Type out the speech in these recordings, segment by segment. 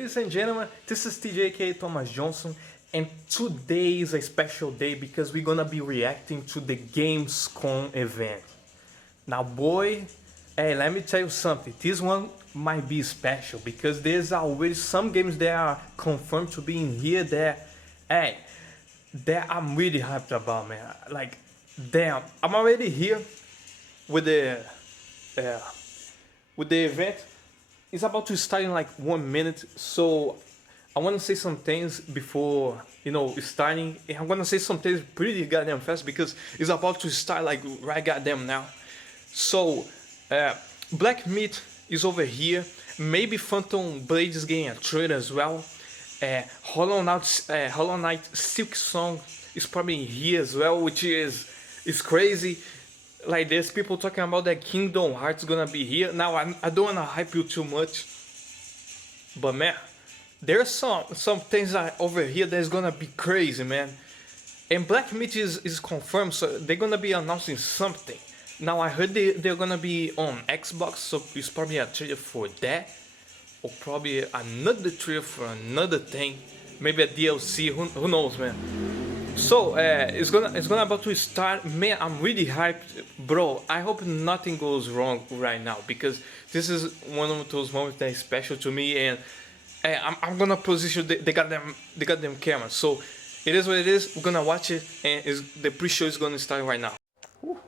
Ladies and gentlemen, this is TJK Thomas Johnson, and today is a special day because we're gonna be reacting to the Gamescom event. Now, boy, hey, let me tell you something. This one might be special because there's already some games that are confirmed to be in here hey, that I'm really hyped about, man. Like, damn, I'm already here with uh, the event. It's about to start in like 1 minute, so I want to say some things before starting. And I'm gonna say some things pretty goddamn fast because it's about to start like right goddamn now. So, Black Meat is over here. Maybe Phantom Blade is getting a trailer as well. Hollow Knight Silk Song is probably here as well, which is crazy. Like, there's people talking about that Kingdom Hearts gonna be here. Now, I don't wanna hype you too much, but man, there's some things over here that's gonna be crazy, man. And Black Meat is confirmed, so they're gonna be announcing something. Now, I heard they're gonna be on Xbox, so it's probably a trailer for that, or probably another trailer for another thing, maybe a DLC. Who knows, man? So it's gonna about to start. Man, I'm really hyped, bro. I hope nothing goes wrong right now because this is one of those moments that is special to me, and I'm gonna position the goddamn camera. So it is what it is. We're gonna watch it, and the pre-show is gonna start right now. Whew.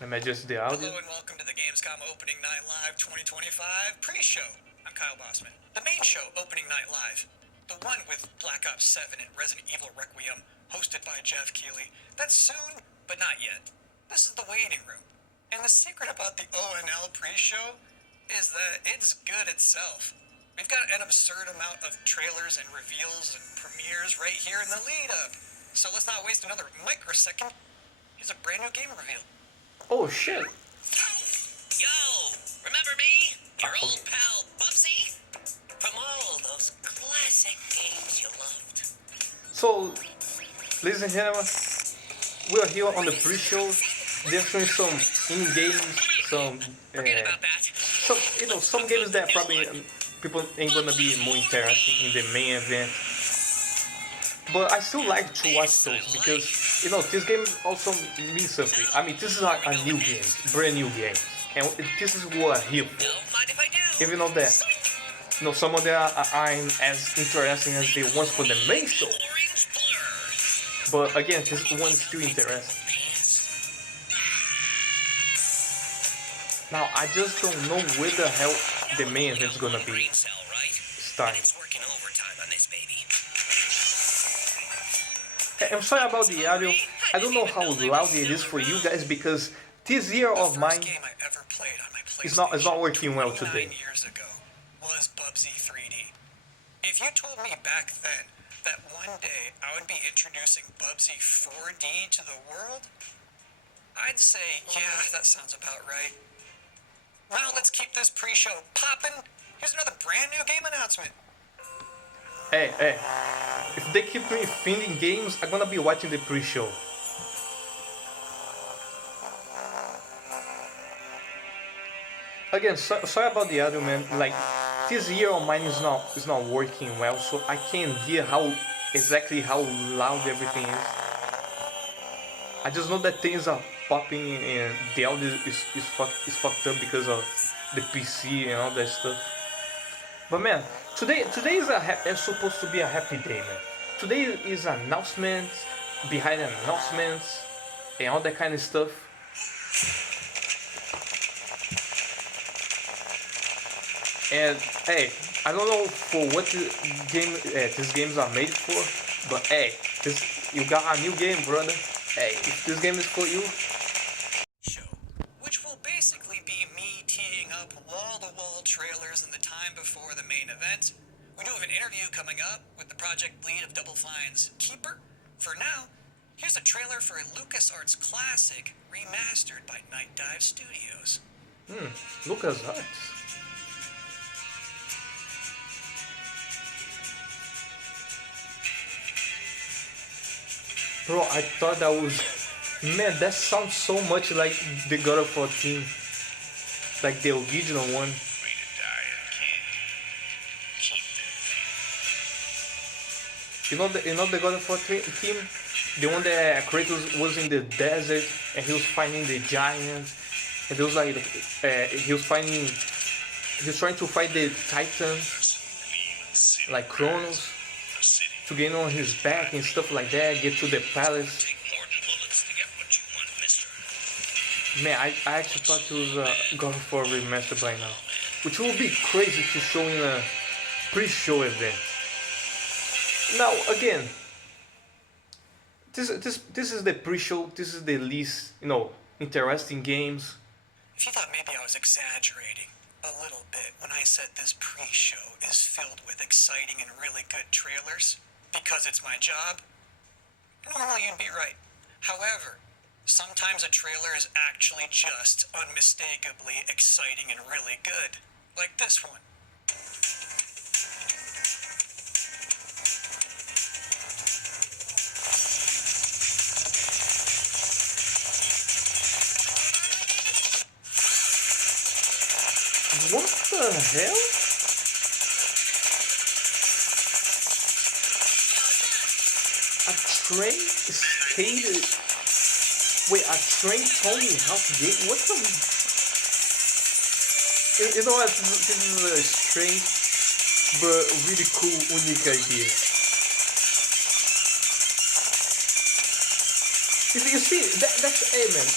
Let me adjust the audio. Hello and welcome to the Gamescom Opening Night Live 2025 pre-show. I'm Kyle Bossman. The main show, Opening Night Live. The one with Black Ops 7 and Resident Evil Requiem, hosted by Jeff Keighley. That's soon, but not yet. This is the waiting room. And the secret about the ONL pre-show is that it's good itself. We've got an absurd amount of trailers and reveals and premieres right here in the lead-up. So let's not waste another microsecond. Here's a brand new game reveal. Oh shit. Yo, remember me? Your old pal Bubsy? From all those classic games you loved. So, ladies and gentlemen, we are here on the pre-show. They're showing some in-games, some some games that probably people ain't gonna be more interested in the main event. But I still like to watch those because this game also means something. I mean, this is like a new game, brand new game, and this is what I'm here for. Don't mind if I do. Even though that some of them aren't as interesting as the ones for the main show. But again, this one is still interesting. Now, I just don't know where the hell the main event is gonna be starting. Hey, I'm sorry about the audio. I don't know how loud it is for you guys because this year of mine is not working well today. Was Bubsy 3D. If you told me back then that one day I would be introducing Bubsy 4D to the world, I'd say, yeah, that sounds about right. Now let's keep this pre-show poppin'. Here's another brand new game announcement. Hey, if they keep me finding games, I'm gonna be watching the pre-show. Again, sorry about the audio, man. Like, this ear of mine is not working well, so I can't hear exactly how loud everything is. I just know that things are popping and the audio is fucked up because of the PC and all that stuff. But man, today is supposed to be a happy day, man. Today is announcements, behind announcements, and all that kind of stuff. And hey, I don't know for what these games are made for, but hey, you got a new game, brother. Hey, if this game is for you. Show, which will basically be me teeing up wall-to-wall trailers in the time before the main event. We do have an interview coming up with the project lead of Double Fine's Keeper. For now, here's a trailer for a LucasArts classic remastered by Night Dive Studios. LucasArts. Bro, I thought that was... Man, that sounds so much like the God of War team. Like the original one. Free to die and The God of War team, the one that Kratos was in the desert and he was fighting the giants, and it was like he was trying to fight the Titan, like Kronos, to get on his back and stuff like that, get to the palace. Man, I actually thought it was God of War remastered by now, which would be crazy to show in a pre-show event. Now again, this is the pre-show. This is the least interesting games. If you thought maybe I was exaggerating a little bit when I said this pre-show is filled with exciting and really good trailers because it's my job, normally you'd be right. However, sometimes a trailer is actually just unmistakably exciting and really good, like this one. What the hell? A train skated. Wait, a train told me how to get. What the? You know what? This is a strange but really cool, unique idea. You see, that's hey man.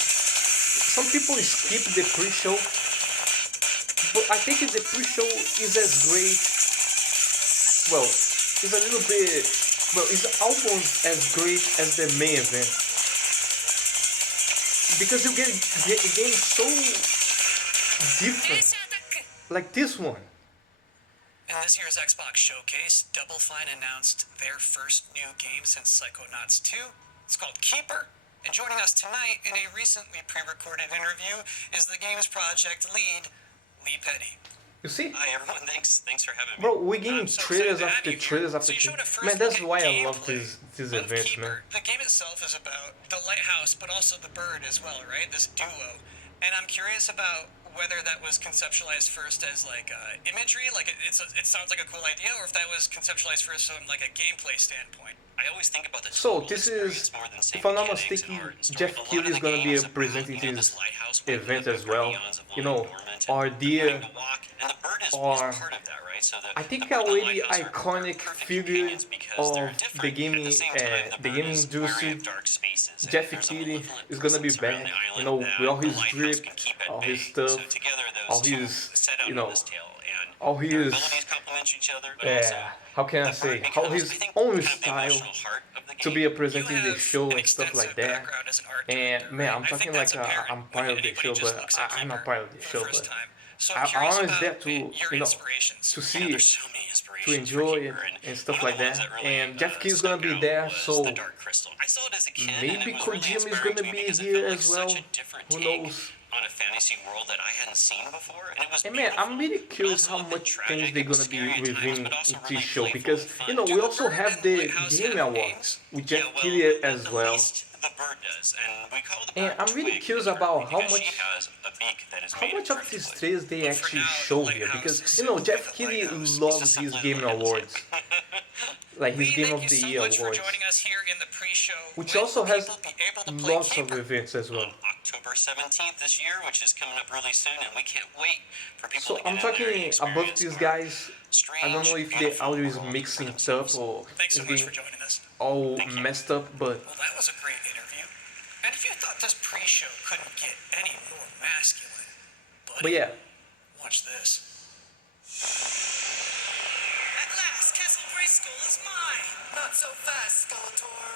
Some people skip the pre-show. But I think the pre-show is as great. Well, it's a little bit. Well, it's almost as great as the main event because you get games so different, like this one. In this year's Xbox Showcase, Double Fine announced their first new game since Psychonauts 2. It's called Keeper. And joining us tonight in a recently pre-recorded interview is the game's project lead, Lee Petty. You see? Hi everyone, thanks for having me. Bro, we're getting trailers after you trailers here. after So you showed trailers. a first Man, that's look why at I love gameplay these of events, Keeper. man. The game itself is about the lighthouse, but also the bird as well, right? This duo. And I'm curious about whether that was conceptualized first as like imagery, like it sounds like a cool idea, or if that was conceptualized first from like a gameplay standpoint. I always think about this. So this is, if I'm not mistaken, Jeff Keighley is gonna be presenting this event as well. You know, idea or I think a really iconic figure of the gaming industry. Jeff Keighley is gonna be back. You know, with all his drip, all his stuff, all his all his how can I say, all his own style to be presenting the show and stuff like that. And man, I'm talking like I'm part of the show, but I'm not part of the show, but I'm always there to to see it, to enjoy it and stuff like that. And Jeff Keighley's gonna be there, so maybe Kojima is gonna be here as well. Who knows? On a fantasy world that I hadn't seen before, and it was man, I'm really curious how much things they're gonna be revealing in this show, because we also have the Game Awards with Jeff Keighley as well. And I'm really curious about how much of these trailers they actually show here, because Jeff Keighley loves his Game Awards, like his Game of the Year awards, which also has lots of events as well. October 17th this year, which is coming up really soon, and we can't wait for people to get I'm talking about these guys. I don't know if the audio is mixing up or Thanks so much for joining us. all messed up, but well, that was a great interview. And if you thought this pre-show couldn't get any more masculine, but yeah. Watch this. At last, Castle Grayskull is mine. Not so fast, Skeletor. Oh,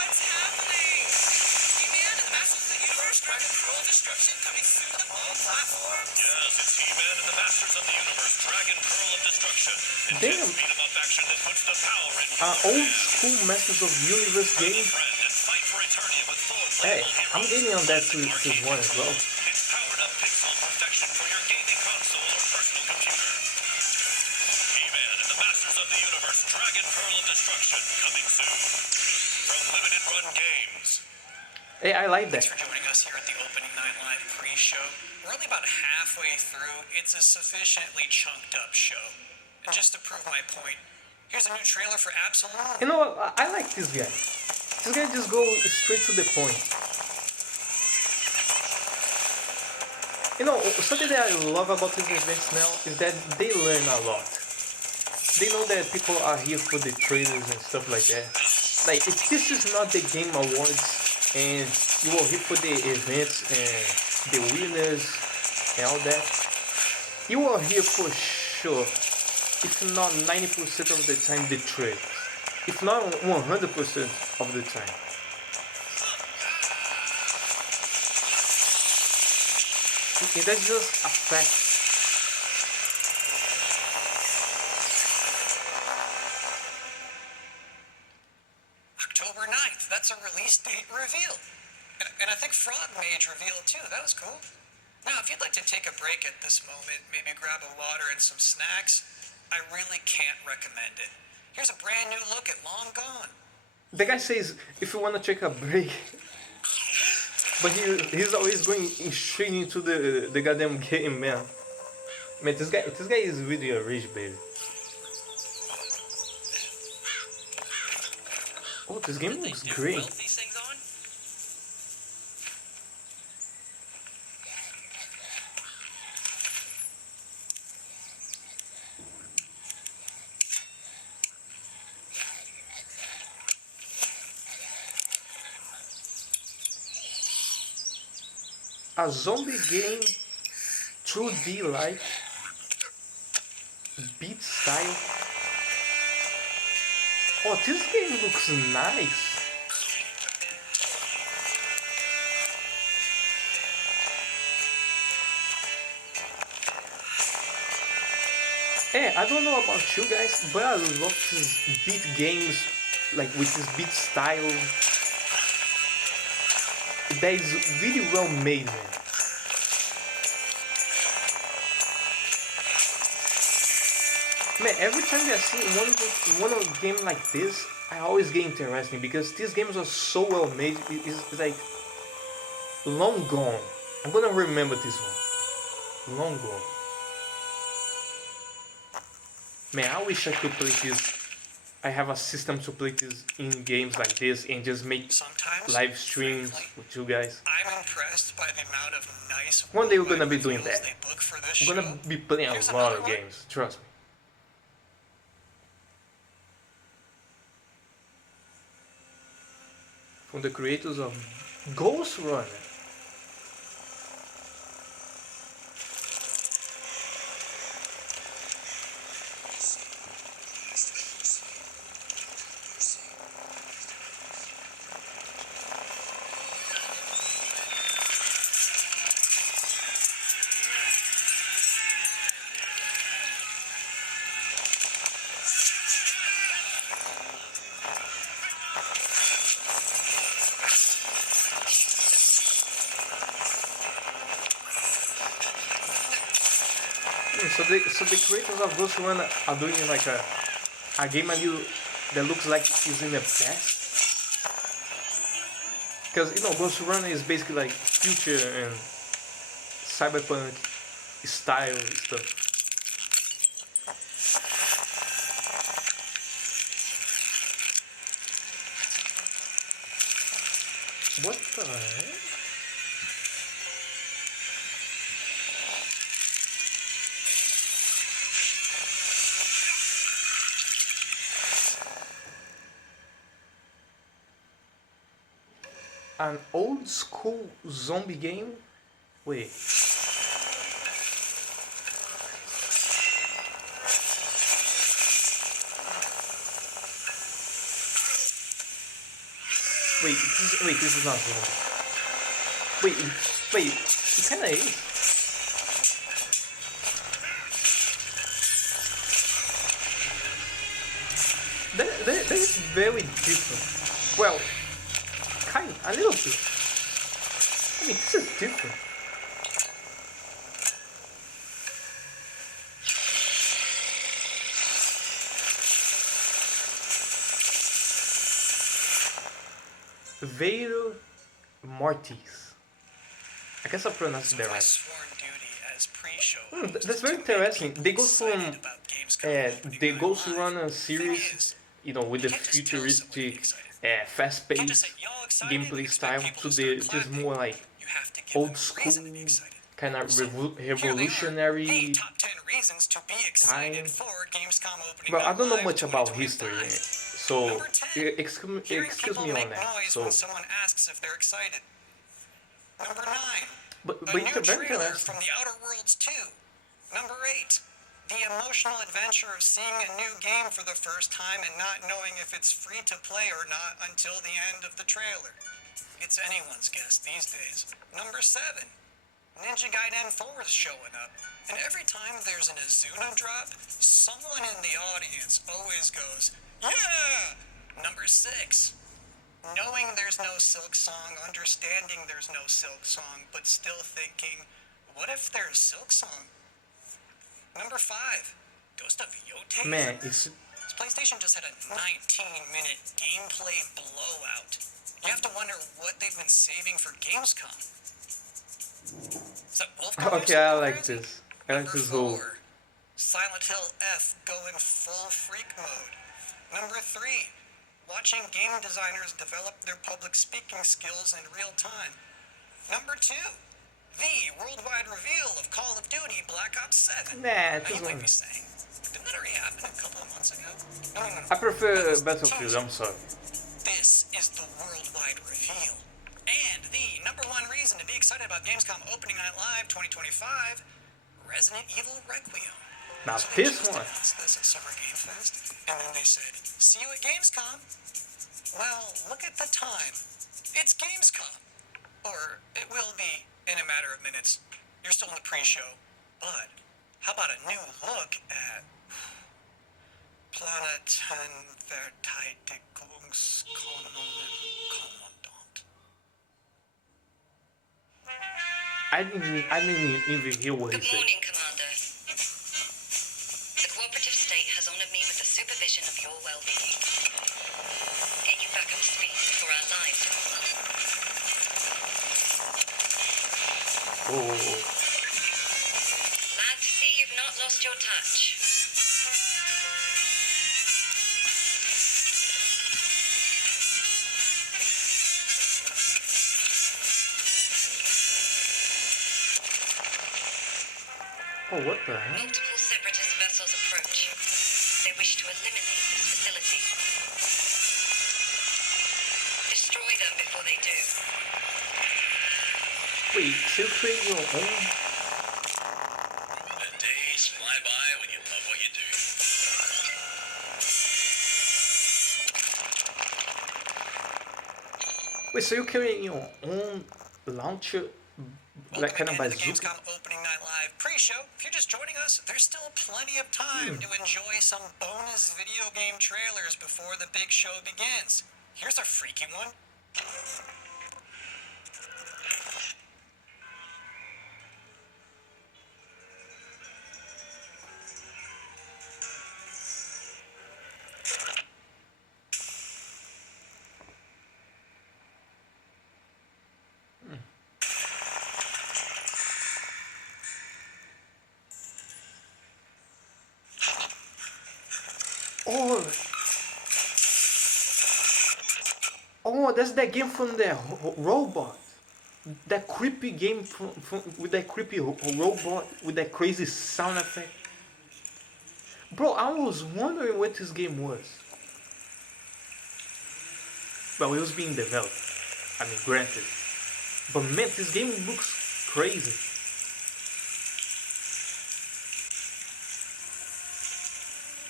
what's happening? He-Man and the Masters of the Universe, Dragon Pearl Destruction coming soon to all platforms. Yes, it's He-Man and the Masters of the Universe, Dragon Pearl of Destruction. Damn. Action that puts the power in Old school Masters of the Universe game. Hey, I'm getting on that to one as well. It's powered up pixel perfection for your gaming console or personal computer. He-Man and the Masters of the Universe, Dragon Pearl of Destruction, coming soon. From Limited Run Games. Hey, I like that. Thanks for joining us here at the Opening Night Live pre-show. We're only about halfway through. It's a sufficiently chunked up show. And just to prove my point, Here's a new trailer for Absolute. You know what? I like this guy. This guy just go straight to the point. You know, something that I love about these events now is that they learn a lot. They know that people are here for the trailers and stuff like that. Like, if this is not the Game Awards and you are here for the events and the winners and all that, you are here for sure. If not 90% of the time, the trailers. If not 100% of the time. Okay, that's just a fact. October 9th. That's a release date reveal. And I think Frog Mage revealed too. That was cool. Now, if you'd like to take a break at this moment, maybe grab a water and some snacks, I really can't recommend it. Here's a brand new look at Long Gone. The guy says if you wanna take a break, but he's always going straight into the goddamn game, man. Man, this guy is really a rich baby. Oh, this game looks great. These things on? A zombie game, 2D like, beat style. Oh, this game looks nice. Hey, I don't know about you guys, but I love these beat games, like with this beat style. That is really well made, man. Man, every time I see one of a game like this, I always get interesting because these games are so well made. It's like long gone. I'm gonna remember this one. Long gone. Man, I wish I could play this. I have a system to play this in games like this and just make Sometimes, live streams with you guys. I'm impressed by the amount of nice. One day we're gonna be doing reveals that. They book for this I'm show. gonna be playing Here's a lot another of one. games, trust me. From the creators of Ghost Runner. So the creators of Ghost Runner are doing like a game that looks like it's in the past. Because you know Ghost Runner is basically like future and cyberpunk style stuff. What the heck? An old school zombie game? Wait. This is not zombie. Wait, it kinda is. That is very different. Well, a little bit. I mean, this is different. Veiro Mortis. I guess I pronounced that My right. sworn duty as pre-show show That's very interesting. They go from the Ghost Runner series, with the futuristic, fast-paced gameplay style to the just more like old school kind of revolutionary Top 10 reasons to be time. excited for Gamescom opening Well, I night don't know live much about 2025. history, so Number 10. Hearing excuse people me on make that. noise So, when someone asks if they're excited. Number 9. but A it's new very trailer interesting. from The Outer Worlds 2. Number 8. The emotional adventure of seeing a new game for the first time and not knowing if it's free to play or not until the end of the trailer. It's anyone's guess these days. Number 7. Ninja Gaiden 4 is showing up, and every time there's an Azuna drop, someone in the audience always goes, yeah! Number 6. Knowing there's no Silk Song, understanding there's no Silk Song, but still thinking, what if there's Silk Song? Number 5. Ghost of Yote Man, is in this PlayStation just had a 19-minute gameplay blowout. You have to wonder what they've been saving for Gamescom. Is that Wolfgang or okay, I something like crazy? this. I like Number this whole. 4. Silent Hill F going full freak mode. Number 3. Watching game designers develop their public speaking skills in real time. Number 2. The worldwide reveal of Call of Duty Black Ops 7. Nah, Now this you might one. be saying, didn't that already happen a couple of months ago? No. I prefer That was the Battlefield. teaser. I'm sorry. This is the worldwide reveal. And the number 1 reason to be excited about Gamescom Opening Night Live 2025, Resident Evil Requiem. Now So they this just one. announced this at Summer Game Fest, and then they said, see you at Gamescom. Well, look at the time. It's Gamescom. Or it will be in a matter of minutes. You're still in the pre-show. But how about a new look at Planeten Verteidigungskommandant? I didn't even hear what he Good said. morning, Commander. The cooperative state has honored me with the supervision of your well-being. Get you back up to speed before our lives are over. Oh, Glad to see you've not lost your touch. what the heck? Multiple separatist vessels approach. They wish to eliminate this facility. Destroy them before they do. Wait, so you create your own? The days fly by when you love what you do. Wait, so you create your own launcher, like kind of Welcome again to the bazooka? Gamescom Opening Night Live pre-show. If you're just joining us, there's still plenty of time to enjoy some bonus video game trailers before the big show begins. Here's a freaky one. Oh, oh, that's that game from the robot. That creepy game from with that creepy robot with that crazy sound effect. Bro, I was wondering what this game was. Well, it was being developed. I mean, granted. But man, this game looks crazy.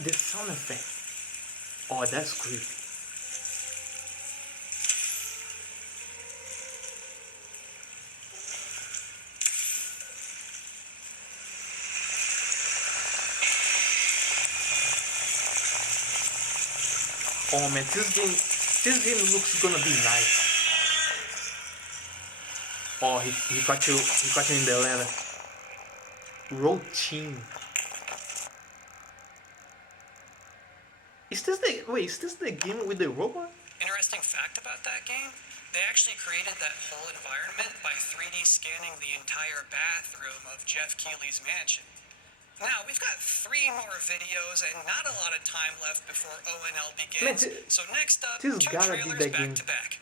The sound effect. Oh, that's creepy. Oh man, this game looks gonna be nice. Oh, he got you in the letter. Routine. Is this the game with the robot? Interesting fact about that game, They actually created that whole environment by 3D scanning the entire bathroom of Jeff Keighley's mansion. Now, we've got 3 more videos and not a lot of time left before ONL begins. Man, so next up, this 2 gotta be trailers that back game. to back.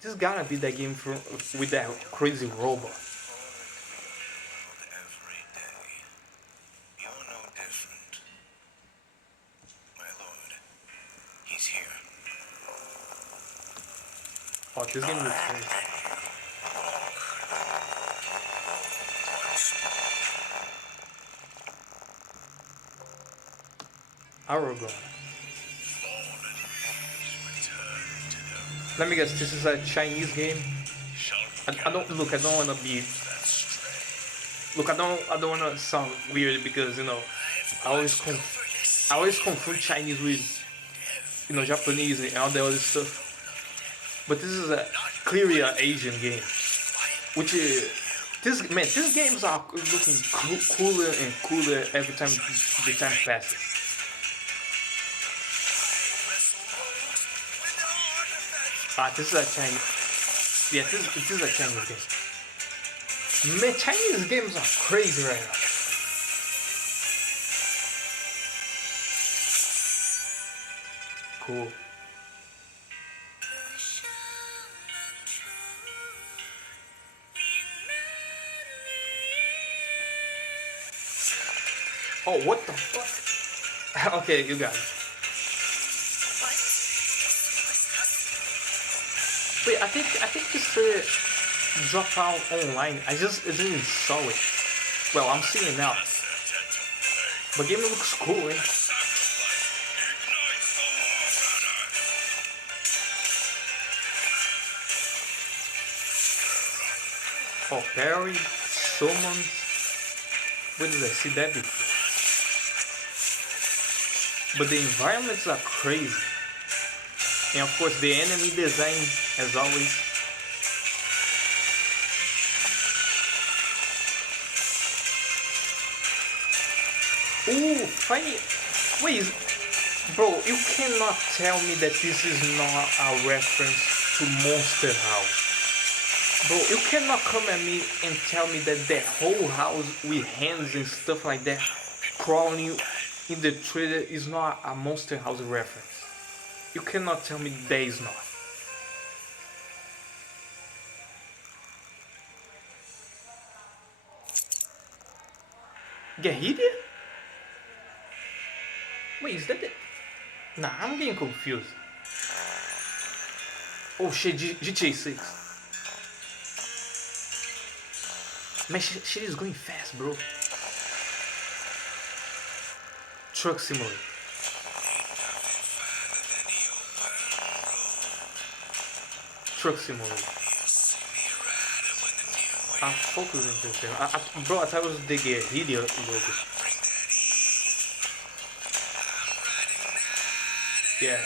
This gotta be that game with that crazy robot. Every day, you're no different. My lord, he's here. Oh, this game looks crazy. Aragorn. Let me guess, this is a Chinese game. I don't look. I don't wanna be. Look, I don't wanna sound weird because you know, I always confuse Chinese with Japanese and all the other stuff. But this is a clearly an Asian game, which is these games are looking cooler and cooler every time the time passes. This is a Chinese. Yeah, this is a Chinese game. Man, Chinese games are crazy right now. Cool. Oh, what the fuck? Okay, you got it. Wait, I think this dropped out online. I didn't saw it. Well, I'm seeing it now. But game looks cool, eh? Oh, parry, summon. Where did I see that before? But the environments are crazy. And of course the enemy design, as always. Ooh, funny. Wait, bro, you cannot tell me that this is not a reference to Monster House. Bro, you cannot come at me and tell me that the whole house with hands and stuff like that crawling you in the trailer is not a Monster House reference. You cannot tell me that is not. Guerrilla? Wait, is that it? Nah, I'm getting confused. Oh shit, GTA 6. Man, shit is going fast, bro. Truck Simulator. Truck Simulator. I'm focusing this thing. Bro, I thought it was the Guerrilla logo. Yeah,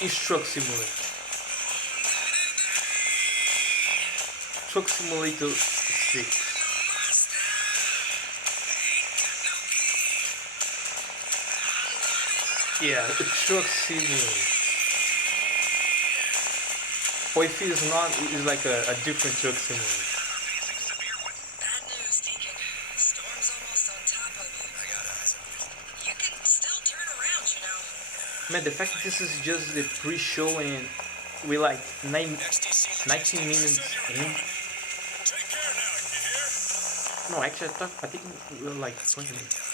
it's Truck Simulator. Truck Simulator 6. Yeah, the Truck Simulator. Or if it's not, it's like a different Truck Simulator. Bad news, Deacon. The storm's almost on top of you. I got eyes on it. You can still turn around, you know. Man, the fact that this is just the pre-show and we like 19 minutes in. Take care now, you hear? No, actually, I think we were like 20 minutes.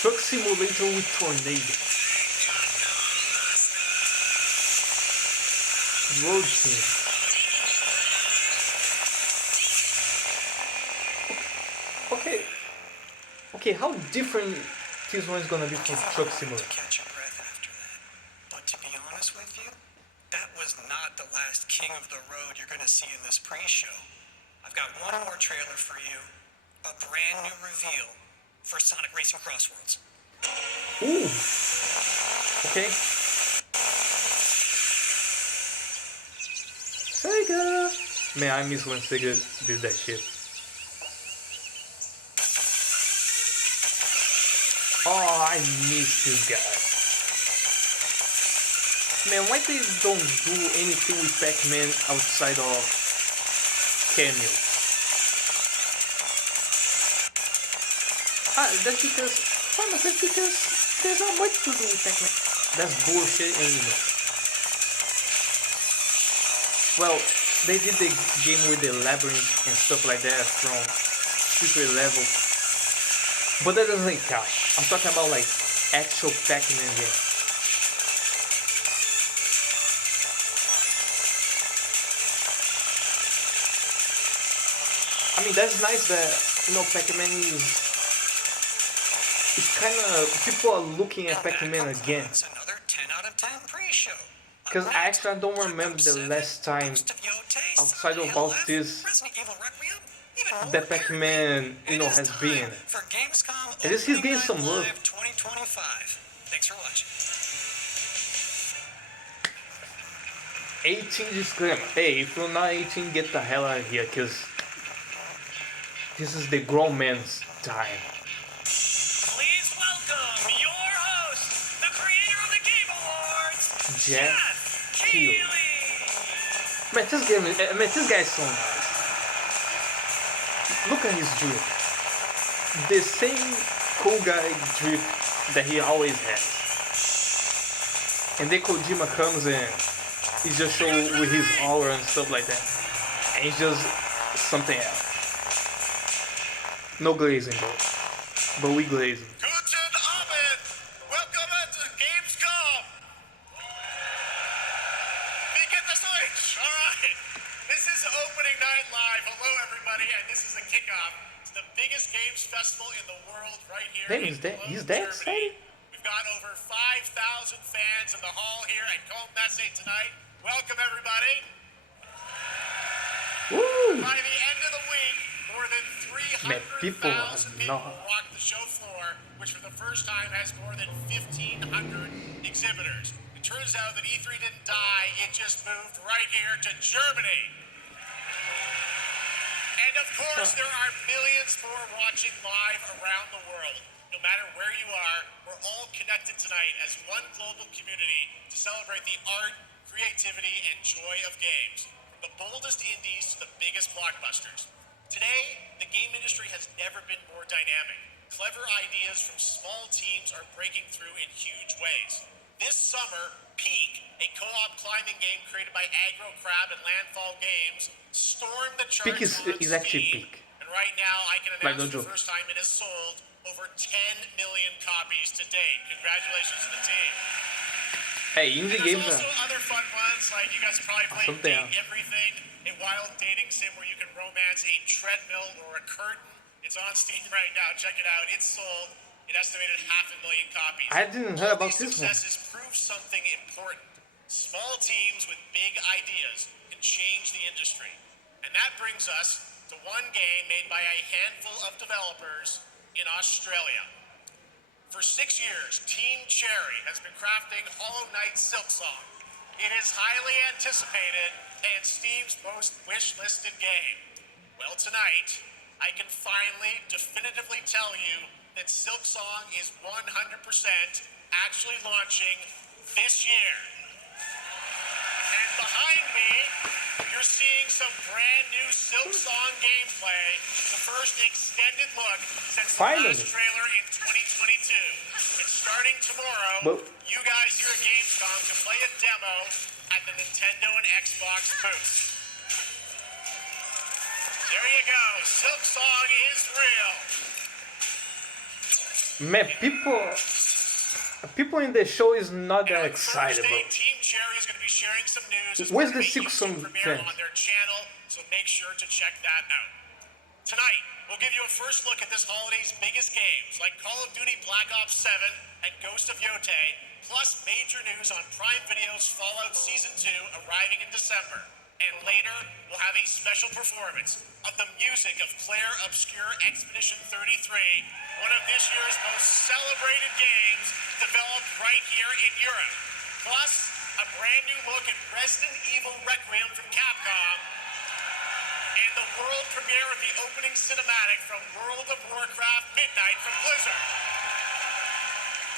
Truck Simulator with tornado. Road team. Okay, how different this one is gonna be from Truck Simulator? Catch your breath after that. But to be honest with you, that was not the last king of the road you're gonna see in this pre-show. I've got one more trailer for you, a brand new reveal for Sonic Racing Crossworlds. Ooh. Okay. Sega. Man, I miss when Sega did that shit. Oh, I miss this guy. Man, why they don't do anything with Pac-Man outside of cameos? That's because... Thomas, that's because there's not much to do with Pac-Man. That's bullshit anyway. Well, they did the game with the labyrinth and stuff like that from secret level. But that doesn't count. I'm talking about like actual Pac-Man game. I mean, that's nice that, Pac-Man is kind of, people are looking at Pac-Man again. Another 10 out of 10 pre-show. Because I don't remember the last time outside of all this that Pac-Man, has been. For Gamescom At least he's getting some love. 2025. Thanks for watching. 18 disclaimer. Hey, if you're not 18, get the hell out of here, because this is the grown man's time. Please welcome your host, the creator of the Game Awards, Jeff Keighley. Man, this guy's so nice. Look at his drip. The same cool guy drip that he always has. And then Kojima comes in, he just shows with his aura and stuff like that. And he's just something else. No glazing though. But we glazing. Guten Abend. Welcome to Gamescom. Wie geht das euch? All right. This is opening night live. Hello, everybody, and this is the kickoff to the biggest games festival in the world right here Damn, in he's Cologne, that Germany. excited? We've got over 5,000 fans in the hall here at Messe tonight. Welcome, everybody. Woo! By the end of the week, more than Man, people are 300,000 people not- walk the show floor, which for the first time has more than 1,500 exhibitors. It turns out that E3 didn't die, it just moved right here to Germany. And of course, there are millions more watching live around the world. No matter where you are, we're all connected tonight as one global community to celebrate the art, creativity, and joy of games. From the boldest indies to the biggest blockbusters. Today, the game industry has never been more dynamic. Clever ideas from small teams are breaking through in huge ways. This summer, Peak, a co-op climbing game created by Aggro Crab and Landfall Games, stormed the charts Peak is on actually Steam. Peak. And right now, I can Like, announce no for joke. the first time it has sold over 10 million copies to date. Congratulations to the team. Hey, indie There's games also are... other fun ones, like you guys probably played Something Date else. Everything, a wild dating sim where you can romance a treadmill or a curtain. It's on Steam right now. Check it out. It's sold an estimated 500,000 copies. I didn't hear All about these this one. successes prove something important. Small teams with big ideas can change the industry. And that brings us to one game made by a handful of developers in Australia. For 6 years, Team Cherry has been crafting Hollow Knight Silksong. It is highly anticipated and Steam's most wish-listed game. Well, tonight, I can finally definitively tell you that Silksong is 100% actually launching this year. And behind me, you're seeing some brand new Silksong gameplay, the first extended look since the Finally. last trailer in 2022. And starting tomorrow, Well- you guys here at Gamescom can play a demo at the Nintendo and Xbox booths. There you go. Silksong is real. Man, people in the show is not that And on excited, Thursday, bro. Team Cherry is going to be sharing some news. as Where's part the of a Silksong YouTube premiere fans? on their channel, so make sure to check that out. Tonight, we'll give you a first look at this holiday's biggest games, like Call of Duty Black Ops 7 and Ghost of Yotei, plus major news on Prime Video's Fallout Season 2 arriving in December. And later, we'll have a special performance of the music of Claire Obscure Expedition 33, one of this year's most celebrated games developed right here in Europe. Plus, a brand new look at Resident Evil Requiem from Capcom, and the world premiere of the opening cinematic from World of Warcraft Midnight from Blizzard.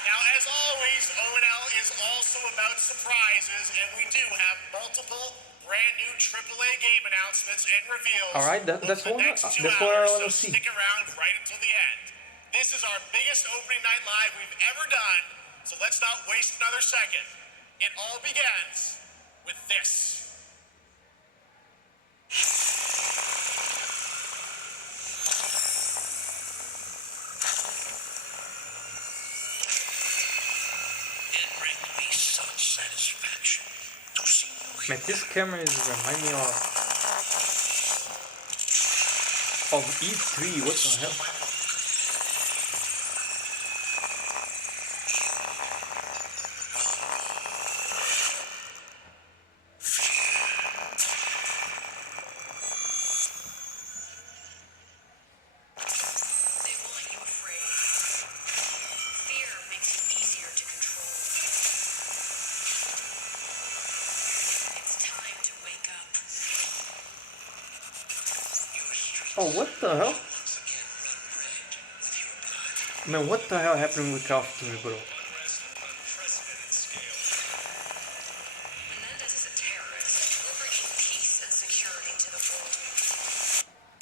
Now, as always, O&L is also about surprises, and we do have multiple brand new AAA game announcements and reveals. All right, that's over the what next 2 that's what I hours, want to so see. stick around right until the end. This is our biggest opening night live we've ever done, so let's not waste another second. It all begins with this. It brings me such satisfaction to see you Man, this camera is reminding me of E3. What the hell? They want you afraid. Fear makes you easier to control. It's time to wake up. Oh, what the hell? once again run red with your blood. Man, what the hell happened with Call of Duty, bro? Unrest on an unprecedented scale. Menendez is a terrorist. We're bringing peace and security to the world.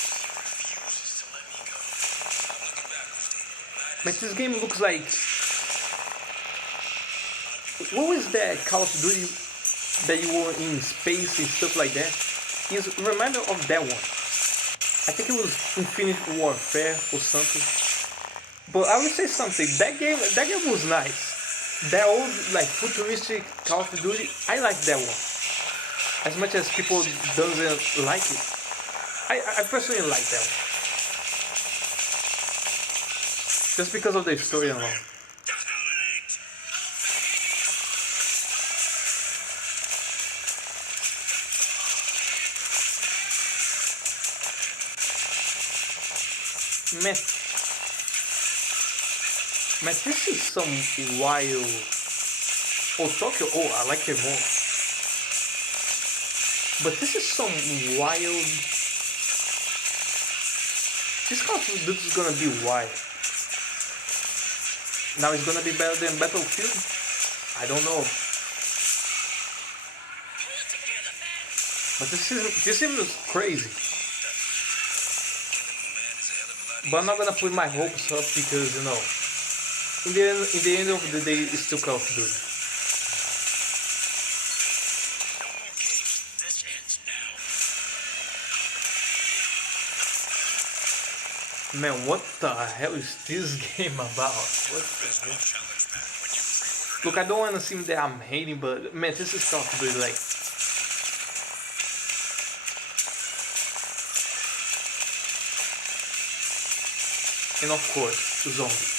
He refuses to let me go. I'm looking back, Steve. Man, this game looks like... What was that Call of Duty that you were in space and stuff like that? It's a reminder of that one. I think it was Infinite Warfare or something. But I will say something, that game was nice. That old like futuristic Call of Duty, I like that one. As much as people doesn't like it. I personally like that one. Just because of the story alone. Dominate! Man, this is some wild. Oh, Tokyo. Oh, I like it more. But this is some wild. This Call of Duty is gonna be wild. Now it's gonna be better than Battlefield. I don't know. But this seems crazy. But I'm not gonna put my hopes up because you know, in the end of the day, it's still Call of Duty. No more games. This ends now. Man, what the hell is this game about? What the hell? Challenge pack when you pre-order. Look, I don't wanna seem that I'm hating, but man, this is Call of Duty like. And of course, zombies.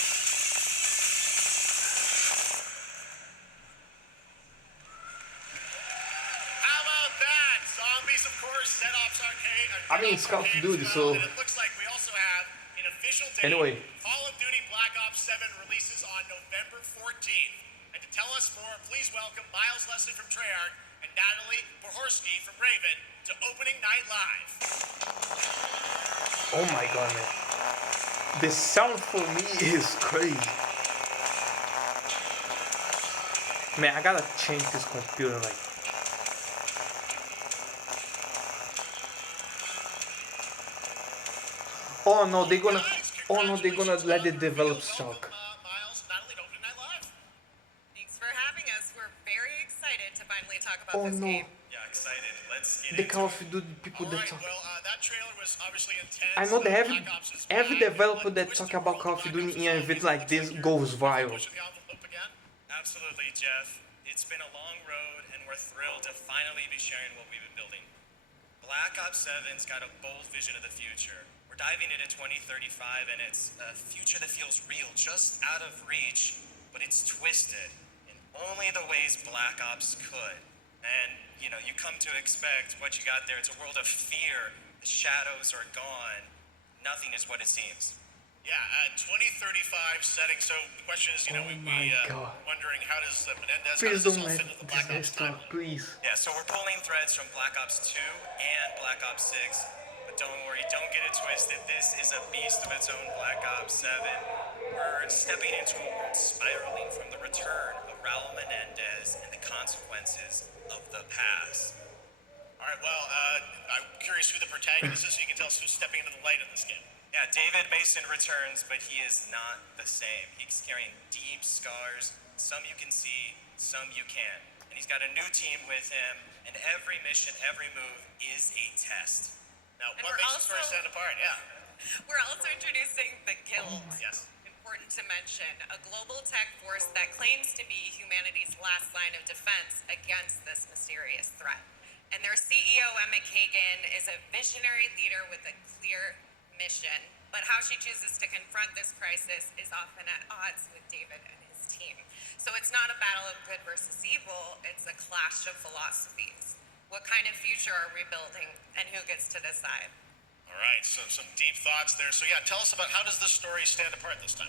How about that? Zombies, of course, ZenOps Arcade. I mean, it's Call of Duty, so- And it looks like we also have an official date. Anyway. Call of Duty Black Ops 7 releases on November 14th. And to tell us more, please welcome Miles Leslie from Treyarch and Natalie Pohorsky from Raven to Opening Night Live. Oh my god, man. The sound for me is crazy. Man, I gotta change this computer like. Oh no, they're gonna let the developers talk. Miles, Natalie, to Opening Night Live. Thanks for having us. We're very excited to finally talk about Oh this no, game. Yeah, excited. Let's get the into Call it. of Duty people All that right, talk. well, that trailer was obviously intense. I know that Black Ops is every back. developer What that twisted talk about world Call of Black Duty Ops in an is event on. like this Looks like goes you're viral. pushing the envelope again. Absolutely, Jeff. It's been a long road, and we're thrilled to finally be sharing what we've been building. Black Ops 7's got a bold vision of the future. We're diving into 2035, and it's a future that feels real, just out of reach, but it's twisted in only the ways Black Ops could. And, you know, you come to expect what you got there. It's a world of fear. The shadows are gone. Nothing is what it seems. Yeah, 2035 setting. So the question is, you know, Oh we my God. wondering how does Menendez, how Please does this don't all let fit into the this Black guy Ops talk, timeline? please. Yeah, so we're pulling threads from Black Ops 2 and Black Ops 6, but Don't worry, don't get it twisted. This is a beast of its own, Black Ops 7. We're stepping into a world spiraling from the return of Raul Menendez and the consequences of the past. All right, well, I'm curious who the protagonist is so you can tell us who's stepping into the light in this game. Yeah, David Mason returns, but he is not the same. He's carrying deep scars. Some you can see, some you can't. And he's got a new team with him, and every mission, every move is a test. Now, And what we're makes the story also- stand apart? Yeah. We're also introducing the Guild. Yes. Important to mention, a global tech force that claims to be humanity's last line of defense against this mysterious threat. And their CEO, Emma Kagan, is a visionary leader with a clear mission. But how she chooses to confront this crisis is often at odds with David and his team. So it's not a battle of good versus evil, it's a clash of philosophies. What kind of future are we building, and who gets to decide? All right, so some deep thoughts there. So yeah, tell us about how does the story stand apart this time?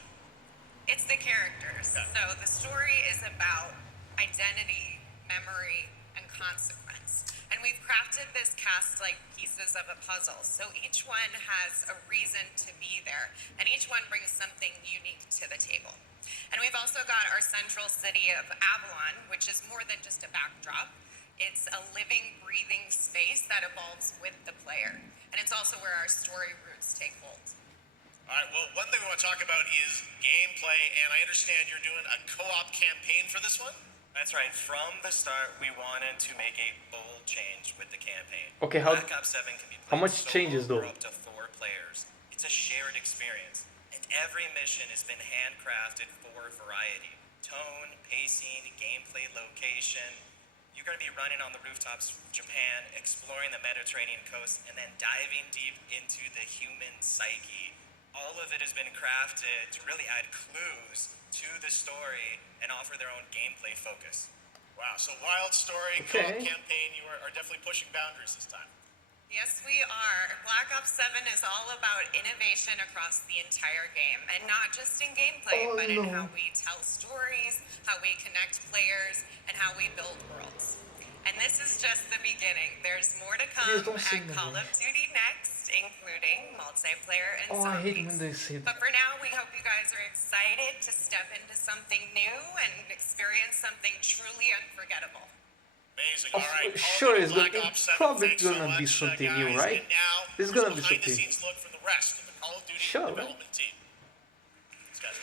It's the characters. Yeah. So the story is about identity, memory, and consequence. And we've crafted this cast like pieces of a puzzle. So each one has a reason to be there, and each one brings something unique to the table. And we've also got our central city of Avalon, which is more than just a backdrop. It's a living, breathing space that evolves with the player. And it's also where our story roots take hold. All right, well, one thing we want to talk about is gameplay, and I understand you're doing a co-op campaign for this one? That's right. From the start, we wanted to make a bold change with the campaign. Okay, how- Black Ops 7 can be played how much solo changes, though? or up to 4 players. It's a shared experience, and every mission has been handcrafted for variety. Tone, pacing, gameplay location. You're going to be running on the rooftops of Japan, exploring the Mediterranean coast, and then diving deep into the human psyche. All of it has been crafted to really add clues to the story and offer their own gameplay focus. Wow, so wild story, Okay. co-op campaign, you are definitely pushing boundaries this time. Yes, we are. Black Ops 7 is all about innovation across the entire game, and not just in gameplay, Oh, but in no. how we tell stories, how we connect players, and how we build worlds. And this is just the beginning. There's more to Please come don't sing at that Call again. of Duty Next, including multiplayer and Oh, I hate zombies. when they say that. But for now, we hope you guys are excited to step into something new and experience something truly unforgettable. Amazing. Of All right. course, Call of sure, Duty it's gonna- Black it's Ops 7, probably thanks so gonna be much, something new, guys. right? And now, It's gonna here's be a behind the something. scenes look from the rest of the Call of Duty Sure, right? development team. These guys are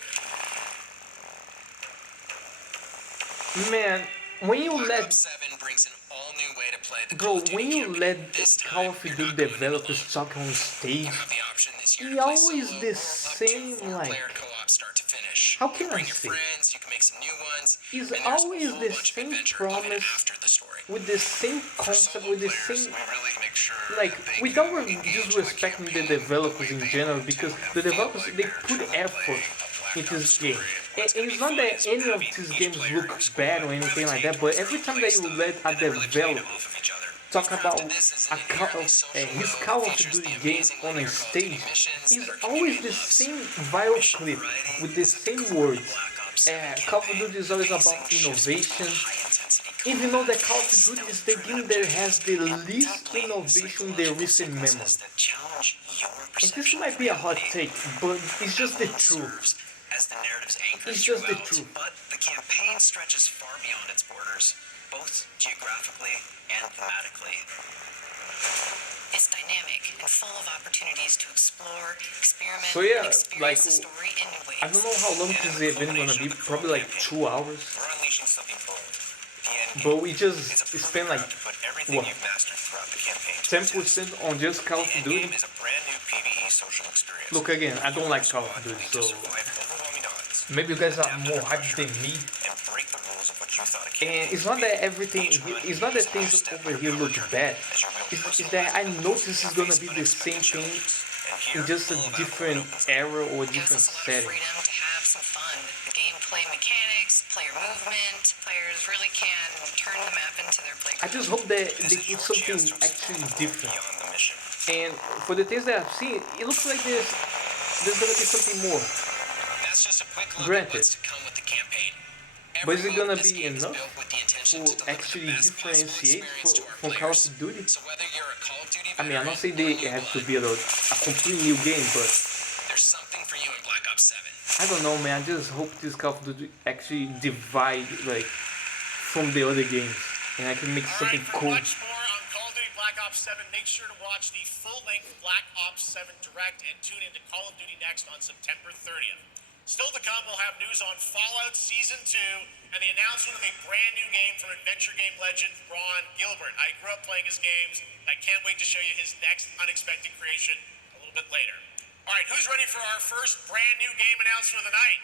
good. Man, when you Black let Ops 7 brings an all-new way to play the bro, Call of Duty when you campaign. let This Call time, of you're Duty not going in developers alone. talk on stage, You have the option this year he to play always solo the or up to same, 4-player like- co-op start to finish. How can you bring I your say? friends, you can make some new ones. He's and there's always a whole the bunch of same adventure coming promise after the story. with the same For concept, solo with the players, same, we really make sure like, that they without can engage in disrespecting the campaign developers the way in they general, want to because and the feel developers, like they they're put truly effort playing a Black into Ops this story. game. What's And gonna it's be not fun that is any of having these each games player look in your squad bad or really anything like take that, but their every own time play that you style let a and then really play developer off of each other. talk We've about crafted this as a an Call inherently of, social his mode Call that of features Duty the game amazing on a linear Call of Duty stage missions is that our always community the loves. same viral Mission clip variety with the is at the same core of the words. Black Ops 7 Call of campaign. Duty is always Pacing about shifts innovation. between high-intensity Even though that combat, Call of Duty is the stealth-driven game that has the objectives, least and deeply innovation in the psychological recent memory. sequences that challenge your And perception this might of be a hot reality. take, but it's just the Avalon truth. serves as the narrative's anchor It's just the throughout, truth. but the campaign stretches far beyond its borders, both geographically and thematically. It's dynamic and full of opportunities to explore, experiment, So yeah, and experience like, the story in new ways. I don't know how long this event gonna be, probably like 2 hours. We're unleashing something bold. The end But game. we just It's a spent like proving ground to put everything what, you've mastered throughout the campaign to its 10% test. on just Call of The end Duty. game is a brand new PvE social experience. Look again, I don't like Call of Squad Duty, need so to survive overwhelming odds, maybe you guys are adapt more under hyped pressure, than me. and break the rules of what you thought a And campaign it's not would that be. everything, Each run it's not that is things a step over on here your look journey bad. as your real It's personal that I life know this is gonna faces be the same unexpected thing challenges. And in here, just a all of Avalon different opens up. era or Gives different us a lot of setting. freedom to have some fun. Gameplay mechanics, player movement. Players really can turn the map into their I playground. just hope that This they is put your something chance to actually explore different. beyond the mission. And for the things that I've seen, it looks like there's gonna be something more. That's just a quick look Granted. at what's to come with the campaign. But is it Every move gonna in this be game is enough? built with the intention mission to deliver actually the best possible differentiate experience to our from Call of players. Duty? So whether you're a Call of Duty I mean, I'm veteran not saying or a they new have to blood, be a complete new game, but there's something for you in Black Ops 7. I don't know, man. I just hope this Call of Duty actually divide like from the other games, and I can make All something right, for cool. much more on Call of Duty Black Ops 7, make sure to watch the full-length Black Ops 7 Direct and tune into Call of Duty Next on September 30th. Still to come, we'll have news on Fallout Season 2 and the announcement of a brand new game from adventure game legend Ron Gilbert. I grew up playing his games, and I can't wait to show you his next unexpected creation a little bit later. All right, who's ready for our first brand new game announcement of the night?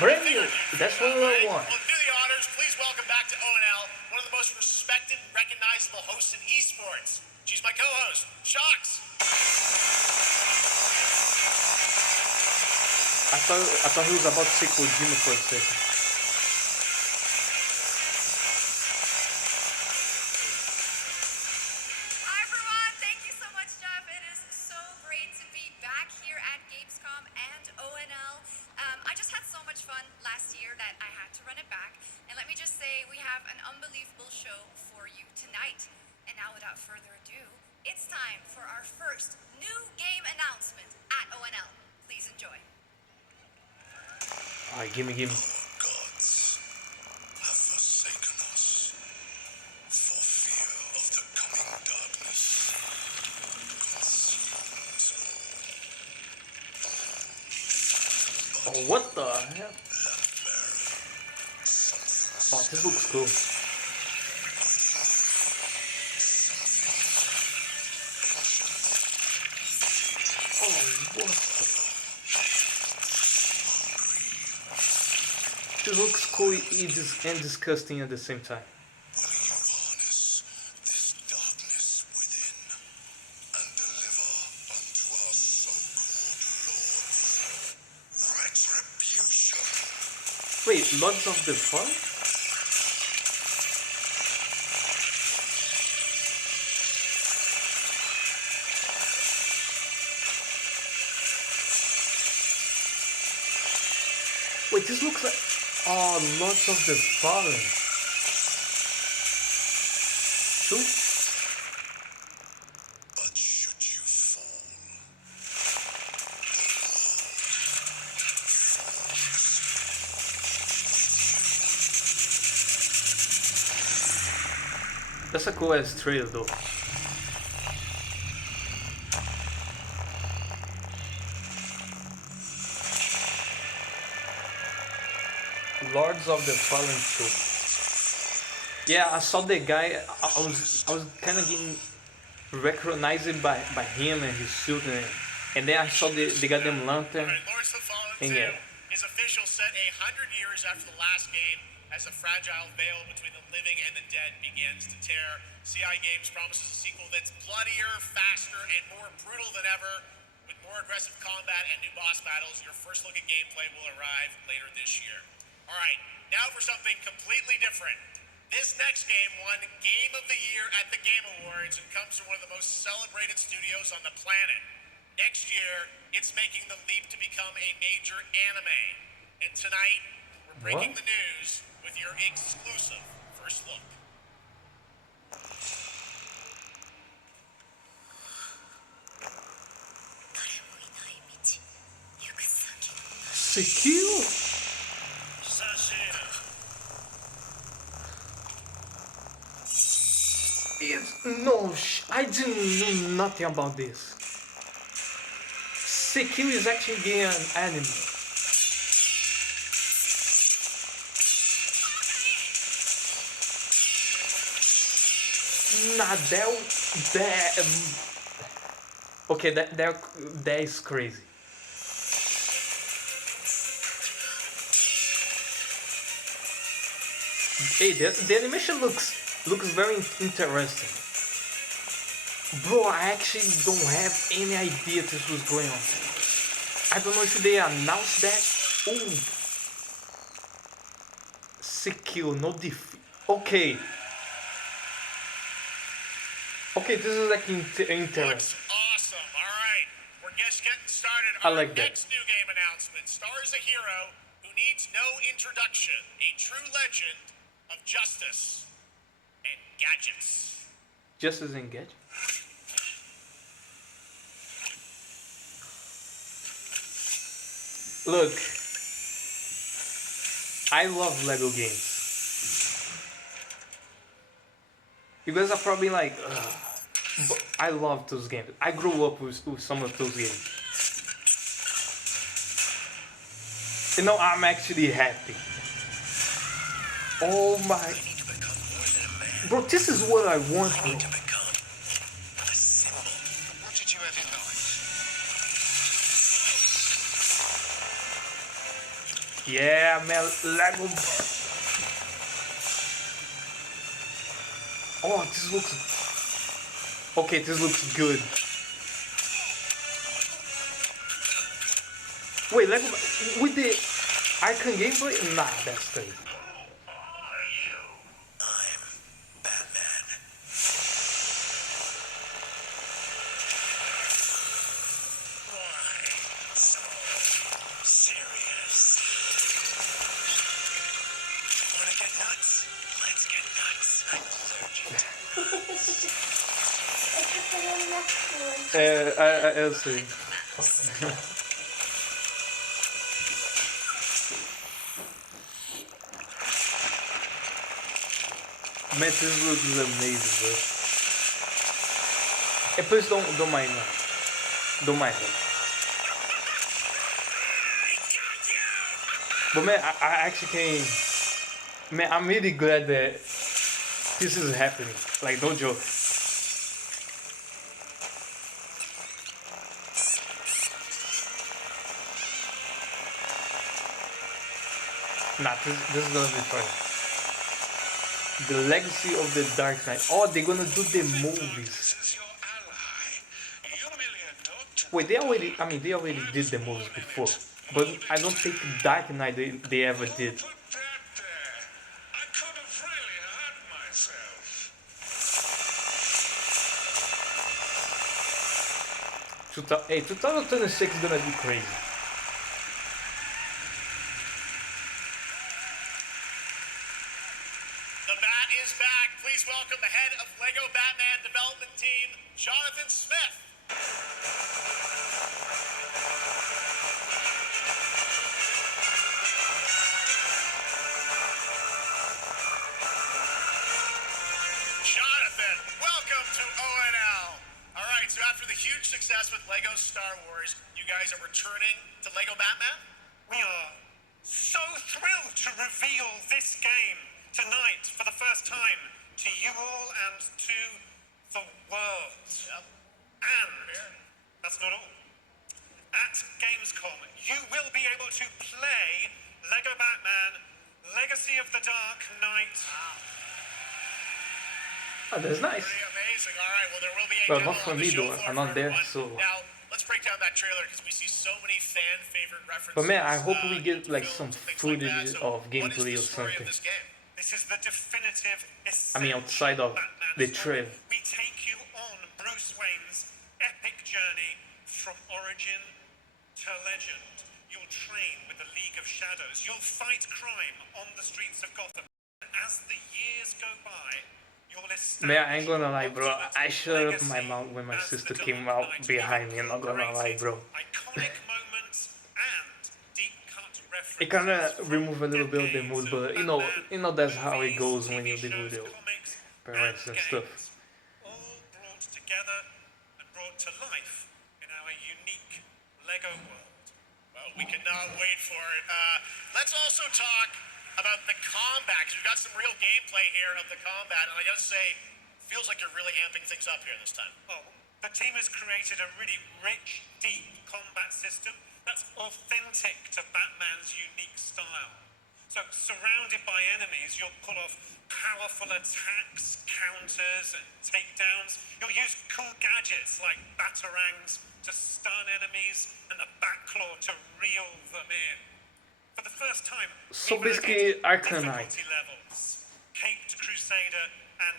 Brand new. That's what I want. Well, do the honors. Please welcome back to ONL, one of the most respected and recognizable hosts in esports. She's my co-host, Shox. I thought he was about to say Kojima for a second. Hi everyone, thank you so much, Jeff. It is so great to be back here at Gamescom and ONL. I just had so much fun last year that I had to run it back. And let me just say, we have an unbelievable show for you tonight. And now without further ado, it's time for our first new game announcement at ONL. Please enjoy. Alright, gimme. Gods have forsaken us for fear of the coming darkness consumes Oh, what the hell? Oh, this looks cool. Oh, what the? This looks cool and disgusting at the same time. will you harness this darkness within and deliver unto our so-called lords retribution. Wait, Lords of the Fallen? Wait, this looks like... Oh, Lords of the Fallen. True? But should you fall, That's a cool ass trailer though. Lords of the Fallen 2. Yeah, I saw the guy. I was kind of getting recognized by him and his suit, and then I saw the goddamn lantern. All right, Lords of the Fallen 2 And yeah. is official, set 100 years after the last game, as the fragile veil between the living and the dead begins to tear. CI Games promises a sequel that's bloodier, faster, and more brutal than ever, with more aggressive combat and new boss battles. Your first look at gameplay will arrive later this year. All right, now for something completely different. This next game won Game of the Year at the Game Awards and comes from one of the most celebrated studios on the planet. Next year, it's making the leap to become a major anime. And tonight, we're breaking What? the news with your exclusive first look. Secure? No, I didn't know nothing about this. Sekiro is actually getting an anime. Nah, okay, that is crazy. Hey, the animation looks very interesting. Bro, I actually don't have any idea this was going on. I don't know if they announced that. Ooh. Sekiro, no defeat. Okay. Okay, this is like interesting. Looks awesome. All right, we're just getting started. I Our like that. next new game announcement stars a hero who needs no introduction, a true legend of justice and gadgets. Justice and Gadget. Look, I love Lego games. You guys are probably like, ugh, but I love those games. I grew up with some of those games. You know, I'm actually happy. Oh my. Bro, this is what I want, bro. What did you have in mind? Yeah, man, Lego. Oh, this looks. Okay, this looks good. Wait, Lego with the icon gameplay? Nah, that's crazy. I'm Batman. Why so serious? Wanna get nuts? Let's get nuts. I'm allergic. Eu sei. Man, this looks amazing, bro. And please don't mind me. Don't mind me. But man, I actually can. Man, I'm really glad that this is happening. Like, no joke. Nah, this is gonna be fun. The Legacy of the Dark Knight. Oh, they're gonna do the movies. Wait, they already. I mean, they already did the movies before, but I don't think Dark Knight they ever did. Hey, 2026 is gonna be crazy. The Bat is back. Please welcome the head of Lego Batman development team, Jonathan Smith. Jonathan, welcome to ONL. All right, so after the huge success with Lego Star Wars, you guys are returning to Lego Batman? We are so thrilled to reveal this game tonight for the first time to you all and to the world. Yep. And that's not all. At Gamescom, you will be able to play Lego Batman Legacy of the Dark Knight. Oh, that's nice. Pretty amazing. All right, well, there will be a Well, demo not for on the me, show though. floor I'm for not there, everyone. so- Now, let's break down that trailer because we see so many fan-favorite references. But man, I hope we get into like films some and things footage like that. So of what gameplay is or the story something. of this game? This is the definitive, I mean, outside of Batman the story. trailer. We take you on Bruce Wayne's epic journey from origin to legend. You'll train with the League of Shadows. You'll fight crime on the streets of Gotham. As the years go by, you'll establish Man, I ain't gonna lie, bro. ultimate I shut up my legacy mouth when my as sister the came Dark out Knight. behind me. I'm not gonna lie, bro. Iconic moments and deep cut references. It kind of from remove a little bit of the decades mood, of but Batman that's how it movies, goes when you TV live with shows, your comics, parents and stuff. games, all brought together and brought to life in our unique Lego world. Well, we cannot wait for it. Let's also talk about the combat, because we've got some real gameplay here of the combat, and I gotta say, feels like you're really amping things up here this time. Oh, the team has created a really rich, deep combat system that's authentic to Batman's unique style. So, surrounded by enemies, you'll pull off powerful attacks, counters, and takedowns. You'll use cool gadgets like batarangs to stun enemies and the Batclaw to reel them in. For the first time, So we've basically, added Arkham Knight. difficulty levels, Caped Crusader, and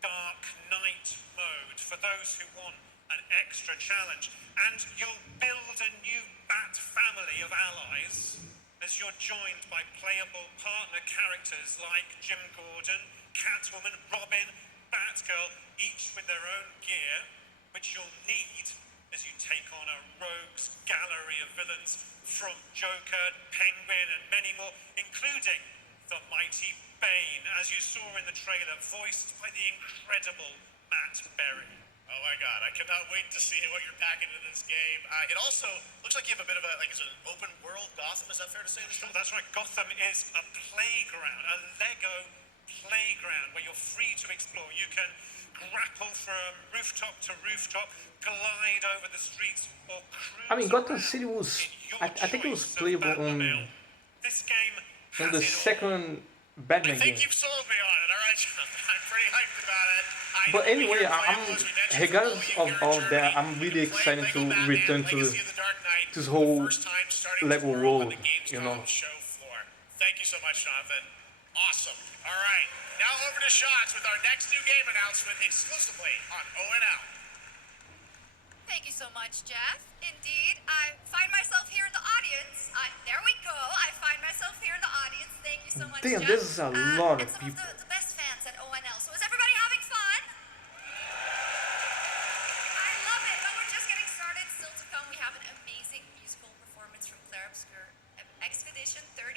Dark Knight mode for those who want an extra challenge. And you'll build a new Bat family of allies as you're joined by playable partner characters like Jim Gordon, Catwoman, Robin, Batgirl, each with their own gear, which you'll need as you take on a rogues gallery of villains from Joker, Penguin, and many more, including the mighty Bane, as you saw in the trailer, voiced by the incredible Matt Berry. Oh my god, I cannot wait to see what you're packing into this game. It also looks like you have a bit of a, like, it's an open world Gotham, is that fair to say? Sure, that's right. Gotham is a playground, a Lego playground where you're free to explore. You can grapple from rooftop to rooftop, glide over the streets, or cruise I mean, Gotham around City was, in your I think it was choice of playable Batmobile. This game on has the it all. second Batman I think game. you've sold me on it, alright, Jonathan. I'm pretty hyped about it. But anyway, regardless of all that, I'm really excited to return to this whole Lego world, you know. Thank you so much, Jonathan. Awesome. All right, now over to Shots with our next new game announcement exclusively on ONL. Thank you so much, Jeff. Indeed, I find myself here in the audience. There we go. I find myself here in the audience. Thank you so much, Damn, Jeff. this is a lot and of some people. of the best fans at ONL. So is everybody having fun? I love it. But we're just getting started. Still to come, we have an amazing musical performance from Claire Obscure, Expedition 33.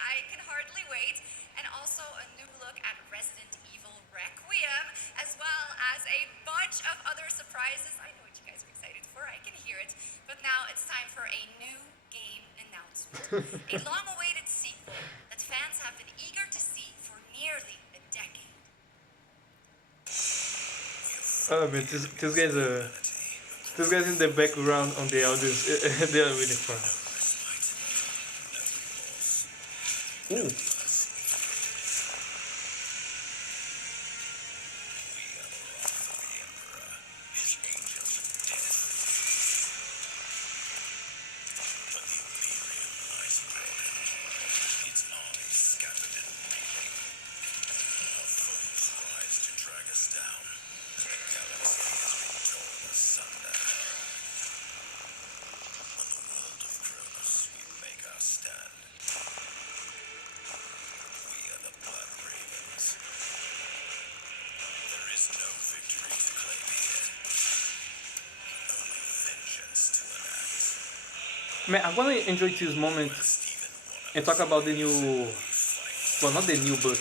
I can hardly wait. And also a new look at Resident Evil Requiem, as well as a bunch of other surprises. I know what you guys are excited for. I can hear it. But now it's time for a new game announcement. A long-awaited sequel that fans have been eager to see for nearly a decade. Oh man, these guys in the background on the audience, they are really fun. Ooh. Man, I'm gonna enjoy this moment and talk about the new, well, not the new, but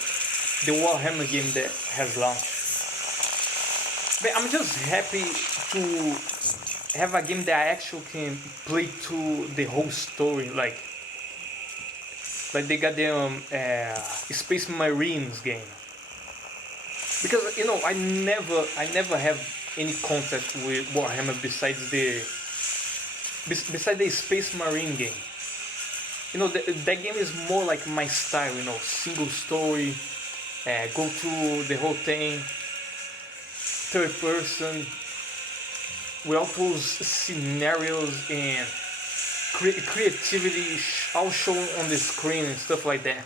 the Warhammer game that has launched. Man, I'm just happy to have a game that I actually can play through the whole story, like they got the Space Marines game. Because you know, I never have any contact with Warhammer besides the Space Marine game. You know, that game is more like my style, you know, single story, go through the whole thing, third person, with all those scenarios and creativity all shown on the screen and stuff like that.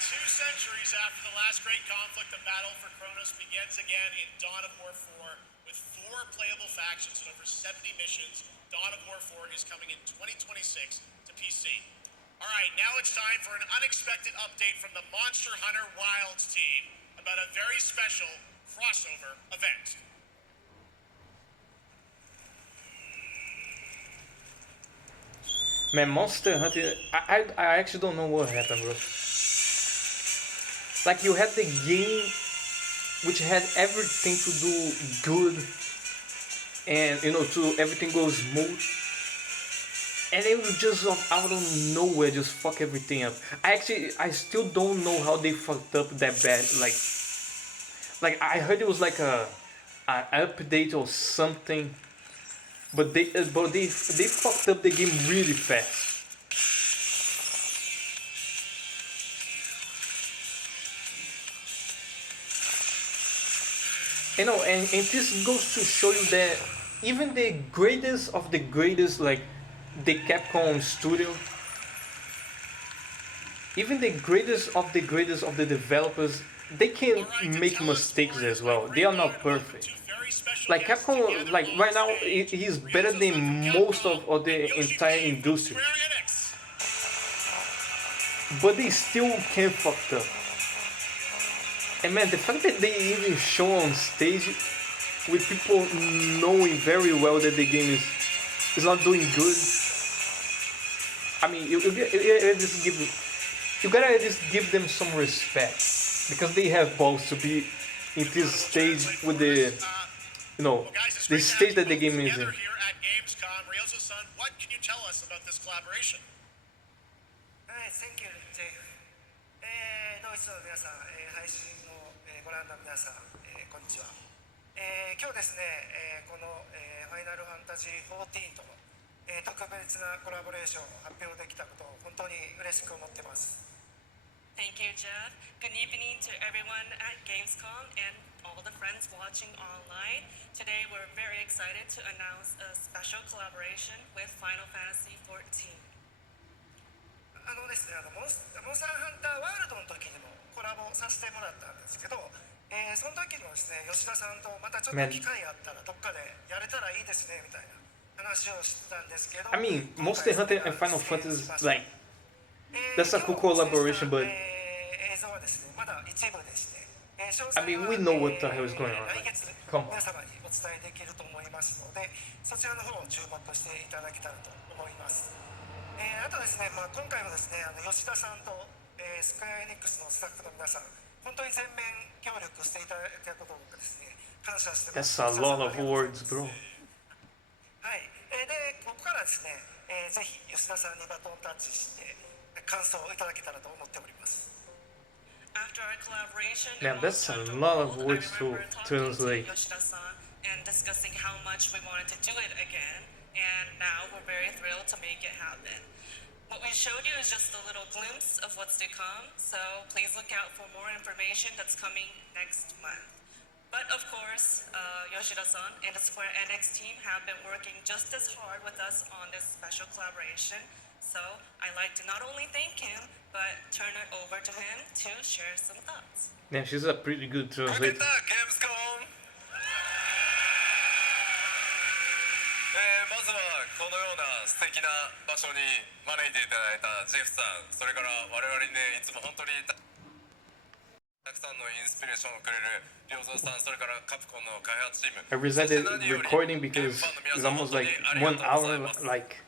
2 centuries after the last great conflict, the battle for Kronos begins again in Dawn of War 4 with 4 playable factions and over 70 missions. Dawn of War 4 is coming in 2026 to PC. All right, now it's time for an unexpected update from the Monster Hunter Wilds team about a very special crossover event. Man, Monster Hunter, I actually don't know what happened, bro. Like, you had the game which had everything to do good and, you know, to everything goes smooth, and it was just out of nowhere just fuck everything up. I still don't know how they fucked up that bad. Like I heard it was like an update or something, but they fucked up the game really fast. You know, and this goes to show you that even the greatest of the greatest, like the Capcom studio, even the greatest of the developers, they can make mistakes as well. They are not perfect. Two very very special Like guests Capcom, together like on right now, stage. he's better Ryozo-san than from most Capcom of the and Yoshi entire P from industry. Square Enix. But they still can't fuck up. And man, the fact that they even show on stage with people knowing very well that the game is not doing good. I mean, you gotta just give them some respect because they have balls to be in this stage with the Well, guys, it's the great to stage have that the you both game is in. together here at Gamescom. Ryozo-san, what can you tell us about this collaboration? Hi, thank you, Jeff. ドイツの皆さん、配信の、ご覧の皆さん、こんにちは。今日ですね、この、ファイナルファンタジー14との、特別なコラボレーションを発表できたことを本当に嬉しく思ってます。Thank you, Jeff. Good evening to everyone at Gamescom and all the friends watching online. Today we're very excited to announce a special collaboration with Final Fantasy XIV. ですね、モンスターハンターワールドの時にもコラボさせてもらったんですけど、その時もですね、吉田さんとまたちょっと機会あったらどっかでやれたらいいですねみたいな話をしてたんですけど、I mean, Monster Hunter and Final Fantasy is like that's a cool collaboration, but 映像はですね、まだ一部でして、I mean, we know what the hell is going on. 来月 Come on. 皆様にお伝えできると思いますので、そちらの方を注目していただけたらと思います。あとですね、今回もですね、吉田さんと、スクエアエニックスのスタッフの皆さん、本当に全面協力していただいたことをですね、感謝してます。 That's a lot of words, bro. はい、で、ここからですね、ぜひ吉田さんにバトンタッチして感想をいただけたらと思っております。 After our collaboration, Man, that's a lot of words to translate. Yoshida-san and discussing how much we wanted to do it again, and now we're very thrilled to make it happen. What we showed you is just a little glimpse of what's to come, so please look out for more information that's coming next month. But of course, Yoshida-san and the Square Enix team have been working just as hard with us on this special collaboration. So I'd like to not only thank him, but turn it over to him to share some thoughts. Man, she's a pretty good translator. Gamescom! まずはこのような素敵な場所に招いていただいたジェフさん、それから我々にね、いつも本当にたくさんのインスピレーションをくれる良三さん、それからカプコンの開発チーム。 I resented recording because it's almost like 1 hour. Like,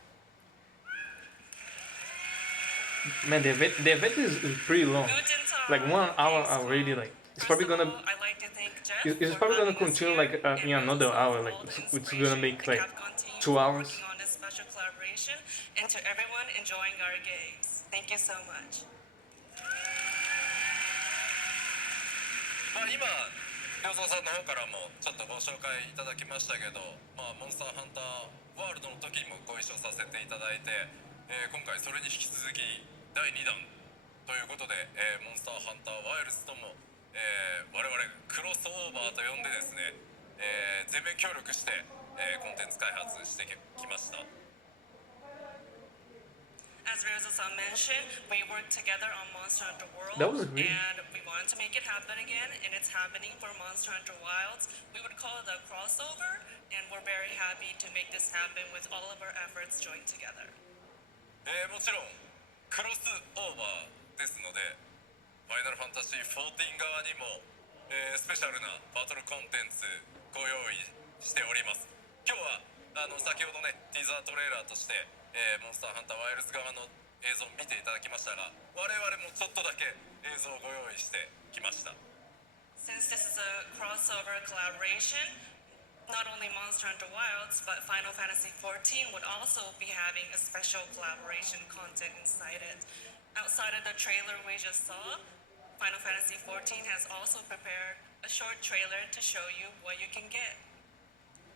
man, the event is pretty long. Like 1 hour already. Like it's probably gonna. It's probably gonna continue like in another hour. Like it's gonna make like 2 hours. On this special collaboration, and to everyone enjoying our games, thank you so much. 今、良三さんの方からもちょっとご紹介いただきましたけど、モンスターハンターワールドの時にもご一緒させていただいて、今回それに引き続き第2弾ということで、モンスターハンターワイルズとも、我々クロスオーバーと呼んでですね、全面協力して、コンテンツ開発してきました。As Ryozo-san mentioned, we worked together on Monster Hunter World, That was great. and we wanted to make it happen again, and it's happening for Monster Hunter Wilds. We would call it a crossover, and we're very happy to make this happen with all of our efforts joined together. もちろんクロスオーバーですので、ファイナルファンタジー14側にも、スペシャルなバトルコンテンツご用意しております。今日は先ほどねティーザートレーラーとして、モンスターハンターワイルズ側の映像を見ていただきましたが、我々もちょっとだけ映像をご用意してきました。 Since this is a crossover collaboration, not only Monster Hunter Wilds, but Final Fantasy XIV would also be having a special collaboration content inside it. Outside of the trailer we just saw, Final Fantasy XIV has also prepared a short trailer to show you what you can get.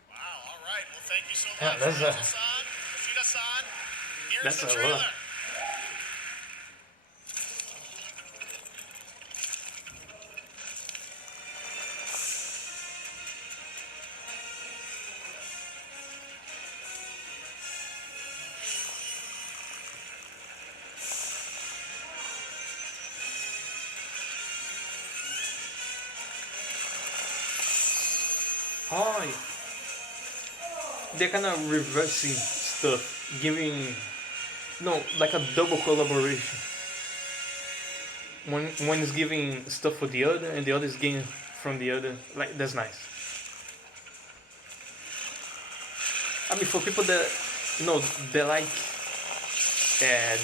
Wow, all right. Well, thank you so Yeah, much, that's a- Yoshida-san. Yoshida-san, here's That's the a trailer. lot. Oh, yeah. They're kind of reversing stuff, giving no like a double collaboration. One is giving stuff for the other, and the other is getting from the other. Like that's nice. I mean, for people that they like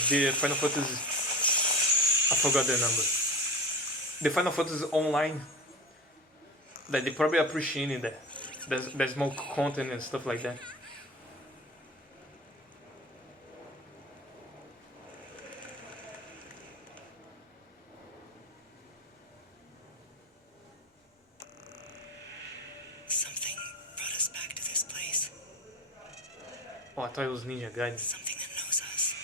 the Final Fantasy. I forgot the number. The Final Fantasy Online. Like they probably appreciating that. There's more content and stuff like that. Something brought us back to this place. Oh, I thought it was Ninja Gaiden. Something that knows us.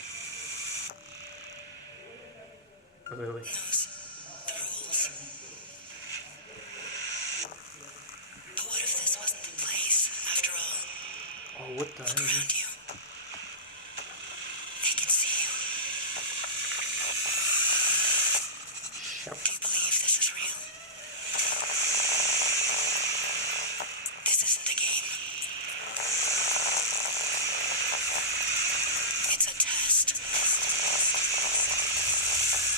Wait, wait, wait. Knows the rules. But what if this wasn't the place, after all? Oh, what the hell? Around you. They can see you. Yep. Do you believe this is real? This isn't a game. It's a test.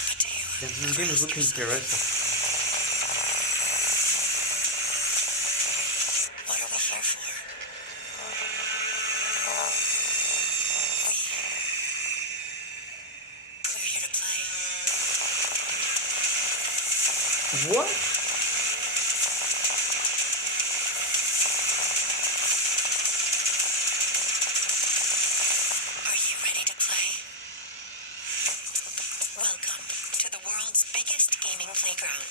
But do you? Yeah, this game is looking interesting. What are we here for? We're here to play. What? Are you ready to play? Welcome to the world's biggest gaming playground.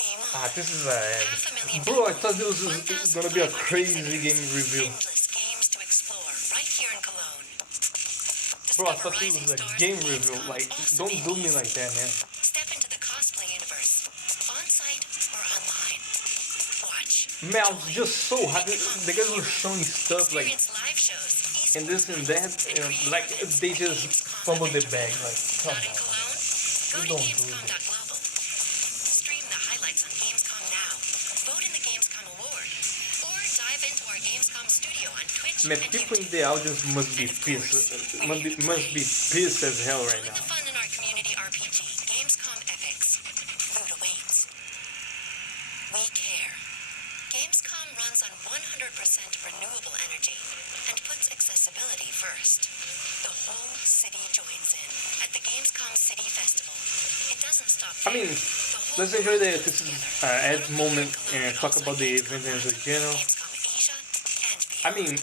Game on. Ah, this is 500,000 bro. I thought this people, was gonna be a 1,500 crazy visitors, game review. endless games to explore right here in Cologne. Bro, I Discover thought this rising was a stars game and review. Gamescom's Like, awesome don't do me indies. like that, man. Step into the cosplay universe, on-site or online. Watch, Man, I was just so happy. The guys were showing stuff like experience live shows, and this and that, and like they just fumbled the bag. Like, come not in on. Cologne? Go You to don't do that. Gamescom.global. Stream the highlights on Gamescom Now. Vote in the Gamescom Award. Or dive into our Gamescom studio on Twitch Man, and people in YouTube. the audience must be pissed. Must be pissed as hell right Join now. the fun in our community RPG, Gamescom Epics. Food awaits. We care. Gamescom runs on 100% renewable energy and puts accessibility first. The whole city joins in at the Gamescom City Festival. It doesn't stop I there. mean, The whole let's enjoy world the comes this is together. ad Not only moment here in Cologne, and but talk also about at the Gamescom event as a Ireland, general. Gamescom Asia, and I beyond. mean,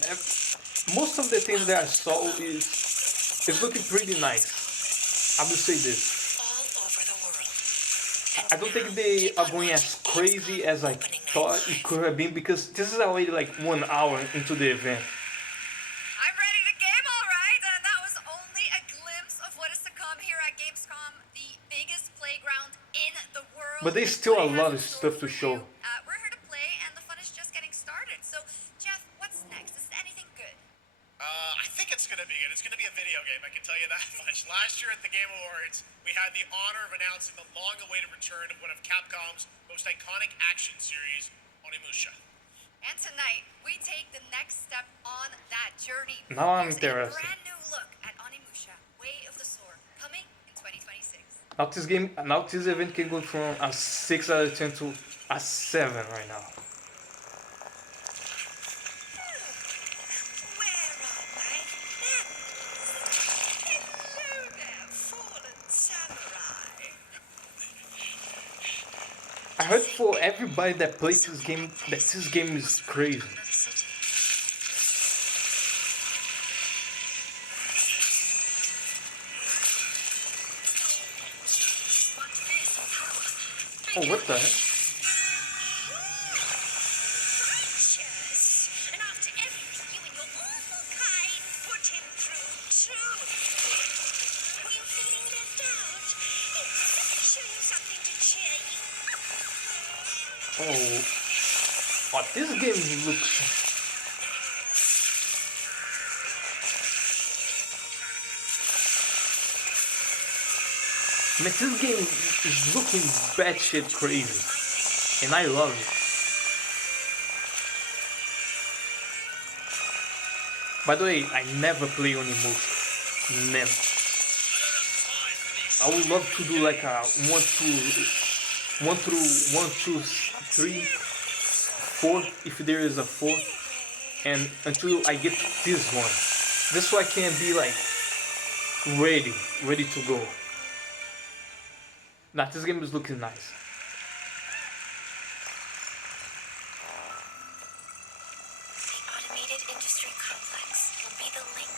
most of the things that I saw is looking pretty nice. I will say this. all over the world. I don't think they are going as crazy as I thought it could have been because this is already like 1 hour into the event. I'm ready to game, all right, and that was only a glimpse of what is to come here at Gamescom, the biggest playground in the world. But there's still a What it lot has of in stuff store to for show. you. We're here to play, and the fun is just getting started. So, Jeff, what's next? Is anything good? I think it's going to be good. It's going to be a video game, I can tell you that much. Last year at the Game Awards, we had the honor of announcing the long-awaited return of one of Capcom's most iconic action series, Onimusha. And tonight, we take the next step on that journey. Now I'm Here's interested. a brand new look at Onimusha, Way of the Sword, coming in 2026. Now this event can go from a 6 out of 10 to a 7 right now. Where are my friends? Hello there, fallen samurai. I heard for everybody that plays this game that this game is crazy. Another city. Oh, what the heck? Precious. And after everything you and your awful kind put him through, too. Were you feeling left out? Let me show you something to cheer you up. Oh, this game looks. Man, this game is looking batshit crazy, and I love it. By the way, I never play Onimusha. Never. I would love to do like a 1 through 3, 4, if there is a 4, and until I get this one. This so I can be like ready to go. Nah, this game is looking nice. The automated industry complex will be the link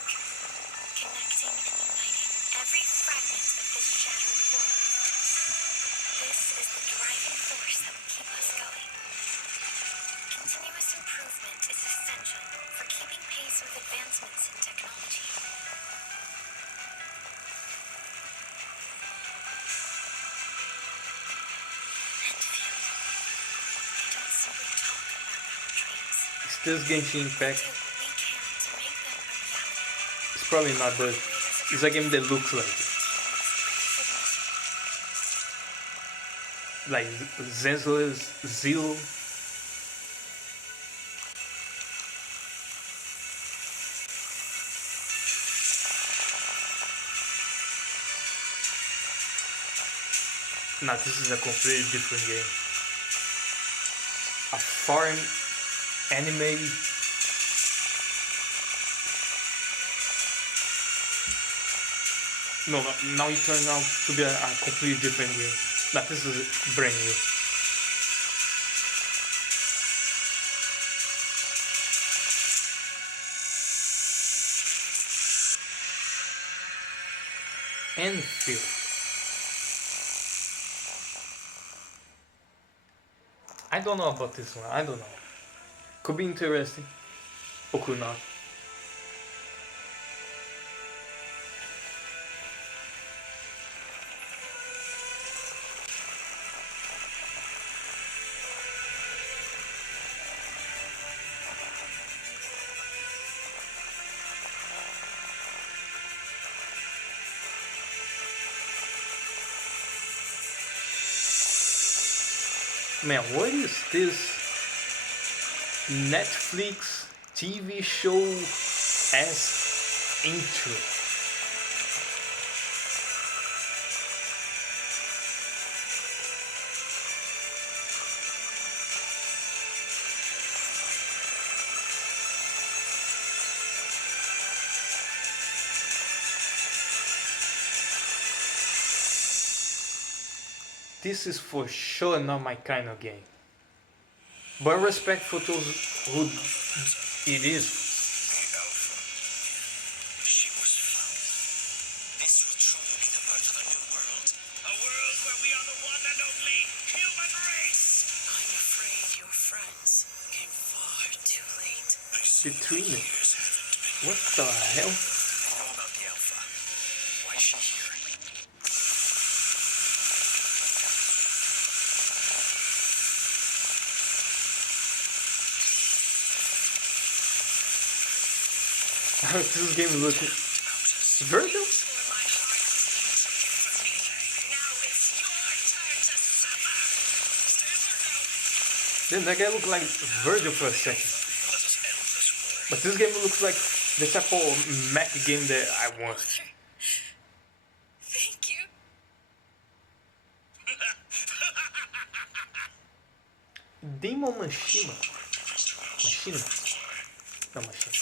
connecting and uniting every fragment of this shattered world. This is the driving force that will keep us going. Continuous improvement is essential for keeping pace with advancements in technology. Is this Genshin Impact? It's probably not, but it's a game that looks like it. Like Zenzeless Zero. Nah, this is a completely different game. A foreign anime. No, now it turned out to be a completely different game. Nah, this is brand new. Enfield. I don't know about this one. I don't know. Could be interesting, or could not. Man, what is this Netflix TV show as intro? This is for sure not my kind of game. But respect for those who it is. She was found. This will truly be the birth of a new world. A world where we are the one and only human race. I'm afraid your friends came far too late. The Trini. What the hell? I know about the Alpha. Why is she here? This game is looking. Virgil? Then that guy looked like Virgil for a second. But this game looks like the type of mech game that I want. Thank you. Demon Machina. Machina? No, Machina.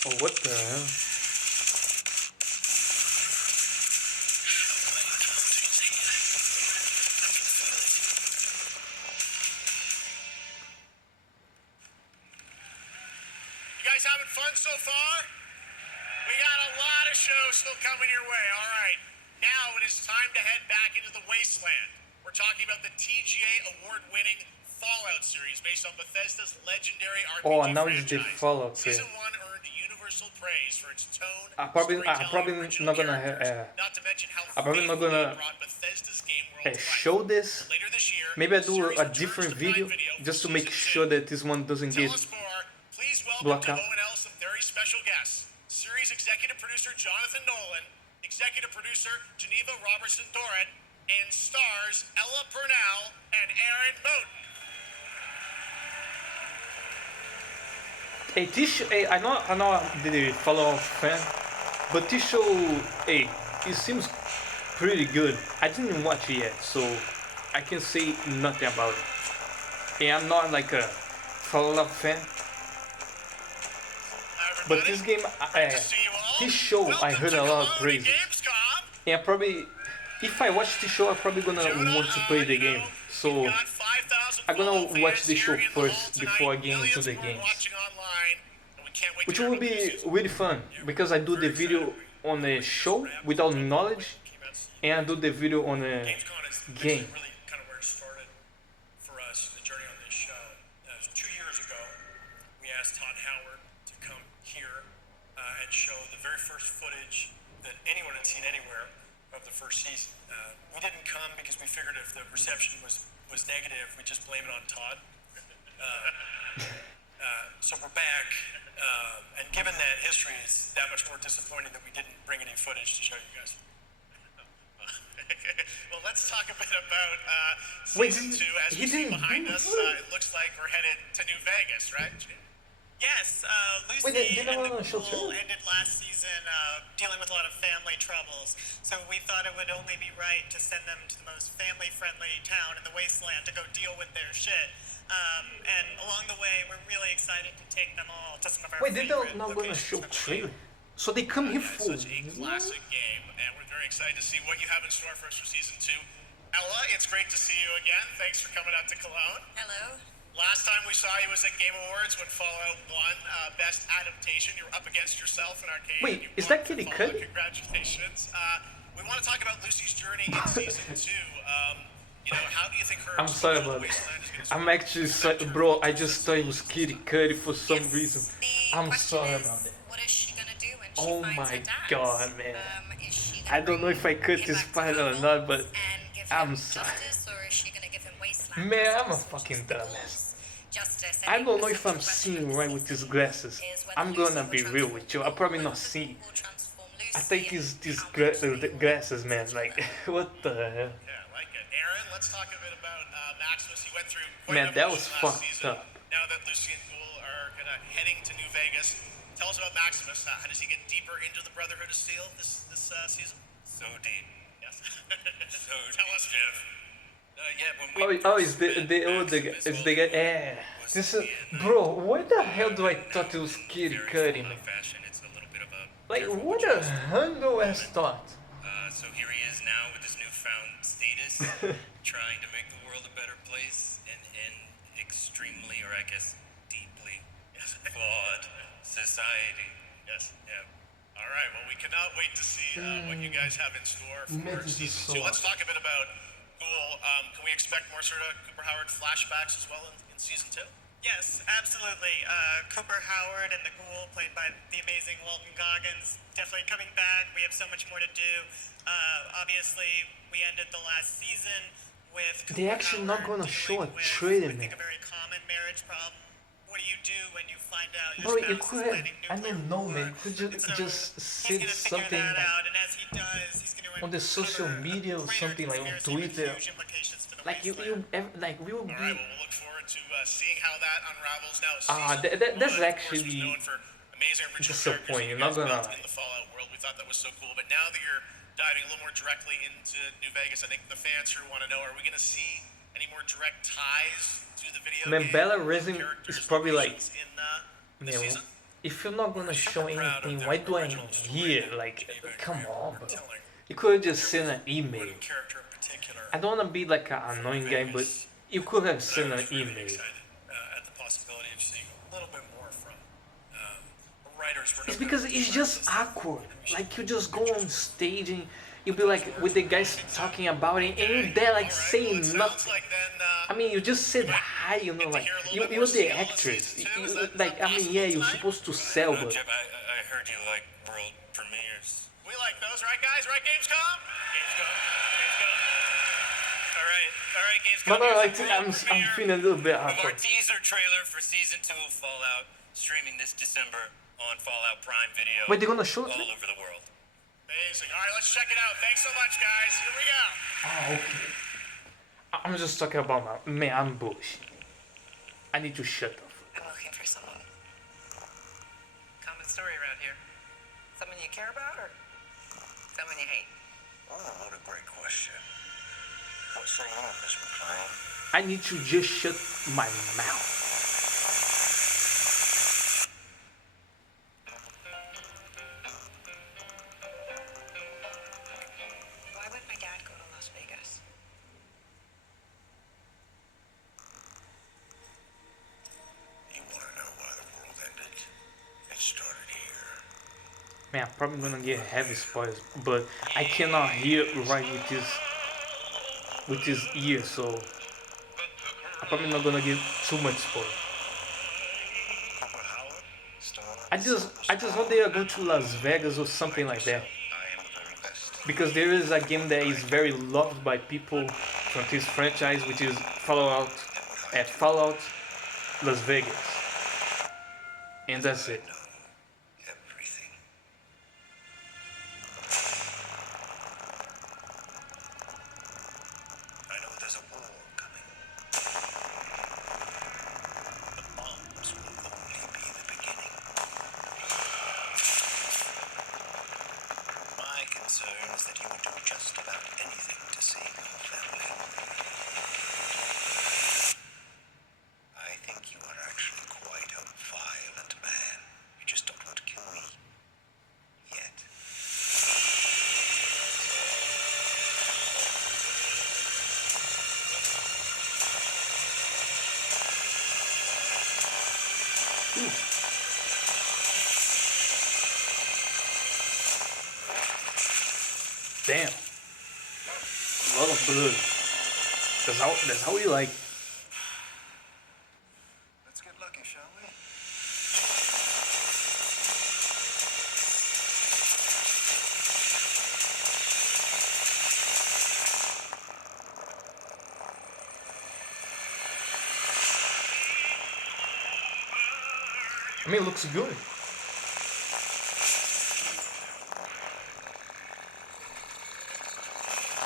Oh, what the hell? You guys having fun so far? We got a lot of shows still coming your way, all right. Now it is time to head back into the wasteland. We're talking about the TGA award-winning Fallout series based on Bethesda's legendary RPG Oh, now it's the franchise. Fallout Season game. 1 earned universal praise for its tone, I'm probably storytelling, original not gonna characters, not to mention how I'm probably not faithfully gonna it brought Bethesda's game world to life. show this. Later this year, Maybe I the do series a returns different to Prime video Video for just to make season sure 2. that this one doesn't Tell get us more. Please welcome blocked to out. ONL some very special special guests, series executive producer Jonathan Nolan, executive producer Geneva Robertson Doran, and stars Ella Purnell and Aaron Moten. Hey, hey, I'm not the follow-up fan, but this show, hey, it seems pretty good. I didn't watch it yet, so I can say nothing about it. Hey, I'm not like a follow-up fan, but this game, this show, I heard a lot of praises. And probably, if I watch this show, I'm probably gonna want to play the game. So I'm gonna watch the show first before I get into the games, which will be really fun because I do the video on a show without knowledge, and I do the video on a game. Really kind of where it started for us, the journey on this show. 2 years ago, we asked Todd Howard to come here and show the very first footage that anyone had seen anywhere of the first season. We didn't come because we figured if the reception was negative, we'd just blame it on Todd. So we're back, and given that history, it's that much more disappointing that we didn't bring any footage to show you guys. Well, let's talk a bit about season 2. As we see behind us, it looks like we're headed to New Vegas, right? Yes, Lucy and Nicole ended last season dealing with a lot of family troubles, so we thought it would only be right to send them to the most family-friendly town in the wasteland to go deal with their shit. And along the way, we're really excited to take them all to some of our Wait, they're not gonna show trailer? So they come here for such a classic game, and we're very excited to see what you have in store for us for season 2. Ella, it's great to see you again. Thanks for coming out to Cologne. Hello. Last time we saw you was at Game Awards when Fallout won Best Adaptation. You were up against yourself in Arcade. Wait, is that Kitty Cudi? Congratulations. We want to talk about Lucy's journey in season 2. You know, how do you think her I'm sorry about it. I'm actually sorry, bro. I just thought it was Kitty Cudi for some reason. I'm sorry about it. What is she gonna do when Oh she finds my her dad? god, man. Is she I don't know if I cut this part or not, but and give I'm him sorry. justice, or is she gonna give him wasteland? Man, I'm a fucking dumbass. Justice. I don't know if I'm seeing right with these glasses. I'm gonna be real with you. I'm probably not seeing. I think it's these glasses, man. Like, what the hell? Yeah, like it. Aaron, let's talk a bit about Maximus. He went through quite Man, an that evolution was last fucked season. up. Now that Lucy and Ghoul are heading to New Vegas, tell us about Maximus. How does he get deeper into the Brotherhood of Steel this season? So deep. Yes. So Tell us, Jeff. Yeah, when we It's the guy. Yeah. This is, bro. Why the hell do I thought it was Kitty Cudi, man? fashion, it's a little bit of a Like, careful what the adjustment. hundo ass thought? So here he is now with his newfound status, trying to make the world a better place in extremely, or I guess deeply, flawed society. Yes. Yeah. All right. Well, we cannot wait to see what you guys have in store for Man, this is season 2. so Let's talk a bit about Ghoul. Can we expect more sort of Cooper Howard flashbacks as well in season 2? Yes, absolutely. Cooper Howard and the Ghoul, played by the amazing Walton Goggins, definitely coming back. We have so much more to do. Obviously, we ended the last season with Cooper They actually not Howard gonna show a dealing with, trailer, I think, man. a very common marriage problem. What do you do when you find out your Bro, you spouse could is have, planning I nuclear don't know, war? man. Could you And so just he's said gonna figure something that like out, and as he does, he's going to on the social media or something, like on Twitter? Like we will. All right. Well, we'll look forward to seeing how that unravels. Now, That's season 1, of course, was actually known for amazing original disappointing, characters that you not guys gonna built lie. in the Fallout world. We thought that was so cool. But now that you're diving a little more directly into New Vegas, I think the fans here want to know: are we going to see any more direct ties to the video Man, game? Bella Resin characters, is probably like, locations in man, season? if you're not gonna show proud of anything, their why do I original story. hear? Like, come on, bro. Telling You could have just sent an email. one character in particular. I don't wanna be like an annoying guy, but you could have sent I an was really email. excited at the possibility of seeing a little bit more from writers. It's because it's just awkward. Like you just go on stage and you'll be like with the guys talking about it, and you're there like saying nothing. I mean, you just said hi, you know, like you're the actress. Like, I mean, yeah, you're supposed to sell, but Jeb, I heard you like world premieres. We like those, right, guys? Right, Gamescom? Gamescom. Alright, Gamescom. But Here's the I'm world premiere feeling a little bit of our awkward. teaser trailer for season 2 of Fallout, streaming this December on Fallout Prime Video. Wait, they're gonna show it? all over the world. Amazing. Alright, let's check it out. Thanks so much, guys. Here we go. Oh, okay. I'm just talking about my man. I'm bullshit. I need to shut up. I'm looking for someone. Common story around here. Someone you care about or someone you hate? Oh, what a great question. What say you, Miss McLean? I need to just shut my mouth. Why would my dad go to Las Vegas? You want to know why the world ended? It started here. Man, I'm probably gonna get heavy spoilers, but I cannot hear right with this ear, so I'm probably not gonna get too much spoil. I just hope they are going to Las Vegas or something like that. Because there is a game that is very loved by people from this franchise, which is Fallout Las Vegas. And that's it. Everything. I know there's a war coming. The bombs will only be the beginning. My concern is that you would do just about anything to save your family. I think you are actually quite a violent man. You just don't want to kill me. Yet. Damn. A lot of blood. That's how we like. Let's get lucky, shall we? I mean, it looks good.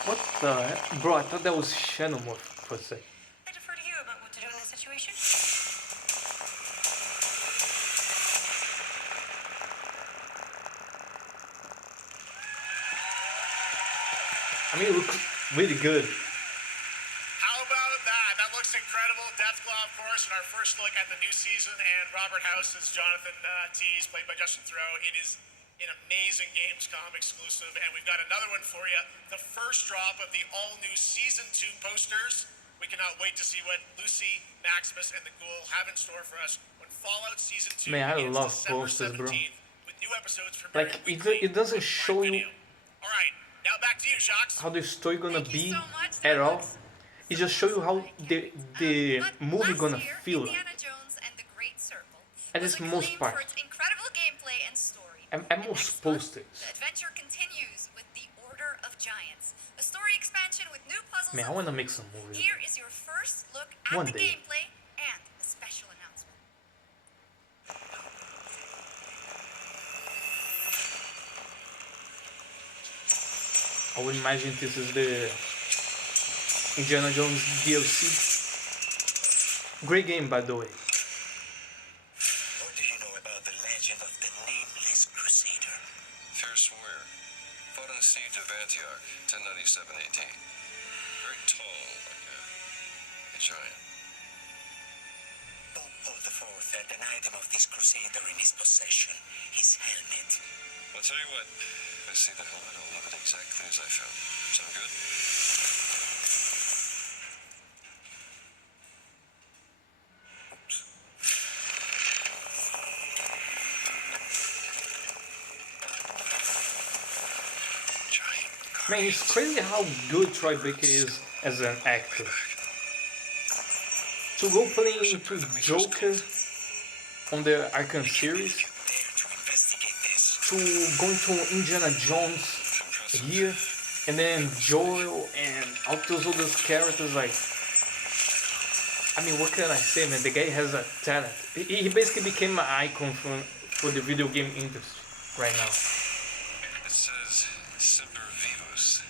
What the heck? Bro, I thought that was Xenomorph for a sec. I defer to you about what to do in this situation. I mean, it looks really good. How about that? That looks incredible. Deathclaw, of course, and our first look at the new season, and Robert House as Jonathan Tease, played by Justin Theroux. It is an amazing Gamescom exclusive, and we've got another one for you. The first drop of the all-new Season 2 posters. We cannot wait to see what Lucy, Maximus, and the Ghoul have in store for us when Fallout Season 2 Man, I begins love December posters, bro. 17th, with new episodes premiering Like, weekly it doesn't on show Prime you Video. All right, now back to you, Shocks. how the story gonna Thank you be so much. at That all. looks It just show you how the But movie last gonna year, feel. Indiana Jones and the Great Circle At was its most acclaimed part. for its incredible gameplay and story. And And most next month, posters. the adventure continues with The Order of Giants, a story expansion with new puzzles. Man, I and wanna food. make some movies. Here is your first look at One the day. gameplay and a special announcement. I would imagine this is the Indiana Jones DLC. Great game, by the way. What do you know about the legend of the Nameless Crusader? Fierce warrior. Fought in the siege of Antioch, 1097 AD. Very tall, like a giant. Pope Paul IV had an item of this crusader in his possession, his helmet. I'll tell you what, if I see the helmet, I'll leave it exactly as I found it. Sound good? Man, it's crazy how good Troy Baker is as an actor. To go playing into Joker on the Arkham series, to going to Indiana Jones here, And then Joel and all those other characters, like, I mean, what can I say, man? The guy has a talent. He basically became an icon for the video game industry right now. It says Semper Vivus.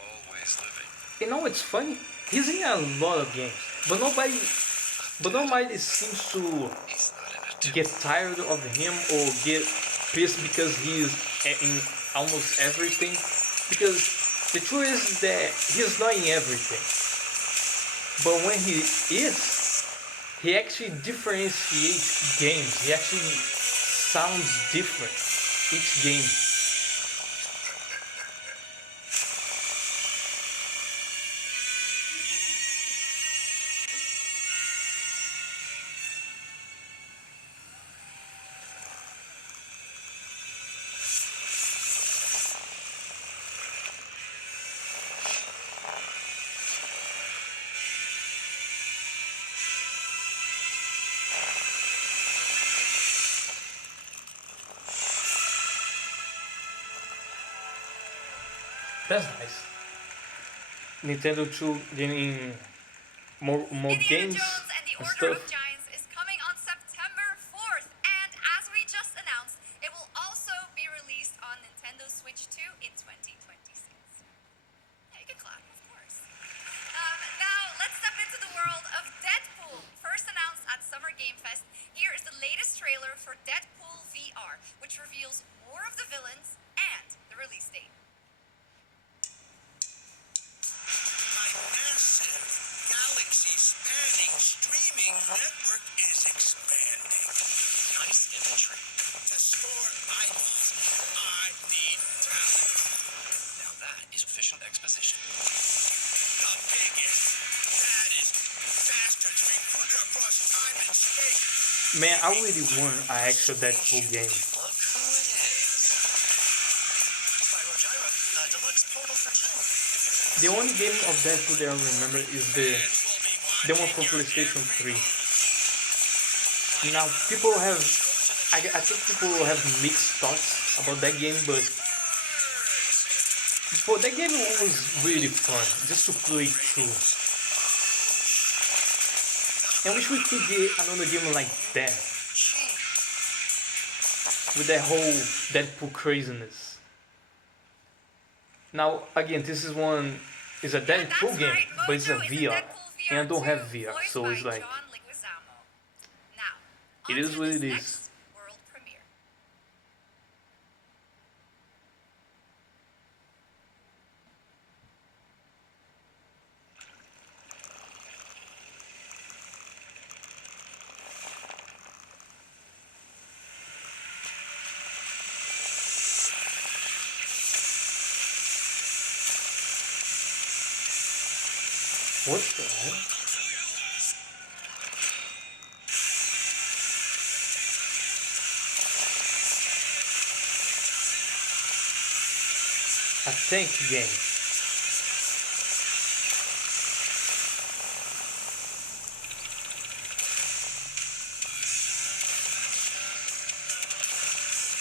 Always living. You know what's funny? He's in a lot of games, but nobody seems to get tired of him or get pissed because he's in almost everything. Because the truth is that he's not in everything. But when he is, he actually differentiates games. He actually sounds different each game. That's nice. Nintendo 2 getting more Indiana games Jones and the and Order stuff. of Giants is coming on September 4th, and as we just announced, it will also be released on Nintendo Switch 2 in 2026. Yeah, you can clap, of course. Now, let's step into the world of Deadpool. First announced at Summer Game Fest, here is the latest trailer for Deadpool VR, which reveals more of the villains and the release date. My massive, galaxy-spanning streaming network is expanding. Nice imagery. To score eyeballs, I need talent. Now that is efficient exposition. The biggest, baddest bastards recruited across time and space. Man, I really want an actual Deadpool game. Look who it is. Spyro Gyra, a deluxe portal for two. The only game of Deadpool that I remember is the one for PlayStation 3. Now, people have, I think people have mixed thoughts about that game, but that game was really fun, just to play through. I wish we could get another game like that, with that whole Deadpool craziness. Now, again, this is a Deadpool game, but it's a VR, and I don't have VR, so it's like, it is what it is. World premiere. What the hell? A tank game.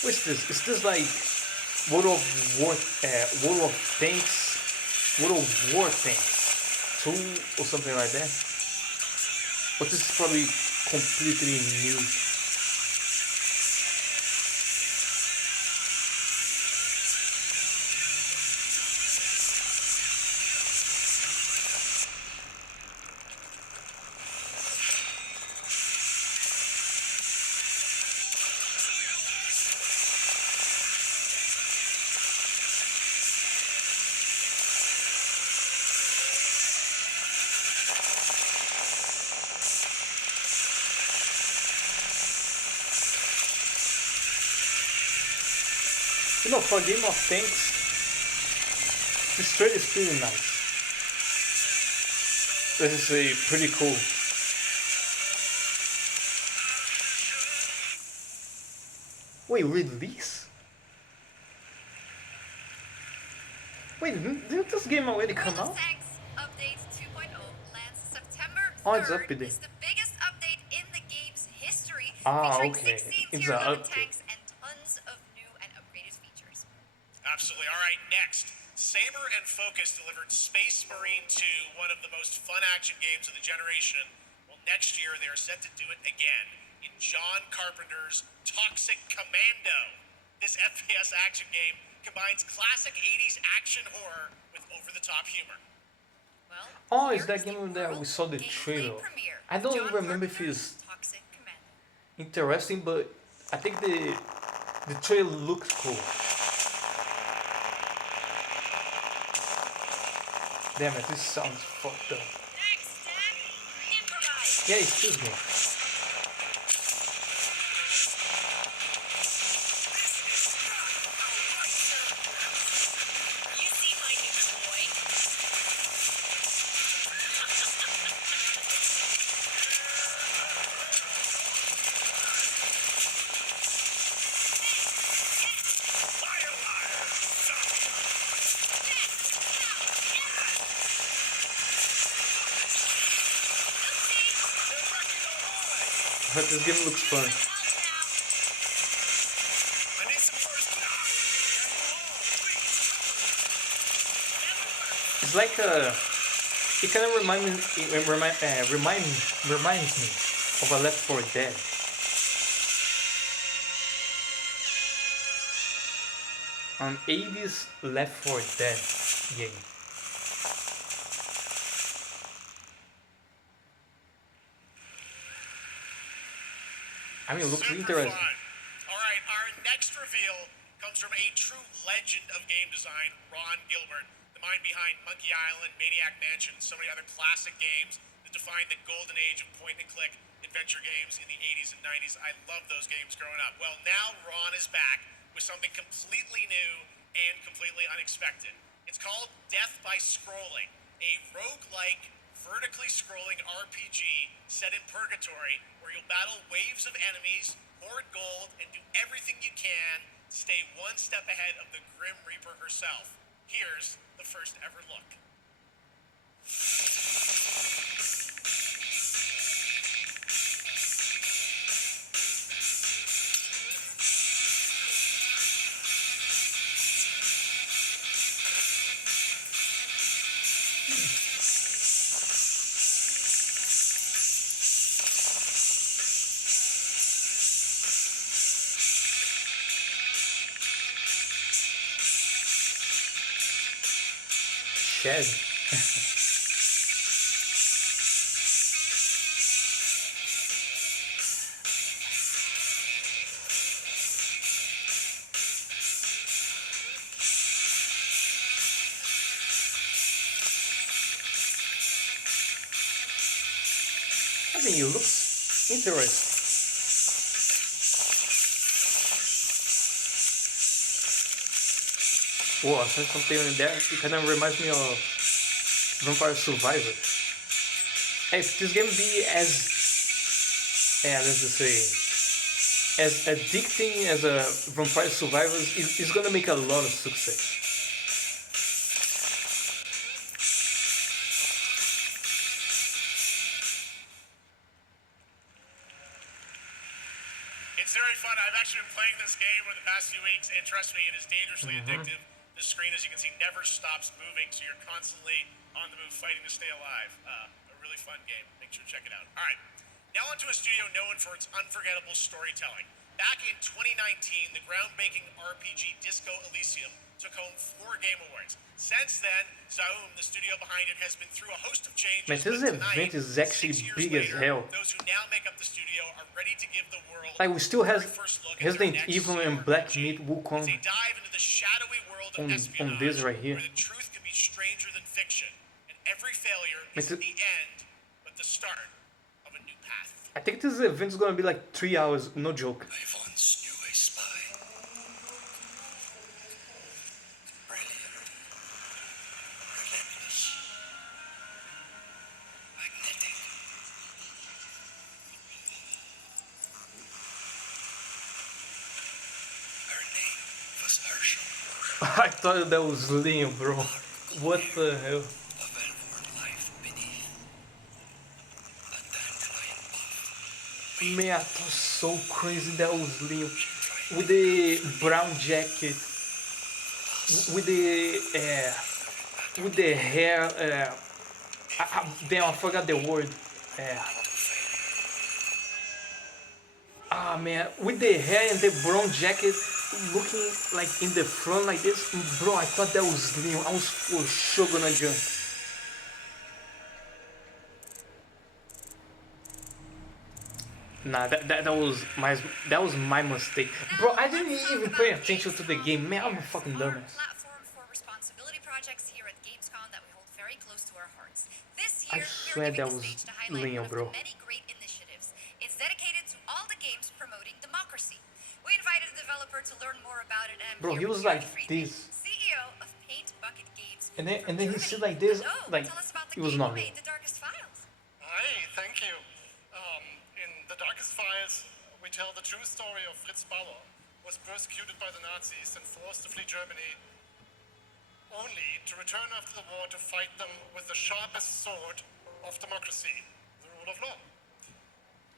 What's this? Is this like World of Tanks? World of War Tanks 2 or something like that? But this is probably completely new. You know, for a game of tanks, this trailer is pretty nice. Let's just say pretty cool. Wait, release? Wait, didn't this game already come World out? of Tanks Update 2.0 lands September 3rd. Oh, it's updated. It's the biggest update in the game's history, Ah, featuring okay. 16 It's tier an 11 update. tanks and tons of new and upgraded features. Absolutely. All right, Saber and Focus delivered Space Marine 2, one of the most fun action games of the generation. Well, next year they are set to do it again in John Carpenter's Toxic Commando. This FPS action game combines classic 80s action horror with over-the-top humor. Well, Oh, is here's that game the that we world saw the gameplay trailer? premiere I of don't John remember if Carpenter's it's Toxic Commando. interesting, but I think the trailer looks cool. Damn it, this sounds fucked up. Next, Dad, improvise. Yeah, excuse me. You see my new toy? But this game looks fun. I need some first It's like it kind of reminds me of a Left 4 Dead. An 80s Left 4 Dead game. I mean, it looks Super interesting. fun. All right, our next reveal comes from a true legend of game design, Ron Gilbert, the mind behind Monkey Island, Maniac Mansion, so many other classic games that defined the golden age of point-and-click adventure games in the 80s and 90s. I loved those games growing up. Well, now Ron is back with something completely new and completely unexpected. It's called Death by Scrolling, a roguelike, vertically scrolling RPG set in purgatory where you'll battle waves of enemies, hoard gold, and do everything you can to stay one step ahead of the Grim Reaper herself. Here's the first ever look. Shed. I mean, it looks interesting. Whoa, I saw something in there. It kind of reminds me of Vampire Survivor. If this game be as, let's just say, as addicting as a Vampire Survivor, it's gonna make a lot of success. It's very fun. I've actually been playing this game over the past few weeks, and trust me, it is dangerously addictive. The screen, as you can see, never stops moving, so you're constantly on the move fighting to stay alive. A really fun game. Make sure to check it out. All right. Now onto a studio known for its unforgettable storytelling. Back in 2019, the groundbreaking RPG Disco Elysium took home 4 Game Awards. Since then, Zaum, the studio behind it, has been through a host of changes. Man, this but tonight, event is actually 6 years big as later, hell. Those who now make up the studio are ready to give the world Like, we still the have very first look at their Resident next Evil and CRPG. Black Myth Wukong As they dive into the shadowy world of on espionage, this right here. where the truth can be stranger than fiction, and every failure It's isn't a- the end, but the start of a new path. I think this event is gonna be like 3 hours, no joke. I once knew a spy. Brilliant. Relentless. Magnetic. Her name was Herschel. I thought that was Liam, bro. What the hell? A well-worn life beneath. A dandelion buff. Man, I thought so crazy that was Liam. With the brown jacket. The with the hair. Damn, I forgot the word. Man, with the hair and the brown jacket, looking like in the front like this, bro. I thought that was Leon. I was for sure gonna jump. Nah, that was my mistake, bro. I didn't even pay attention to the game, man. I'm a fucking dumbass. Platform for responsibility projects here at Gamescom that we hold very close to our hearts. This I year, swear we're that giving the was stage to highlight Leon, one of bro. the many great initiatives. It's dedicated to all the games promoting democracy. We invited a developer to learn more about it, and I'm Bro, here he with was Jörg like Friedman, this, CEO of Paint Bucket Games and from then he Germany. sit like this, Hello, like tell us about the it was game you not made, real. The Darkest Files. Hi, thank you. In The Darkest Files, we tell the true story of Fritz Bauer, who was persecuted by the Nazis and forced to flee Germany, only to return after the war to fight them with the sharpest sword of democracy, the rule of law.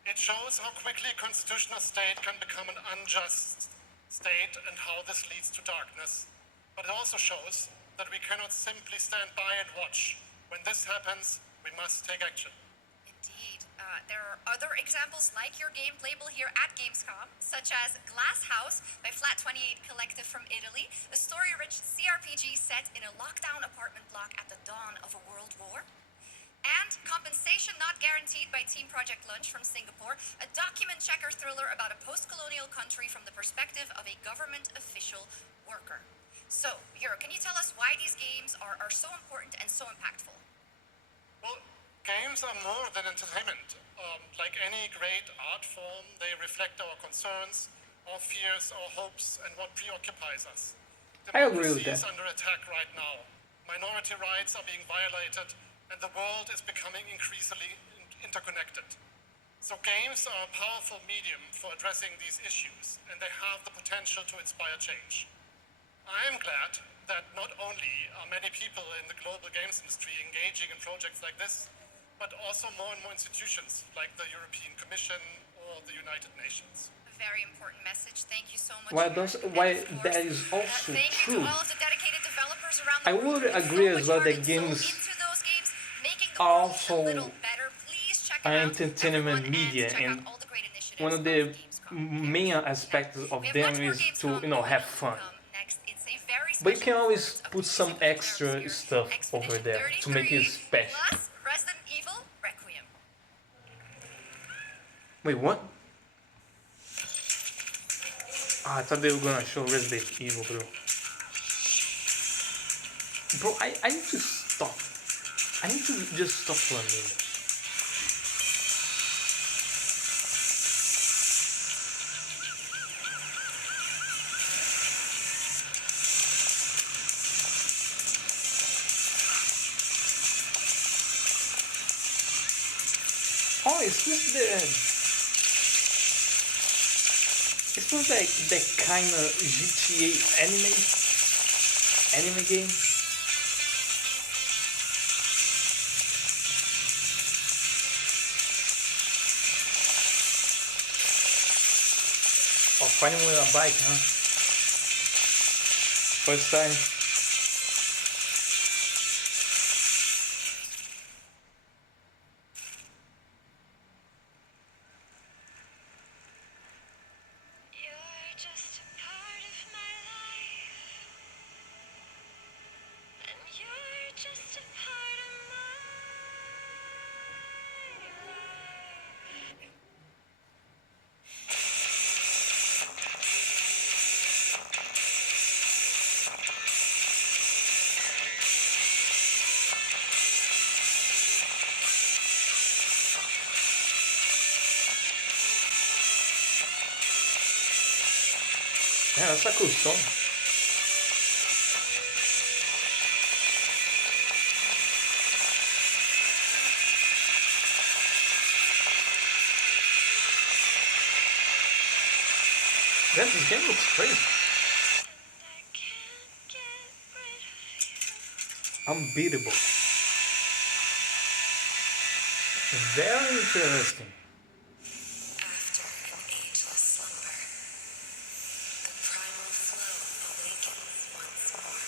It shows how quickly a constitutional state can become an unjust state and how this leads to darkness. But it also shows that we cannot simply stand by and watch. When this happens, we must take action. Indeed. There are other examples like your game playable here at Gamescom, such as Glass House by Flat28 Collective from Italy, a story-rich CRPG set in a lockdown apartment block at the dawn of a world war. And Compensation Not Guaranteed by Team Project Lunch from Singapore, a document checker thriller about a post-colonial country from the perspective of a government official worker. So, Jörg, can you tell us why these games are so important and so impactful? Well, games are more than entertainment. Like any great art form, they reflect our concerns, our fears, our hopes, and what preoccupies us. I agree with Democracy is that. under attack right now. Minority rights are being violated, and the world is becoming increasingly interconnected. So games are a powerful medium for addressing these issues, and they have the potential to inspire change. I am glad that not only are many people in the global games industry engaging in projects like this, but also more and more institutions like the European Commission or the United Nations. A very important message. Thank you so much. Why Jörg. And why of course, that is also thank you true. to all of the dedicated developers around the I world. would who put agree so as much well heart that and soul games into those games, making the are world a little also better. Please check an it out, entertainment everyone, media, and check and out all the great initiatives one of of the Gamescom. main aspects of We have them much more is Gamescom to have fun. next. It's a very But you special can always performance of put the some music of extra Terror's stuff Fear, over Expedition there to make it 33 special. plus Resident Evil Requiem. Wait, what? I thought they were gonna show Resident Evil, bro. Bro, I need to stop. I need to just stop for a minute. Oh, is this it feels like that kind of GTA anime game. Oh, fighting with a bike, huh? First time. You're just a part of my life, and you're just a part of my life. Yeah, that's a cool song. That this game looks crazy. Unbeatable. Very interesting. After an ageless slumber, the primal flow awakens once more.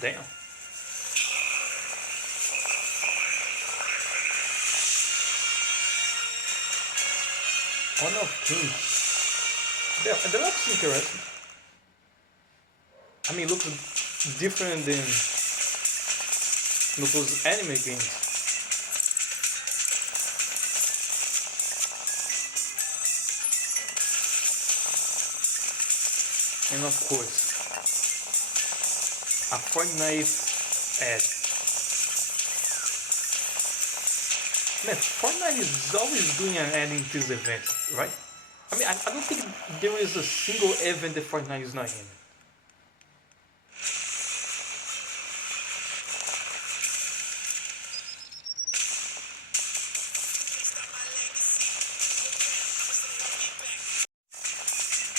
Damn. Honor of Kings. That looks interesting. I mean, it looks different than those anime games. And of course, a Fortnite ad. Man, Fortnite is always doing an ad in this event, right? I mean, I don't think there is a single event that Fortnite is not in.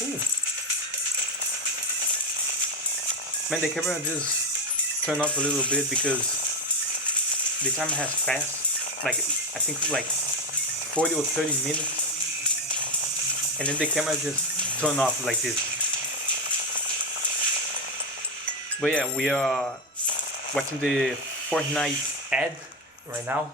Ooh. Man, the camera just turned off a little bit because the time has passed. Like, I think like 40 or 30 minutes. And then the camera just turned off like this. But yeah, we are watching the Fortnite ad right now.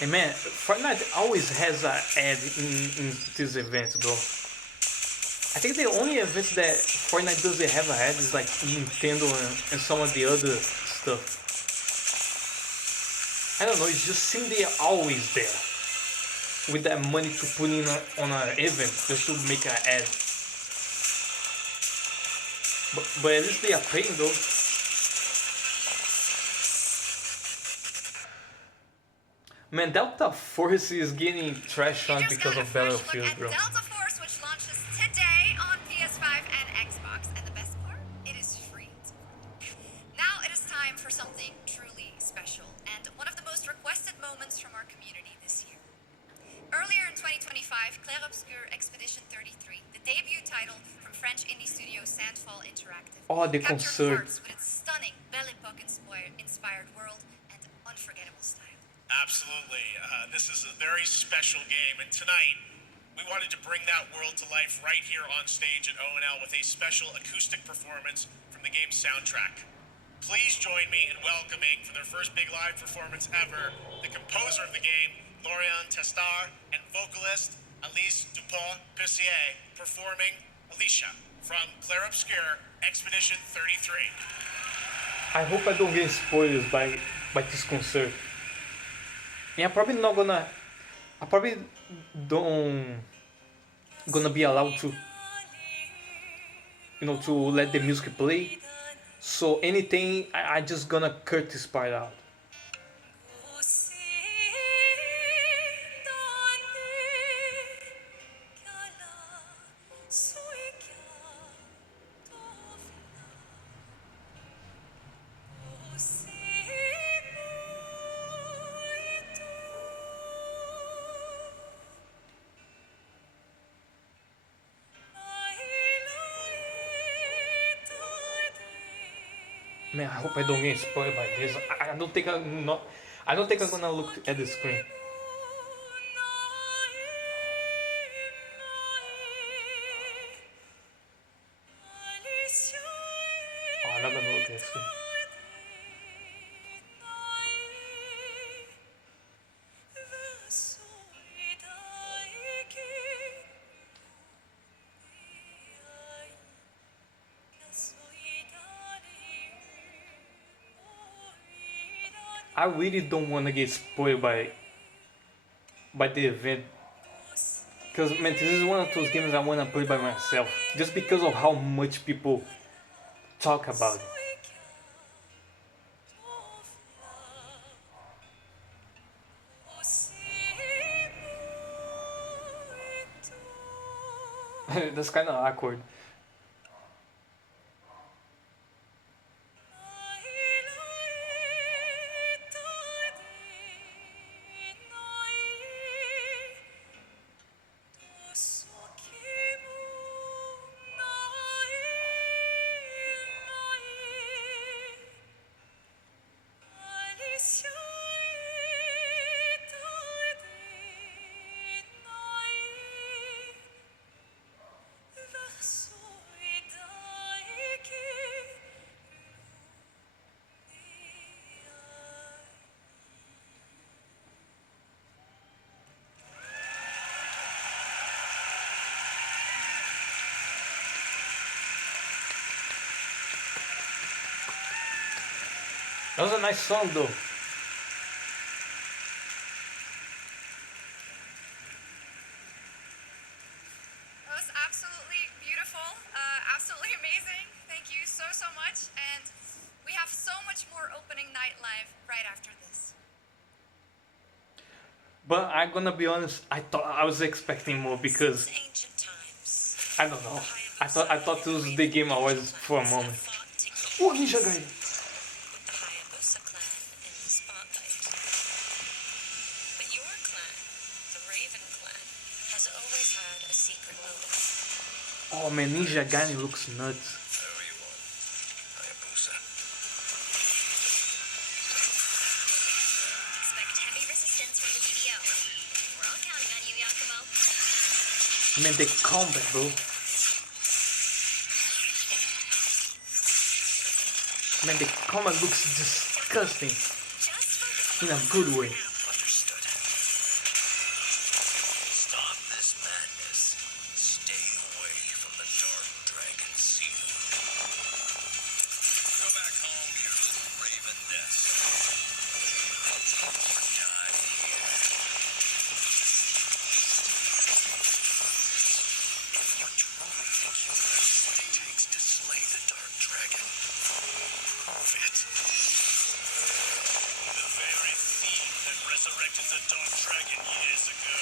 And man, Fortnite always has an ad in these events, bro. I think the only events that Fortnite doesn't have an ad is like Nintendo and some of the other stuff. I don't know, it just seems they're always there. With that money to put in on an event just to make an ad. But at least they are paying though. Man, Delta Force is getting trash on because of Battlefield, bro. Delta Force, which launches today on PS5 and Xbox, and the best part, it is free. Now it is time for something truly special, and one of the most requested moments from our community this year. Earlier in 2025, Clair Obscur Expedition 33, the debut title from French indie studio Sandfall Interactive, Oh, the captured concert. hearts with its stunning Belle Epoque inspired world and unforgettable style. Absolutely. This is a very special game, and tonight we wanted to bring that world to life right here on stage at O&L with a special acoustic performance from the game's soundtrack. Please join me in welcoming, for their first big live performance ever, the composer of the game, Laurent Testard, and vocalist Alice Dupont-Pissier, performing Alicia from Clair Obscur Expedition 33. I hope I don't get spoilers by this concert. And I'm probably not gonna. I probably don't gonna be allowed to, to let the music play. So anything, I just gonna cut this part out. Man, I hope I don't get spoiled by this. I don't think I'm not. I don't think I'm gonna look at the screen. Oh, I'm not gonna look at the screen. I really don't want to get spoiled by the event, because man, this is one of those games I want to play by myself, just because of how much people talk about it. That's kind of awkward. That was a nice song though. That was absolutely beautiful, absolutely amazing. Thank you so, so much. And we have so much more opening night live right after this. But I'm gonna be honest, I was expecting more because Ancient times. I don't know. I thought this was the Game Awards for a moment. Oh, Ninja Gaiden. With the Hayabusa clan in the spotlight. But your clan, the Raven clan, has always had a secret motive. Oh man, Ninja Gaiden looks nuts. Whatever you want. Hayabusa. Expect heavy resistance from the DDO. We're all counting on you, Yakumo. Man, the combat, bro. Man, the combat looks disgusting. In a good way. Understood. Stop this madness. Stay away from the Dark Dragon Seal. Go back home to your little raven nest. Or die here. If you truly think you have what it takes to slay the Dark Dragon, prove it. The very fiend that resurrected the Dark Dragon years ago.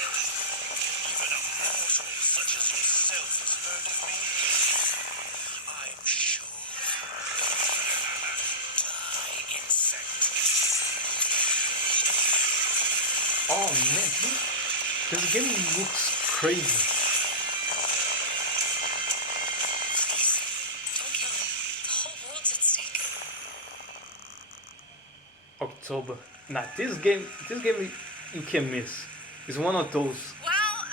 Even a mortal such as yourself has heard of me. I'm sure. Die, insect. Oh man, this game looks crazy. Don't kill him. The whole world's at stake. October. Nah, this game you can miss. It's one of those. Well,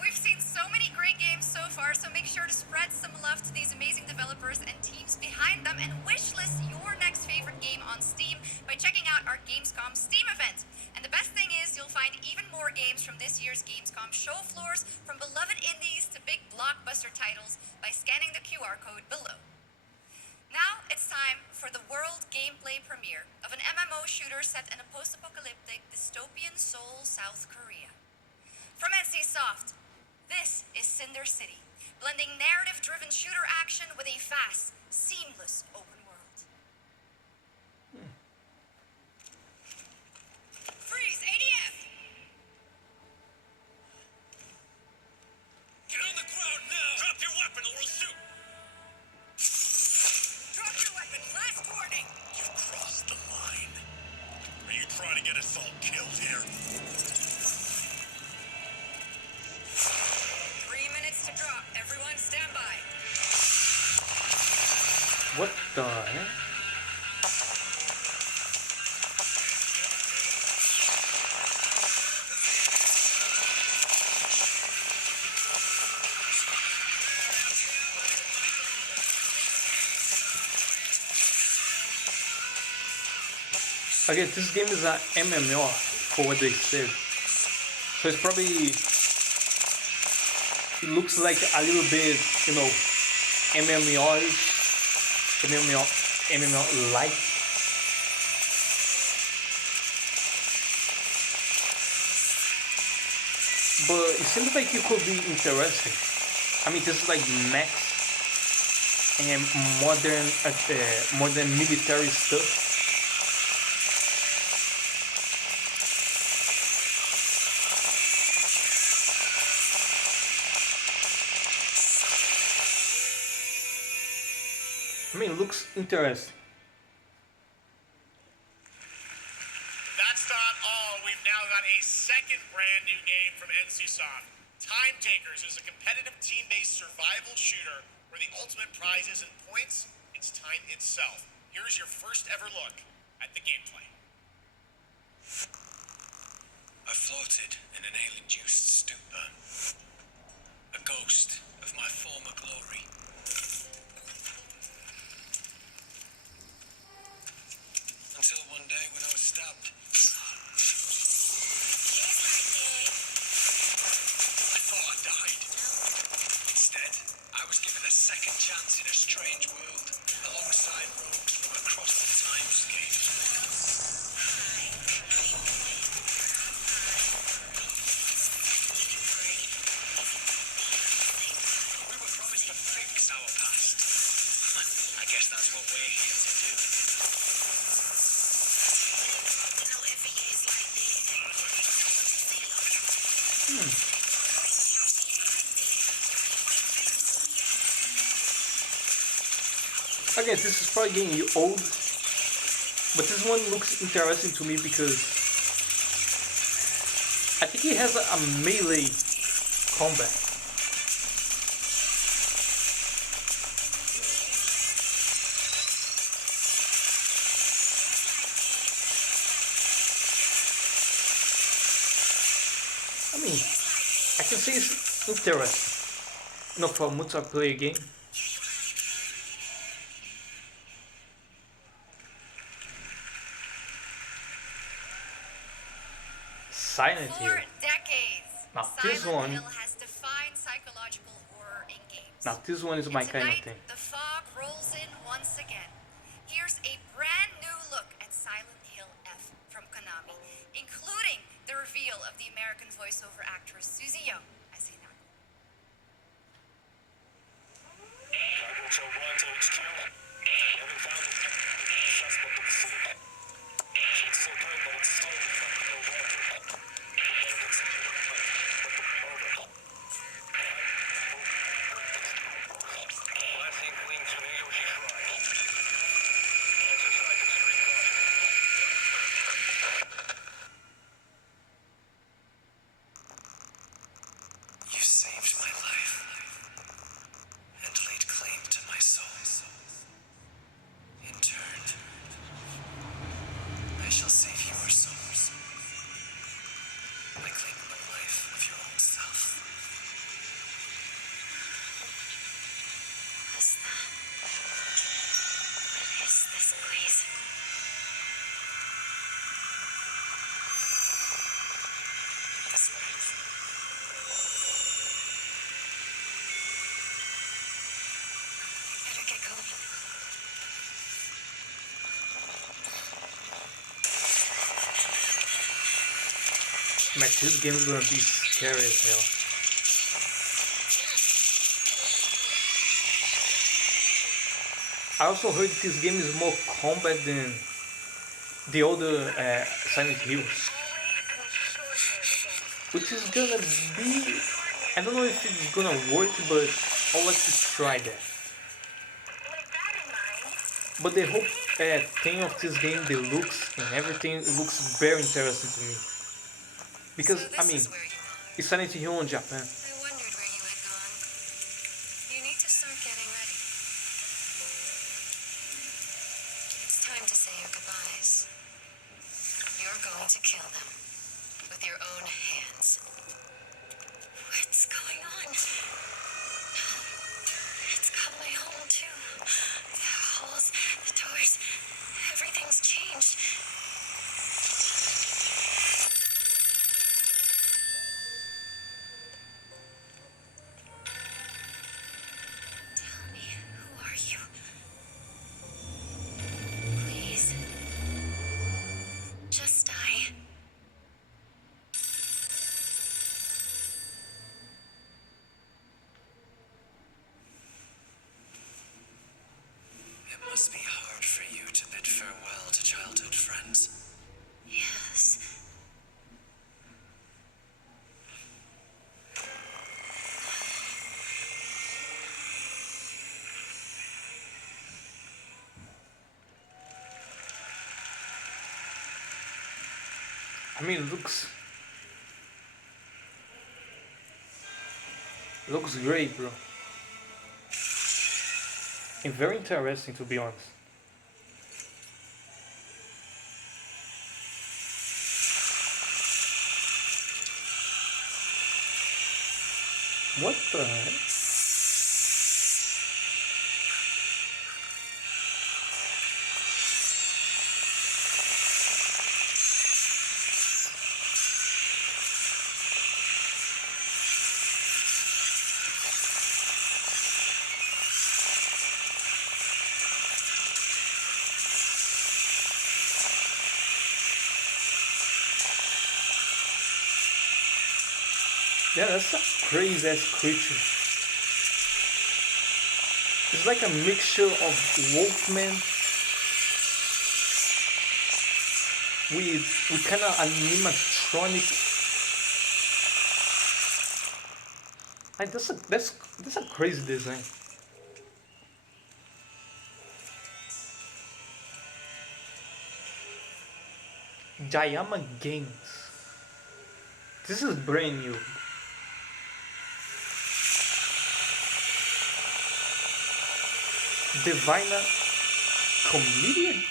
we've seen so many great games so far, so make sure to spread some love to these amazing developers and teams behind them and wishlist your next favorite game on Steam by checking out our Gamescom Steam event. And the best thing is you'll find even more games from this year's Gamescom show floors, from beloved indies to big blockbuster titles, by scanning the QR code below. Now it's time for the world gameplay premiere of an MMO shooter set in a post-apocalyptic dystopian Seoul, South Korea. From NCSoft, this is Cinder City, blending narrative-driven shooter action with a fast, seamless open world. Freeze, ADF! Get on the ground now! Drop your weapon or we'll shoot! Drop your weapon, last warning! You've crossed the line. Are you trying to get us all killed here? 3 minutes to drop. Everyone stand by. What the heck? Again, this game is an MMO for what they said. So it's probably, it looks like a little bit, you know, MMO light. But it seems like it could be interesting. I mean, this is like mech and modern military stuff. I mean, it looks interesting. That's not all. We've now got a second brand new game from NCSoft. Time Takers is a competitive team-based survival shooter where the ultimate prize isn't points, it's time itself. Here's your first ever look at the gameplay. I floated in an alien-induced stupor. A ghost of my former glory. Until one day when I was stabbed. I thought I died. Instead, I was given a second chance in a strange world, alongside rogues from across the timescape. We were promised to fix our past. I guess that's what we're here to do. Again, this is probably getting old, but this one looks interesting to me because I think it has a melee combat. I mean, I can say it's interesting. Not for a multiplayer game. Silent Hill. For decades, Now this Silent one, Hill has defined psychological horror in games. now this one is my And kind of tonight, thing. the fog rolls in once again. Here's a brand new look at Silent Hill F from Konami, including the reveal of the American voiceover actress Susie Young as Hinako. Hotel Brian to HQ. We haven't found the suspect in the city. It's so good, but it's still no record. We better continue to look, over. Blessing Queen to New Yoshi Shrine. Exercise extreme caution. You saved my life and laid claim to my soul. In turn, I shall save your souls by claiming the life of your own self. What's that? What is this place? This way. Better get going. Man, this game is gonna be scary as hell. I also heard this game is more combat than the other Silent Hills, which is gonna be, I don't know if it's gonna work, but I'll like to try that. But the whole thing of this game, the looks and everything, it looks very interesting to me. Because, So I this mean, is where you are. it's Silent Hill in Japan. I wondered where you had gone. You need to start getting ready. It's time to say your goodbyes. You're going to kill them with your own hands. What's going on? It's got my home too. The halls, the doors, everything's changed. Tell me, who are you? Please. Just die. It must be hard for you to bid farewell to childhood friends. Yes. I mean, it looks great, bro. And very interesting, to be honest. What the heck? Yeah, that's a crazy ass creature. It's like a mixture of Wolfman with kind of animatronic. Like that's a crazy design. Jayama Games. This is brand new. Divina Comedian?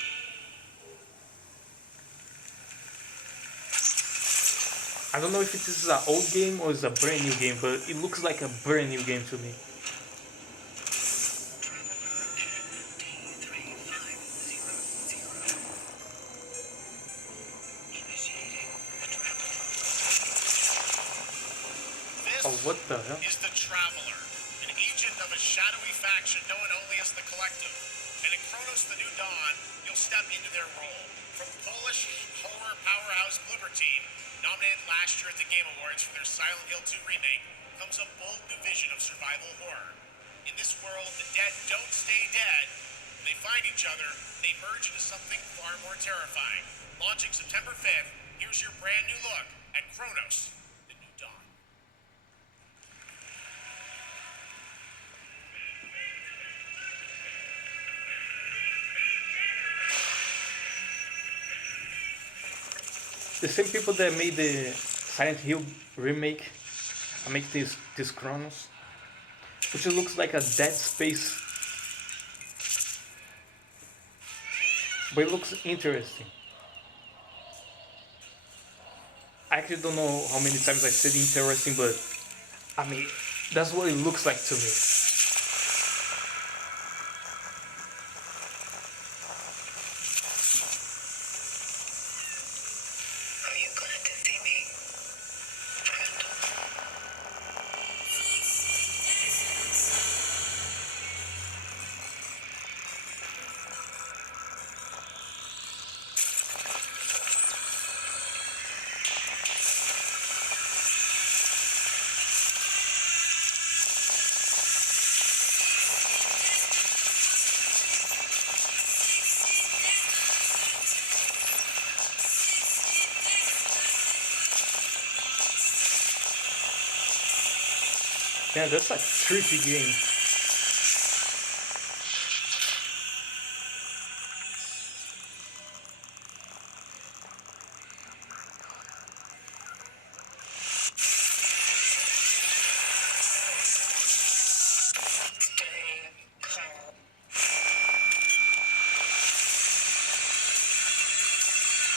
I don't know if it is an old game or it's a brand new game, but it looks like a brand new game to me. This Oh, what the hell? is the Traveler, an agent of a shadowy faction known only as the Collective. And in Kronos the New Dawn, you'll step into their role. From Polish horror powerhouse Blooper Team, nominated last year at the Game Awards for their Silent Hill 2 remake, comes a bold new vision of survival horror. In this world, the dead don't stay dead. When they find each other, they merge into something far more terrifying. Launching September 5th, here's your brand new look at Kronos, the New Dawn. The same people that made the Silent Hill remake make this Kronos, which looks like a Dead Space, but it looks interesting. I actually don't know how many times I said interesting, but I mean that's what it looks like to me. Are you glad to see me, friend? Yeah, that's a trippy game. Stay calm.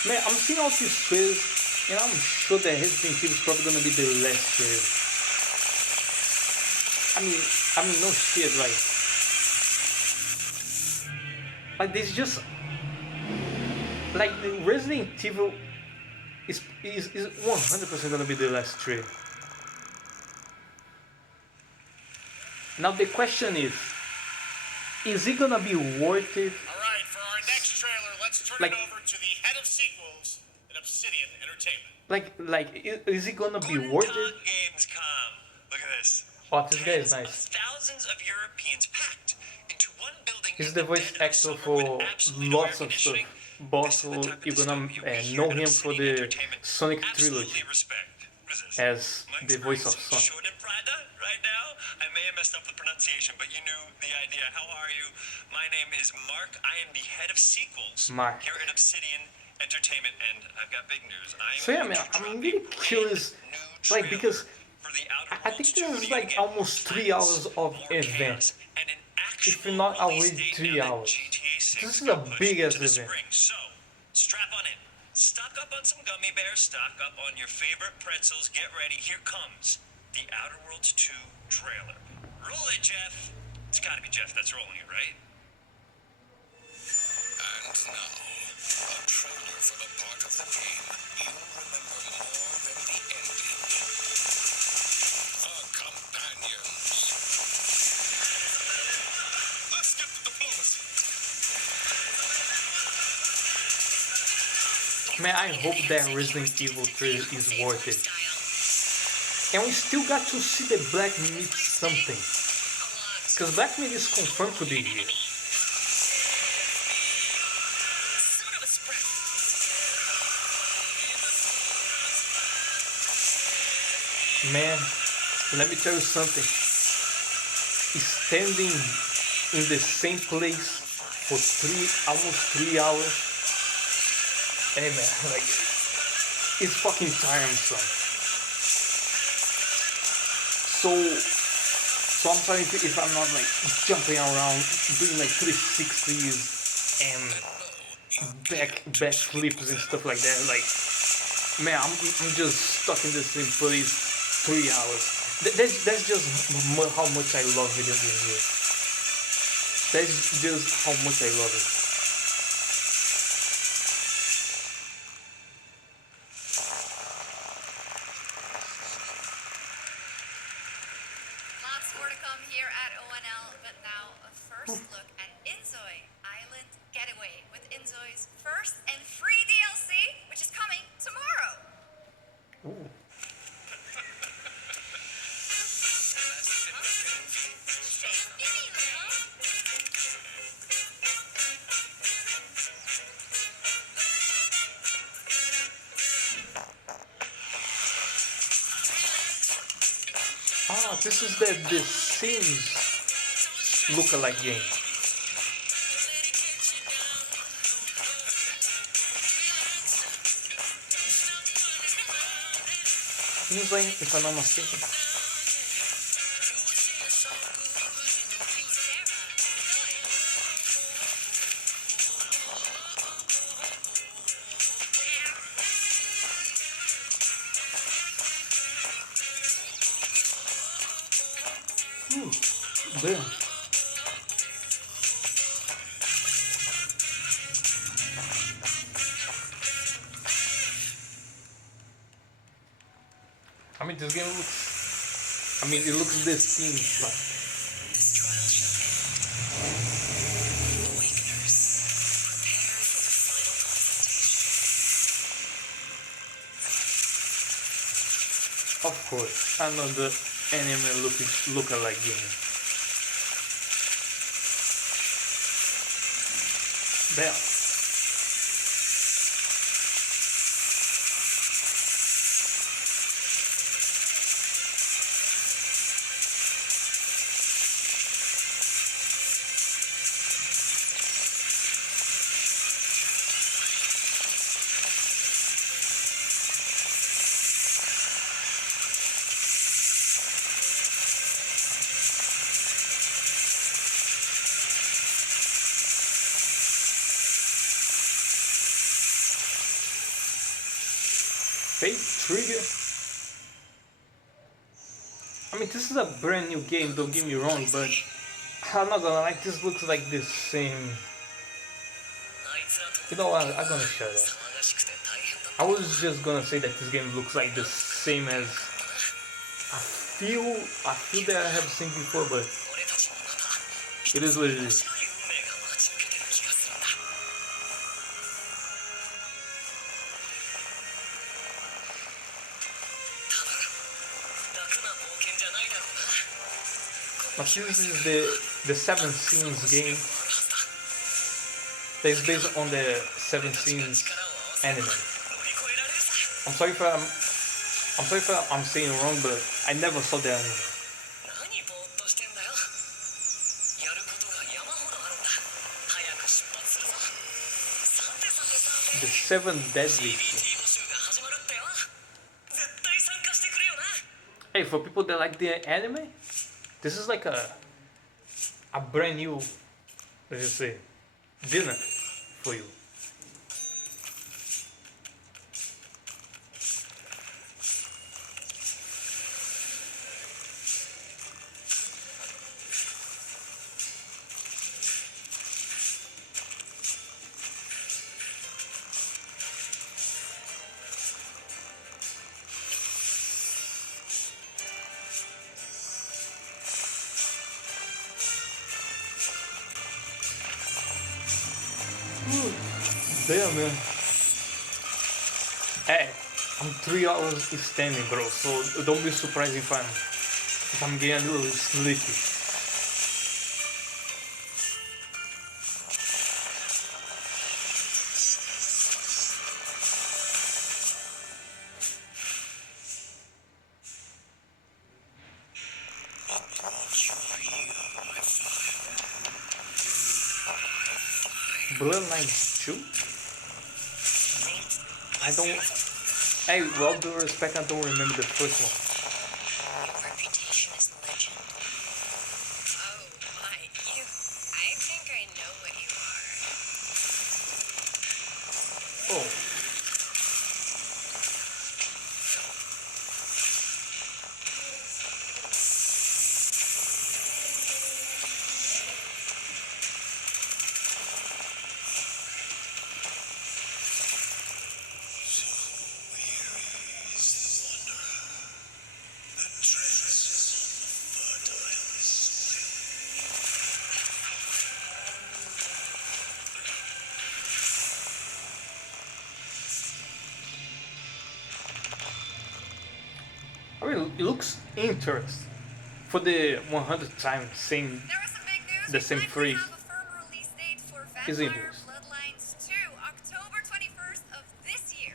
Man, I'm seeing all these trailers, and I'm sure that Resident Evil is probably gonna be the last trailer. I mean, no shit, like this just like the Resident Evil is 100% gonna be the last trailer. Now the question is it gonna be worth it? All right, for our next trailer, let's turn Like- it over to the head of sequels at Obsidian Entertainment. Is it gonna be worth it? Gamescom. Look at this. Oh, this guy is Tens of nice. thousands of Europeans packed into one building. He's in the the voice dead of actor summer for with absolutely no lots air of stuff. conditioning. But This is the also, type of you're gonna dystopia we here know at him for Obsidian the Entertainment Sonic absolutely trilogy respect. What is this? as Mike's the voice of wearing some Sonic. short and Prada right now. I may have messed up the pronunciation, but you knew the idea. How are you? My name is Mark. I am the head of sequels Mark. here at Obsidian Entertainment, and I've got big news. So yeah, man, I'm really curious, like, because I think this is like almost 3 hours of event. If not already 3 hours. This is a big ass event. So, strap on in. Stock up on some gummy bears, stock up on your favorite pretzels. Get ready. Here comes the Outer Worlds 2 trailer. Roll it, Jeff. It's gotta be Jeff that's rolling it, right? And now, a trailer for the part of the game you'll remember more than the ending. The Companions. Let's get to diplomacy. Man, I hope that Resident Evil 3 is worth it. And we still got to see the Black Meat something. Because Black Meat is confirmed to be here. Man, let me tell you something. Standing in the same place for almost 3 hours. Hey man, like, it's fucking tiresome. So I'm sorry if I'm not like jumping around, doing like 360s and back flips and stuff like that. Like, man, I'm just stuck in the same place 3 hours. That's just how much I love video games. That's just how much I love it. Lots more to come here at ONL, but now a first look at Inzoi Island Getaway with Inzoi's first and free DLC, which is coming tomorrow. Ooh. Ah, this is the Sims lookalike game. Seems like, if I'm not mistaken. Ooh, damn. I mean, this game looks. I mean, it looks the same. Like, This trial shall end. Awakeners, prepare for the final confrontation. of course, another anime lookalike game. Damn. Fate Trigger. I mean, this is a brand new game, don't get me wrong, but I'm not gonna like, this looks like the same. You know what, I'm gonna shut up. I was just gonna say that this game looks like the same as I feel that I have seen before, but it is what it is. But this is the Seven Sins game that is based on the Seven Sins anime. I'm sorry if I'm saying it wrong, but I never saw the anime. The Seven Deadly. Hey, for people that like the anime, this is like a brand new, let's just say, dinner for you. Damn, man. Hey, I'm 3 hours standing, bro. So don't be surprised if I'm getting a little sleepy. Bloodlines 2? I don't. Hey, with all due respect, I don't remember the first one. Your reputation is legend. Oh my, I think I know what you are. Oh, I mean, it looks interesting. For the 100th time saying There was some big news. the We same finally phrase have a firm release date for is Vampire interesting. Bloodlines 2, October 21st of this year.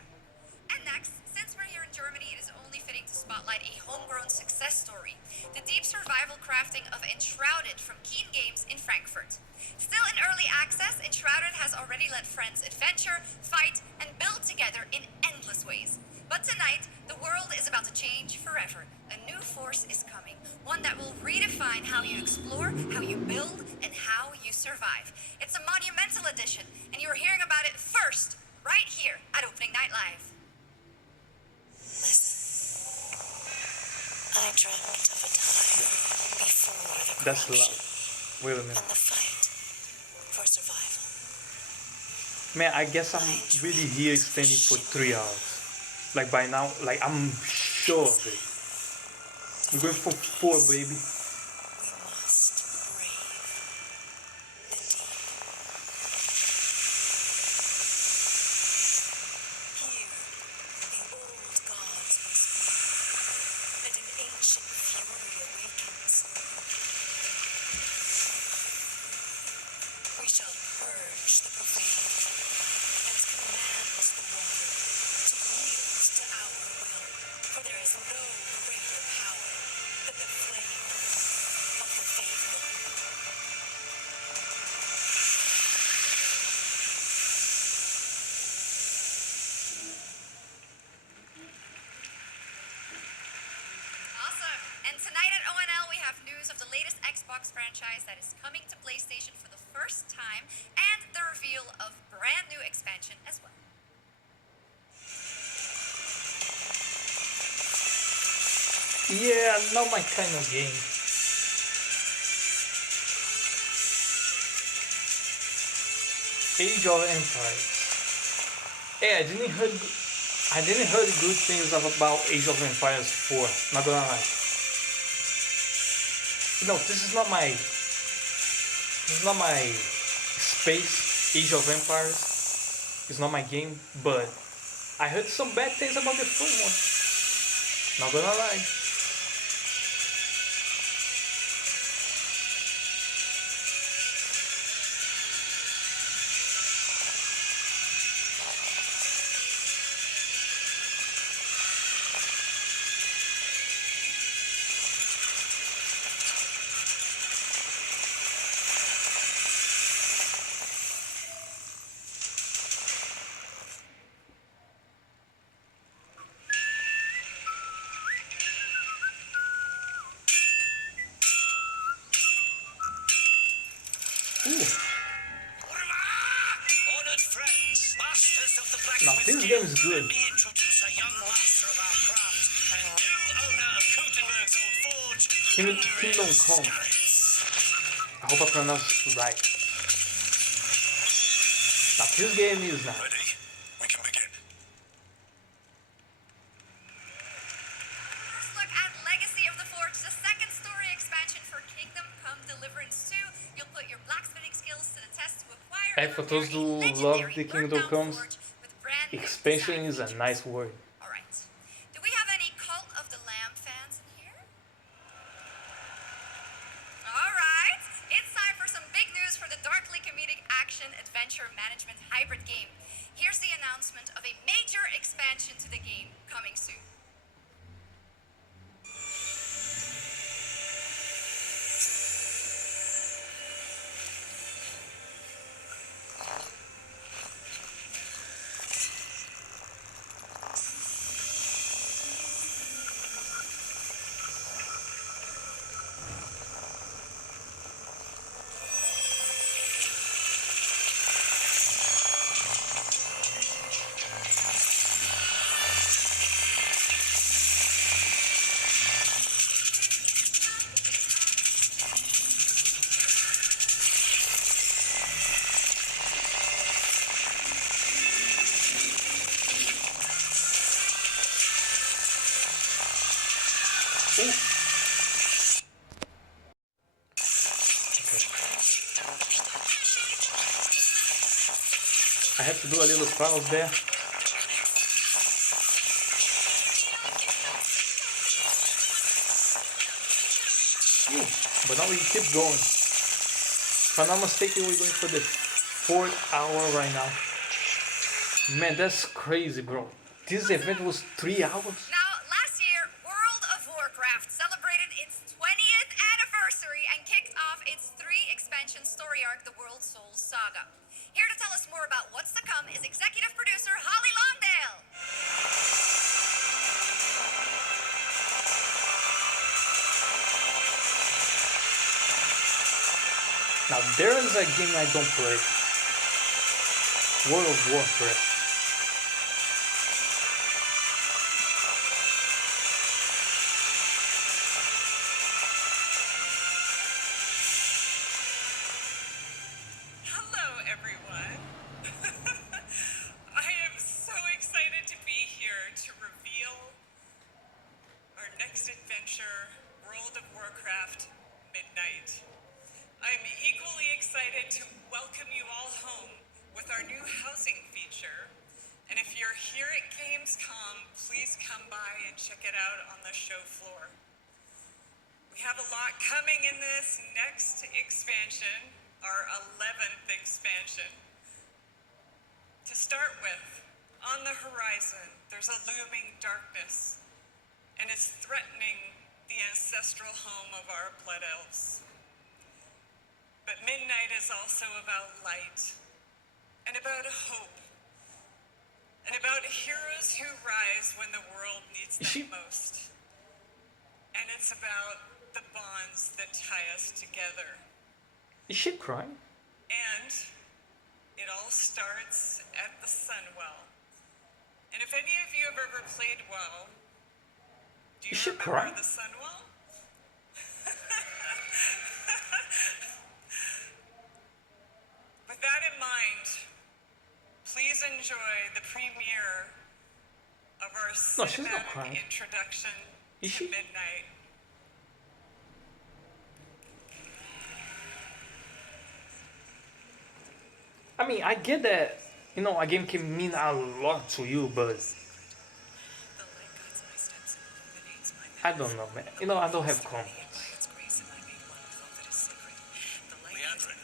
And next, since we're here in Germany, it is only fitting to spotlight a homegrown success story. The deep survival crafting of Enshrouded from Keen Games in Frankfurt. Still in early access, Enshrouded has already let friends adventure, fight, and build together in endless ways. But tonight, the world is about to change forever. A new force is coming, one that will redefine how you explore, how you build, and how you survive. It's a monumental edition, and you're hearing about it first, right here at Opening Night Live. Listen, I dreamt of a time before the That's corruption loud. Wait a minute. and the fight for survival. Man, I guess I'm really here standing for 3 hours. Like by now, like I'm sure of it. We're going for 4, baby. We must brave the deep. Here, the old gods whisper, and an ancient fury awakens. We shall purge the profane and command the water to yield to our will, for there is no greater power than the flame of the faithful. Awesome. And tonight at ONL, we have news of the latest Xbox franchise that is coming to PlayStation for the first time, and the reveal of brand new expansion as well. Yeah, not my kind of game. Age of Empires. Hey, I didn't heard good things about Age of Empires 4. Not gonna lie. No, this is not my space. Age of Empires. It's not my game, but I heard some bad things about the first one. Not gonna lie. Honored friends, masters of the Now blacksmith this guild, game is good. let me introduce a young master of our craft and new owner of Gutenberg's old forge, Kingdom Come. I hope I pronounced it right. Now this game is nice. Ready? We can begin. First look at Legacy of the Forge, the second story expansion for Kingdom Come Deliverance 2. You'll put your blacksmithing skills to the test to acquire Hey, and for repair those a who love legendary the Kingdom burnt-down Comes, forge with brand new expansion design is a features. nice word. Alright, action adventure management hybrid game. Here's the announcement of a major expansion to the game coming soon. I have to do a little pause there. Ooh, but now we keep going. If I'm not mistaken, we're going for the 4th hour right now. Man, that's crazy, bro. This event was 3 hours? Now, last year, World of Warcraft celebrated its 20th anniversary and kicked off its 3-expansion story arc, the World Souls Saga. Here to tell us more about what's to come is executive producer Holly Longdale. Now there is a game I don't play. World of Warcraft. Hello, everyone. I am so excited to be here to reveal our next adventure, World of Warcraft Midnight. I'm equally excited to welcome you all home with our new housing feature. And if you're here at Gamescom, please come by and check it out on the show floor. We have a lot coming in this next expansion, our 11th expansion. To start with, on the horizon, there's a looming darkness, and it's threatening the ancestral home of our blood elves. But Midnight is also about light, and about hope, and about heroes who rise when the world needs them most. And it's about the bonds that tie us together. Is she crying? And it all starts at the Sunwell. And if any of you have ever played WoW, do you remember the Sunwell? With that in mind, please enjoy the premiere of our cinematic introduction to Midnight. I mean, I get that, you know, a game can mean a lot to you, but I don't know, man. You know, I don't have comments. Leandrin,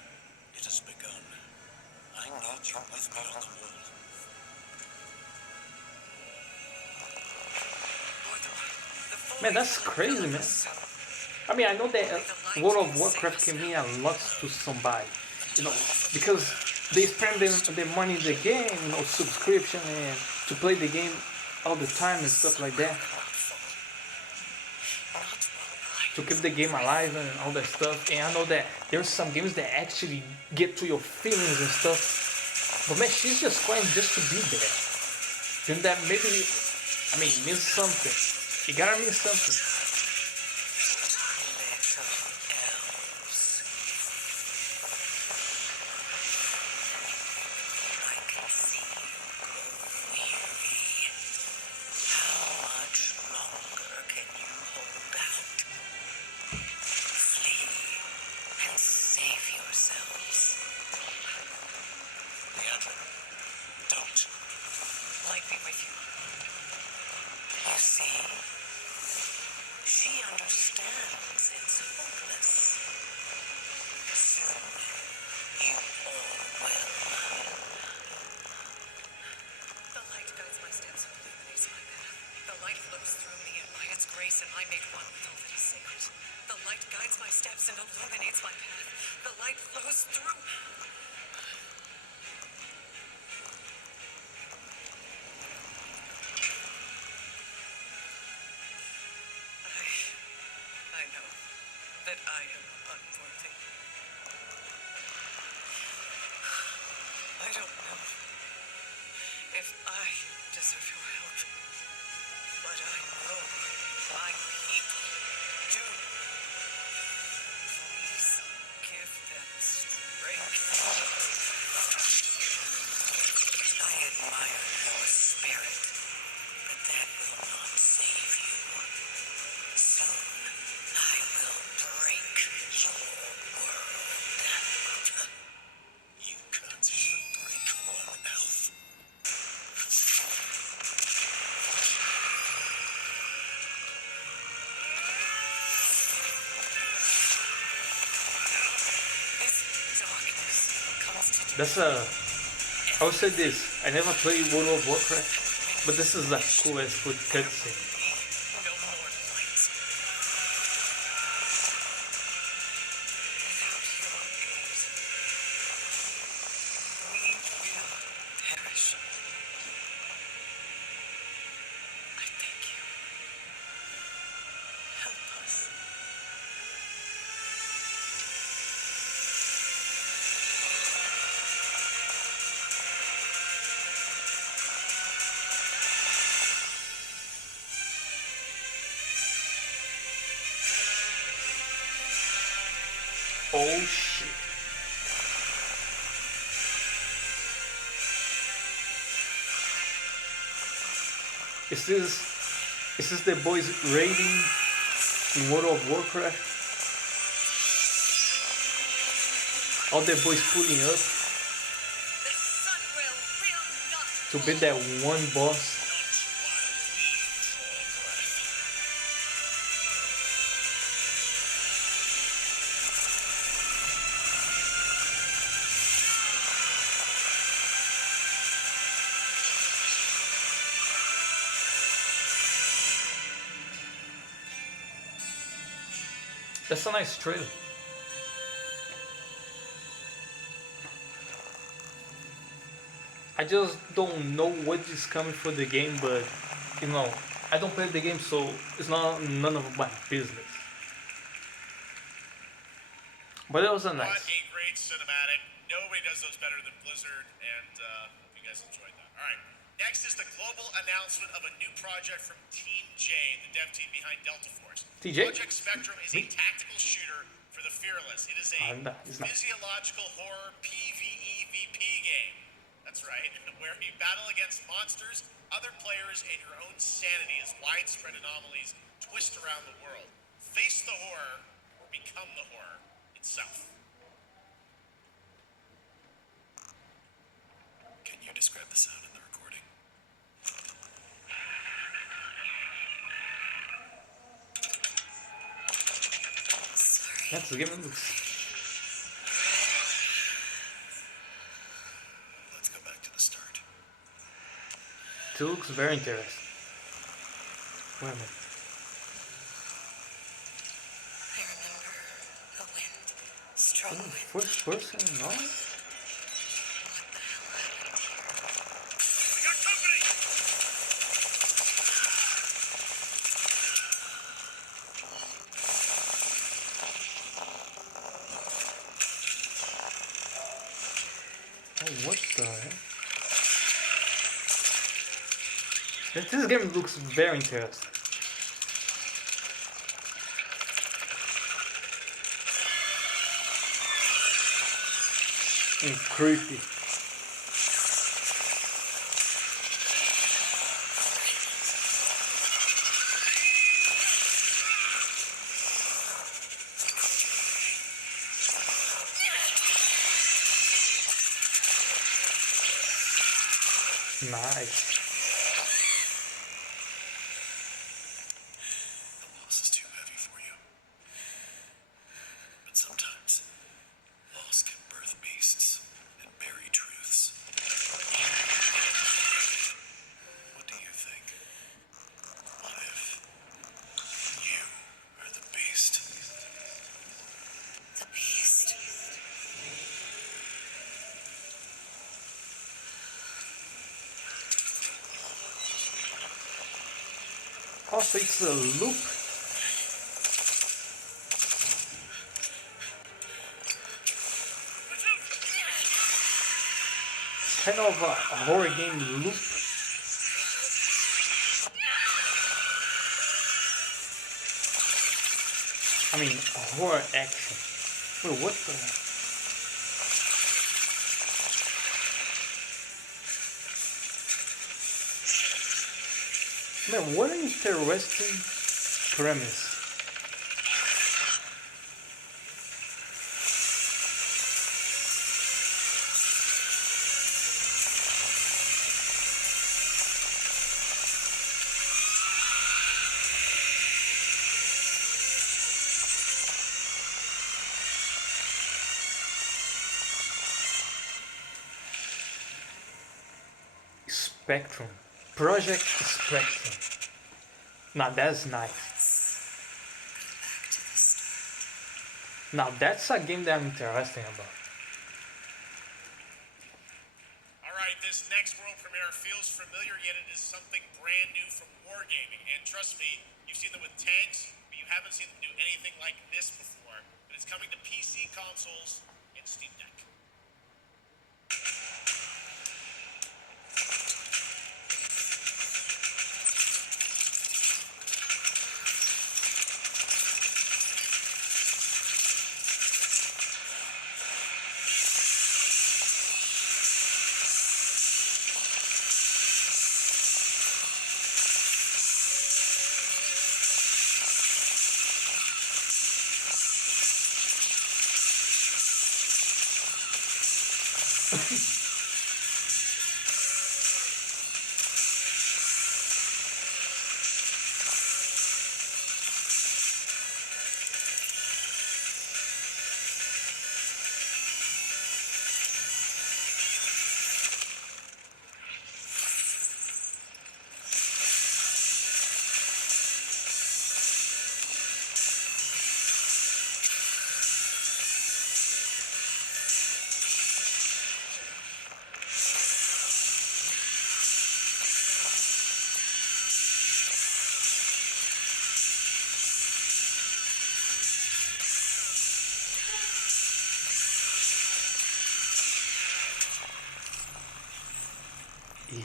it has begun. I need you with me on the wall. Man, that's crazy, man. I mean, I know that World of Warcraft can mean a lot to somebody, you know, because they spend their money in the game, you know, subscription and to play the game all the time and stuff like that. To keep the game alive and all that stuff. And I know that there's some games that actually get to your feelings and stuff. But man, she's just crying just to be there. Then that maybe, I mean, means something. It gotta mean something. You all will steps and illuminates my path. The light flows through. I know that I am unworthy. I don't know if I deserve your help, but I know my people do. Please give them strength. I admire your spirit, but that will not save you. Soon, I will break your world. You can't even break one elf. That's I would say this. I never played World of Warcraft, but this is a cool as good cutscene. Oh shit. Is this the boys raiding in World of Warcraft? All the boys pulling up to beat that one boss. That's a nice trailer. I just don't know what is coming for the game, but you know, I don't play the game, so it's not none of my business. But it was a nice. What a great cinematic. Nobody does those better than Blizzard, and hope you guys enjoyed that. All right. Next is the global announcement of a new project from Team J, the dev team behind Delta Force. TJ? Project Spectrum is a tactical shooter for the Fearless. It is a It's not. physiological horror PvEVP game. That's right, where you battle against monsters, other players, and your own sanity as widespread anomalies twist around the world. Face the horror or become the horror itself. Can you describe the sound in the recording? That's the game it looks. Let's go back to the start. It looks very interesting. Wait a minute. I remember the wind, strong wind. First person, no? Oh, what the heck? This game looks very interesting. And creepy. Nice. The loss is too heavy for you. But sometimes, loss can birth beasts and bury truths. What do you think? What if you are the beast? Also, it's a loop. Kind of a horror game loop. I mean, horror action. Wait, what the? Man, what an interesting premise. Spectrum. Project Spectrum. Now that's nice. Now that's a game that I'm interested about. Alright, this next world premiere feels familiar, yet it is something brand new from Wargaming. And trust me, you've seen them with tanks, but you haven't seen them do anything like this before. And it's coming to PC consoles and Steam Deck.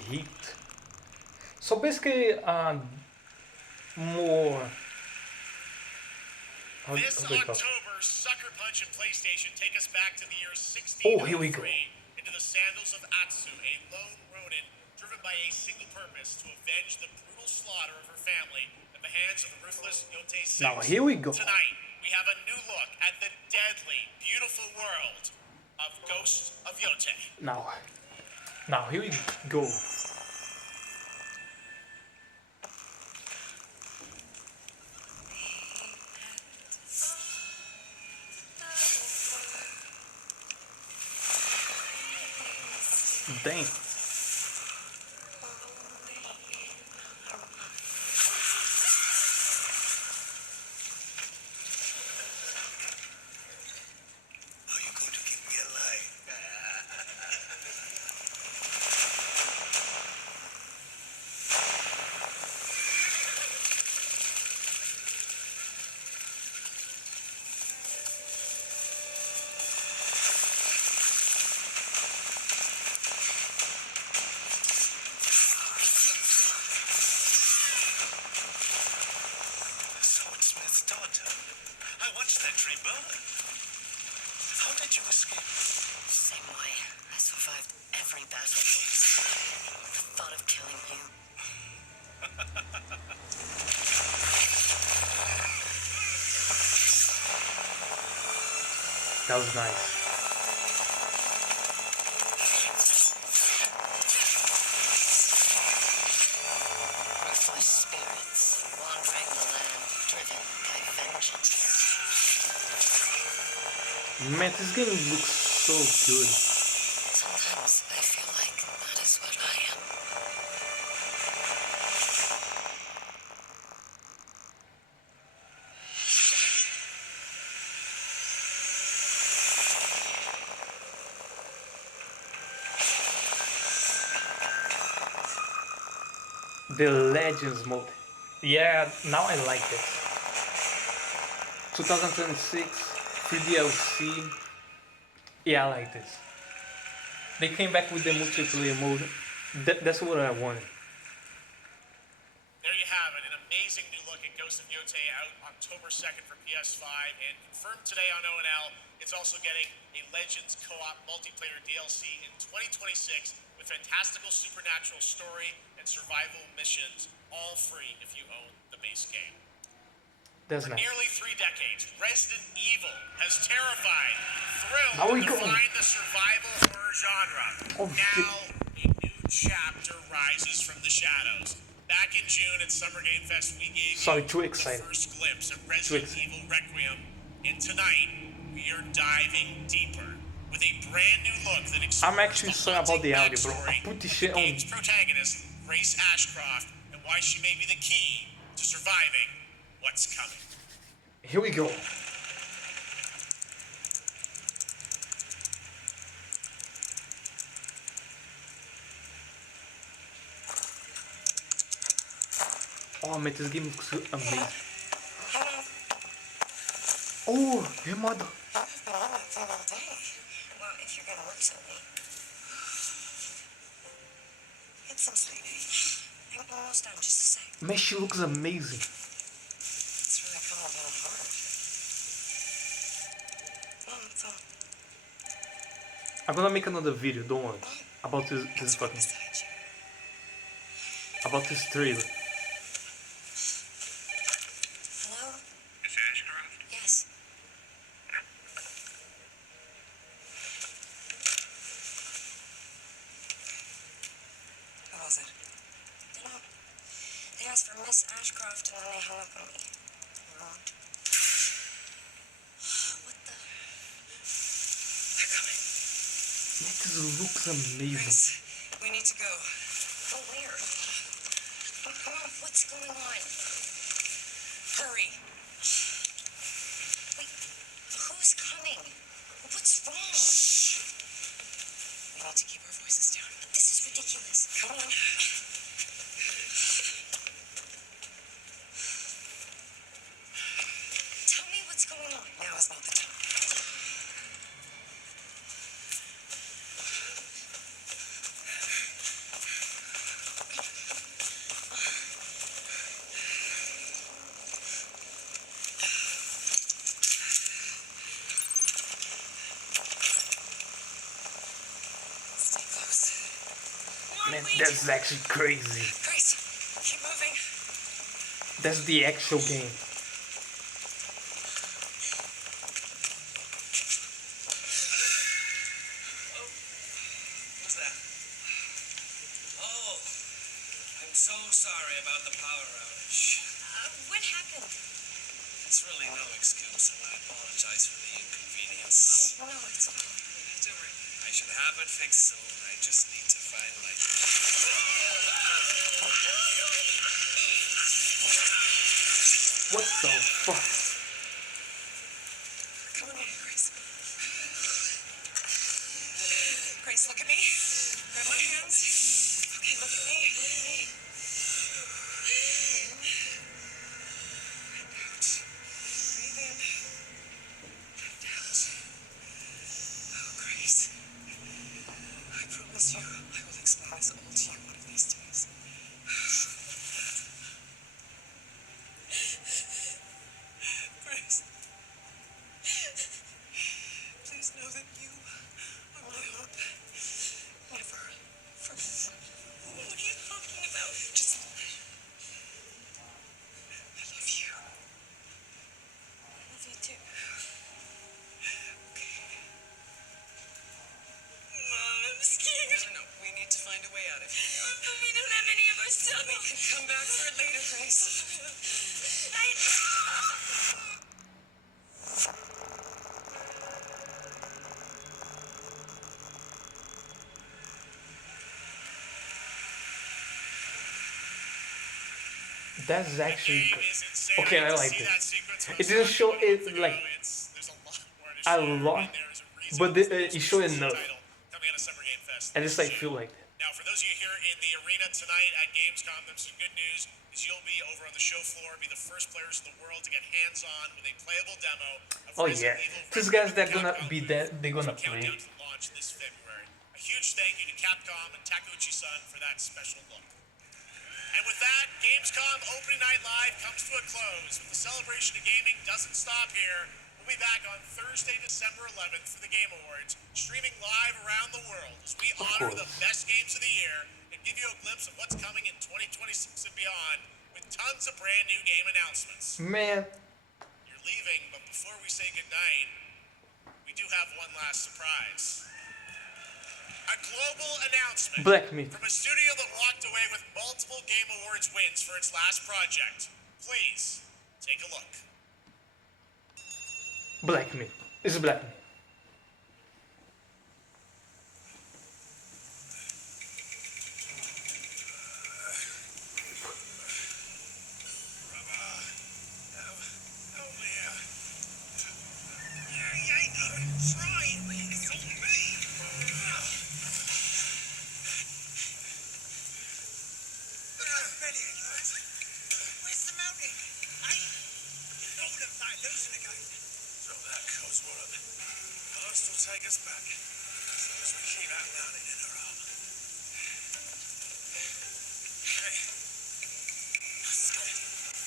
Heat. So basically, more. This how do you call it? October, Sucker Punch and PlayStation take us back to the year 1603 Oh, here we go. into the sandals of Atsu, a lone ronin driven by a single purpose to avenge the brutal slaughter of her family at the hands of the ruthless Yotei Six. Now here we go. Tonight, we have a new look at the deadly, beautiful world of Ghost of Yotei. Now here we go. Damn. Are you going to keep me alive? Swordsmith's daughter. I watched that tree burn. How did you escape? Same way. I survived every battle. The thought of killing you. That was nice. Ruthless spirits wandering the land, driven by vengeance. Man, this game looks so good. Sometimes I feel like that is what I am. The Legends mode. Yeah, now I like it. 2026, free DLC. Yeah, I like this. They came back with the multiplayer mode. That's what I wanted. There you have it, an amazing new look at Ghost of Yotei out October 2nd for PS5 and confirmed today on ONL. It's also getting a Legends co-op multiplayer DLC in 2026 with fantastical supernatural story and survival missions, all free if you own the base game. That's For nice. nearly 3 decades, Resident Evil has terrified, thrilled, Now we and go. defined the survival horror genre. Oh, Now, a new chapter rises from the shadows. Back in June at Summer Game Fest, we gave Sorry, you too the excited. first glimpse of Resident Evil Requiem, and tonight we are diving deeper with a brand new look that explores I'm actually sorry about the audio, bro. I backstory put this of shit the on. game's protagonist, Grace Ashcroft, and why she may be the key to surviving what's coming. Here we go. Oh man, this game looks amazing. Oh, hey mother. I've been on that thing all day. Well, if you're gonna work so late. Get some sleep. I'm almost done, just a sec. Man, she looks amazing. It's really coming down hard. It's on. I'm gonna make another video, don't worry. About this fucking. About this trailer. Hello? Miss Ashcroft? Yes. Who was it? Dunno. They asked for Miss Ashcroft and then they hung up on me. What the? They're coming. Man, this looks amazing. Grace, we need to go. Go where? Come on, what's going on? Hurry. Wait, who's coming? What's wrong? Shh. We need to keep our voices down. This is ridiculous. Come on. Tell me what's going on. Now is not the time. Stay close. Man, that's actually crazy. Grace, keep moving. That's the actual game. What's that? Oh, I'm so sorry about the power outage. What happened? It's really no excuse, and I apologize for the inconvenience. Oh, no, it's all right. I should have it fixed soon. I just need to find my. What the fuck? Come on in, Grace. Grace, look at me. Grab my hands. Okay, look at me. In. And out. Breathe in. And out. Oh, Grace. I promise you, I will explain this all to you one of these days. Grace. Please know that you are my hope. Never forget. What are you talking about? Just. I love you. I love you too. Okay. Mom, I'm scared. No, we need to find a way out of here now. But we don't have any of our stuff. We can come back for it later, Grace. I know. That's actually Game good. is insane. Okay, I get to like see it. that sequence when It it's didn't on show months it ago. like There's a lot more to a share, lot, and there's a reason but this it was showed the enough. title coming out of Summer Game Fest At least I this feel June. like that. Now, for those of you here in the arena tonight at Gamescom, there's some good news. Is you'll be over on the show floor, be the first players in the world to get hands-on with a playable demo of Oh Resident yeah, Evil these Requiem guys at they're the gonna Capcom be booth there. They're as gonna we count play. down to the launch this February. A huge thank you to Capcom and Takuchi-san for that special look. And with that, Gamescom Opening Night Live comes to a close. But the celebration of gaming doesn't stop here. We'll be back on Thursday, December 11th for the Game Awards, streaming live around the world as we honor the best games of the year and give you a glimpse of what's coming in 2026 and beyond with tons of brand new game announcements. Man, You're leaving, but before we say goodnight, we do have one last surprise. A global announcement Black Myth. from a studio that walked away with multiple Game Awards wins for its last project. Please, take a look. Black Myth. It's Black Myth. Where's the mountain? All of that losing again. Drop that Codswallop. Past will take us back. As long as we keep that mountain in our arm. Hey, Scott,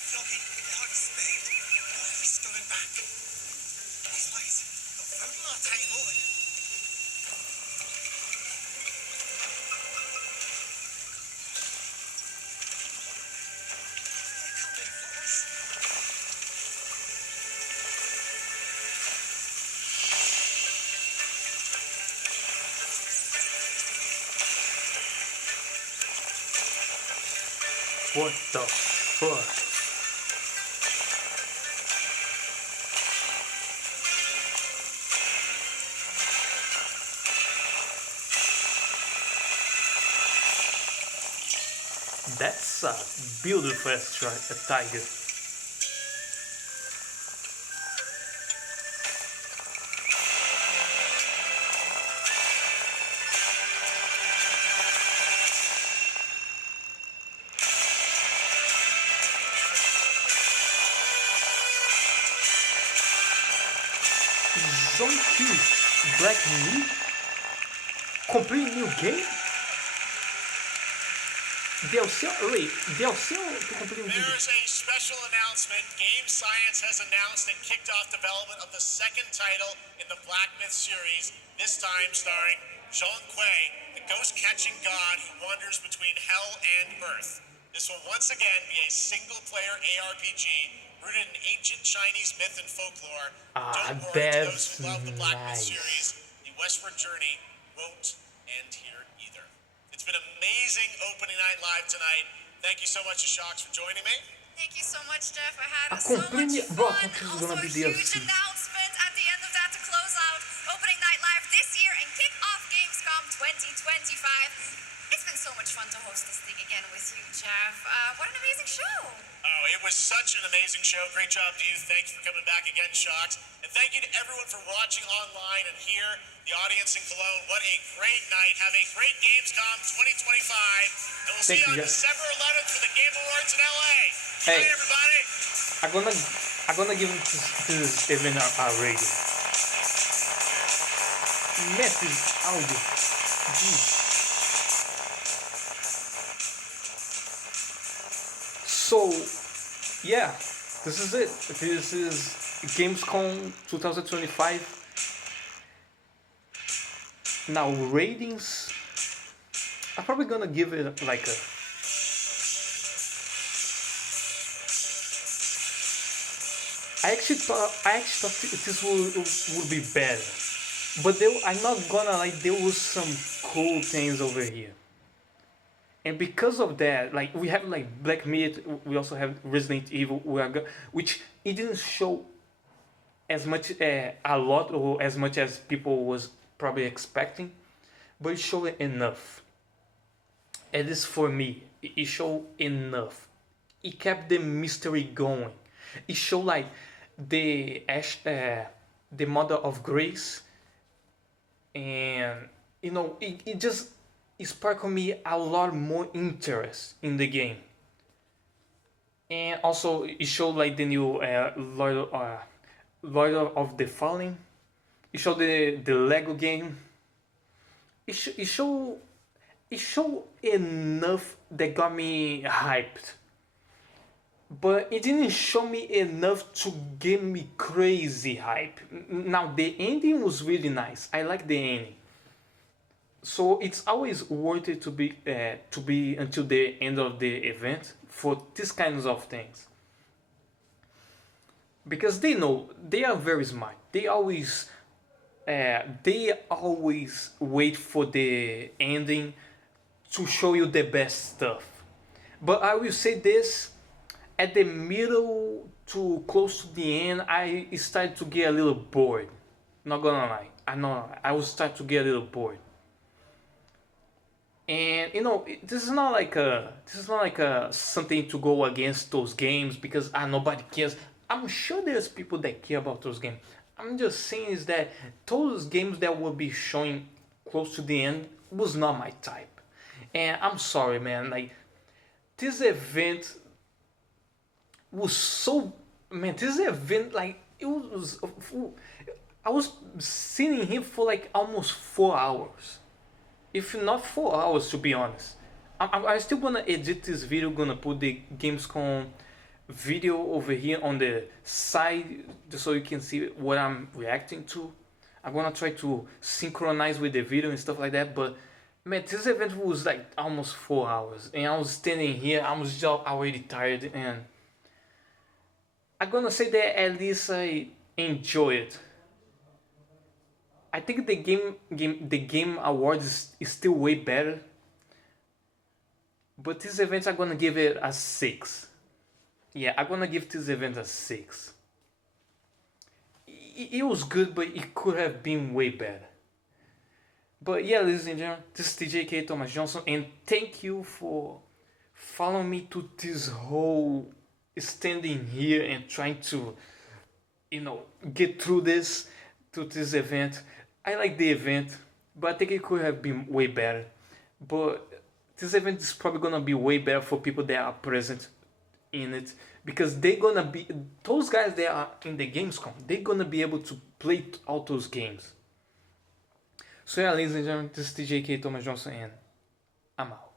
flogging, like speed. Why are we still in back? This place, got food latte oil. They're coming for us. What the fuck? That's a beautiful a tiger. Zone Q, Black Myth, complete new game? DLC, wait, DLC or to complete new game? there's a special announcement. Game Science has announced and kicked off development of the second title in the Black Myth series, this time starring Zhong Kuei, the ghost-catching god who wanders between hell and earth. This will once again be a single-player ARPG rooted in ancient Chinese myth and folklore. Don't worry, to those who love the Black Myth series, the westward journey won't end here either. It's been amazing opening night live tonight. Thank you so much to Shocks for joining me. Thank you so much, Jeff. I had A so much complete- bro, I fun. thought this was Also, gonna a be huge DLC. announcement at the end of that to close out Opening Night Live this year and kick off Gamescom 2025. It's been so much fun to host this thing again with you, Jeff. What an amazing show. Oh, it was such an amazing show. Great job to you. Thanks for coming back again, Shocks. And thank you to everyone for watching online and here, the audience in Cologne. What a great night. Have a great Gamescom 2025. And we'll see Thank you you, on guys. December 11th for the Game Awards in LA. Hey. Good night, everybody. I'm gonna give this event a rating. Message audio. Jeez. So, yeah, this is it. This is Gamescom 2025. Now, ratings. I'm probably gonna give it like a. I actually thought this would be better, but I'm not gonna like there was some cool things over here, and because of that, like we have like Black Myth, we also have Resident Evil, which it didn't show as much a lot or as much as people was probably expecting, but it showed enough. At least for me, it showed enough. It kept the mystery going. It showed like the Mother of Grace, and it just it sparked me a lot more interest in the game. And also it showed like the new Lord of the Fallen. It showed the Lego game. It showed enough that got me hyped, but it didn't show me enough to get me crazy hype. Now the ending was really nice. I like the ending, so it's always worth it to be until the end of the event for these kinds of things, because they know they are very smart. They always wait for the ending to show you the best stuff. But I will say this: at the middle to close to the end, I started to get a little bored. Not gonna lie, I know I was start to get a little bored. And this is not like a something to go against those games because nobody cares. I'm sure there's people that care about those games. I'm just saying is that those games that will be showing close to the end was not my type. And I'm sorry, man. Like, this event was so, man. This event, like, it was. I was sitting here for like almost 4 hours, if not 4 hours, to be honest. I still gonna edit this video, gonna put the Gamescom video over here on the side just so you can see what I'm reacting to. I'm gonna try to synchronize with the video and stuff like that, but man, this event was like almost 4 hours, and I was standing here, I was just already tired, and I'm gonna say that at least I enjoy it. I think the game awards is still way better, but this event I'm gonna give it a 6. Yeah, I'm gonna give this event a 6. It was good, but it could have been way better. But yeah, ladies and gentlemen, this is TJK Thomas Johnson, and thank you for following me to this whole standing here and trying to, get through this to this event. I like the event, but I think it could have been way better. But this event is probably gonna be way better for people that are present in it, because they're gonna be those guys that are in the Gamescom. They're gonna be able to play all those games. So yeah, ladies and gentlemen, this is TJK Thomas Johnson, and I'm out.